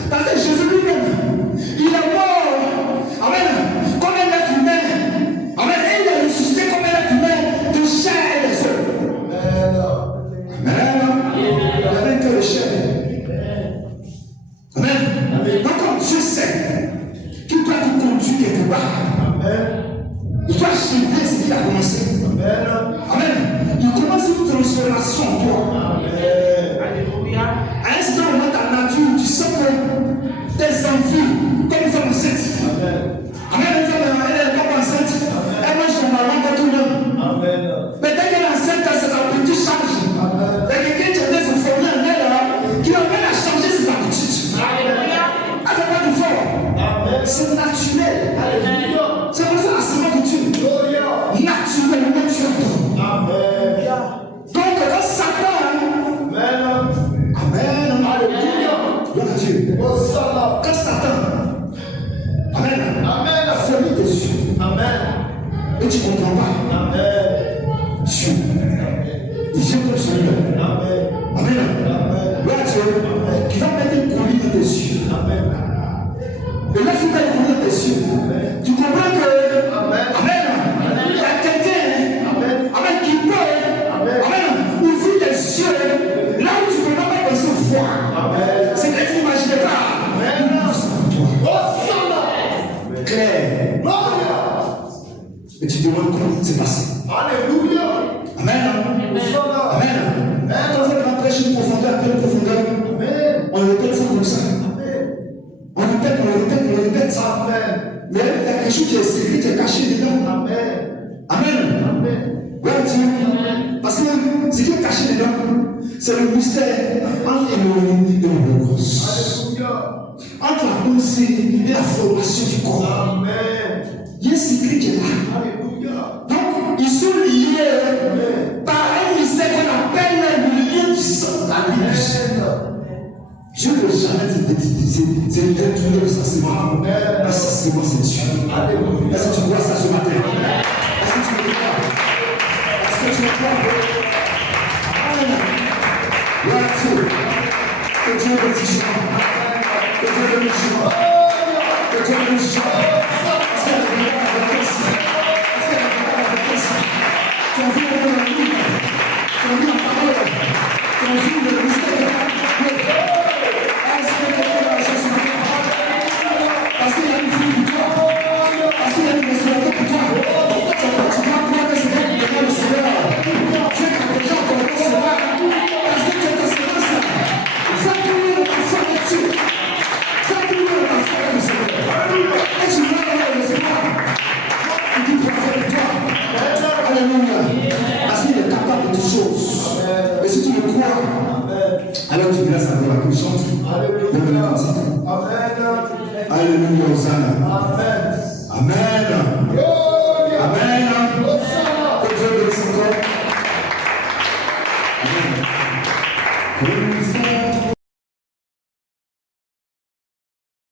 Parce que Jésus lui-même, il est mort. Amen. Comme un être humain. Amen. Et il est ressuscité comme un être humain de chair et de sang. Amen. Il avait un cœur de chair. Amen. Donc comme Dieu sait qu'il doit te conduire quelque part, il doit achever ce qu'il a commencé. Amen. Il commence une transformation en toi. À un certain moment, ta nature, tu sens que tes envies, comme une femme enceinte. Amen. Une femme, elle est comme enceinte. Elle mange normalement comme tout le monde. Mais dès qu'elle est enceinte, ses habitudes changent. Il y a quelqu'un qui a se former en elle, qui l'emmène à changer ses habitudes. Elle fait pas du fort. C'est naturel. C'est pour ça la semence de Dieu. Naturellement, tu attends. Donc, quand Satan. Amen. Alléluia. Gloire à Dieu. Quand Satan. Amen. A fermé tes yeux. Et tu ne comprends pas. Dieu. Il vient comme Seigneur. Amen. Gloire à Dieu. Qui va mettre une colline dans tes yeux. Et là, si tu as une colline dans tes yeux, tu comprends que. Amen. Il y a quelqu'un. Amen. Qui peut. Amen. Ouvrir tes yeux. Là où tu ne peux pas recevoir. C'est que tu n'imaginais pas. Claire. Et tu demandes comment c'est passé. Alléluia. Amen. Amen. Quand on prêche une profondeur après une profondeur, on répète ça comme ça. On répète ça. Mais il y a quelque chose qui est secret, qui est caché dedans. Amen. Gloire à Dieu. Parce que ce qui est caché dedans, c'est le mystère entre Elohim et le Logos. Entre la pensée et la formation du corps. Il y a un secret qui est là. Donc, ils sont liés. Dieu ne jamais te c'est détourné de sa sémence. La sémence, c'est Dieu. Est-ce que tu vois ça ce matin? Est-ce que tu le vois? Est-ce que tu le vois? Là-dessus, que Dieu bénisse. Que Dieu bénisse. Que Dieu bénisse. Est-ce qu'il y a des gens avec ici? Est-ce qu'il y a des gens avec ici? Tu as vu le livre? Tu as vu la parole? Tu as vu le mystère de la Est-ce que tu as la chose ce matin? Parce qu'il y a une fille pour toi. Parce qu'il y a une restaurateur pour toi. Tu vas pouvoir le Seigneur devant le Seigneur. Tu es déjà dans le Seigneur. Parce que tu es ta sémence. Fais brûler le parfum de Dieu. Fais brûler le parfum du Seigneur. Et tu vas dans l'espoir. Il dit pour faire de toi. Alléluia. Parce qu'il est capable de toutes choses. Et si tu le crois, alors tu verras sa gloire. Que chante. Alléluia. Alléluia. Hosanna. Amen. Amen.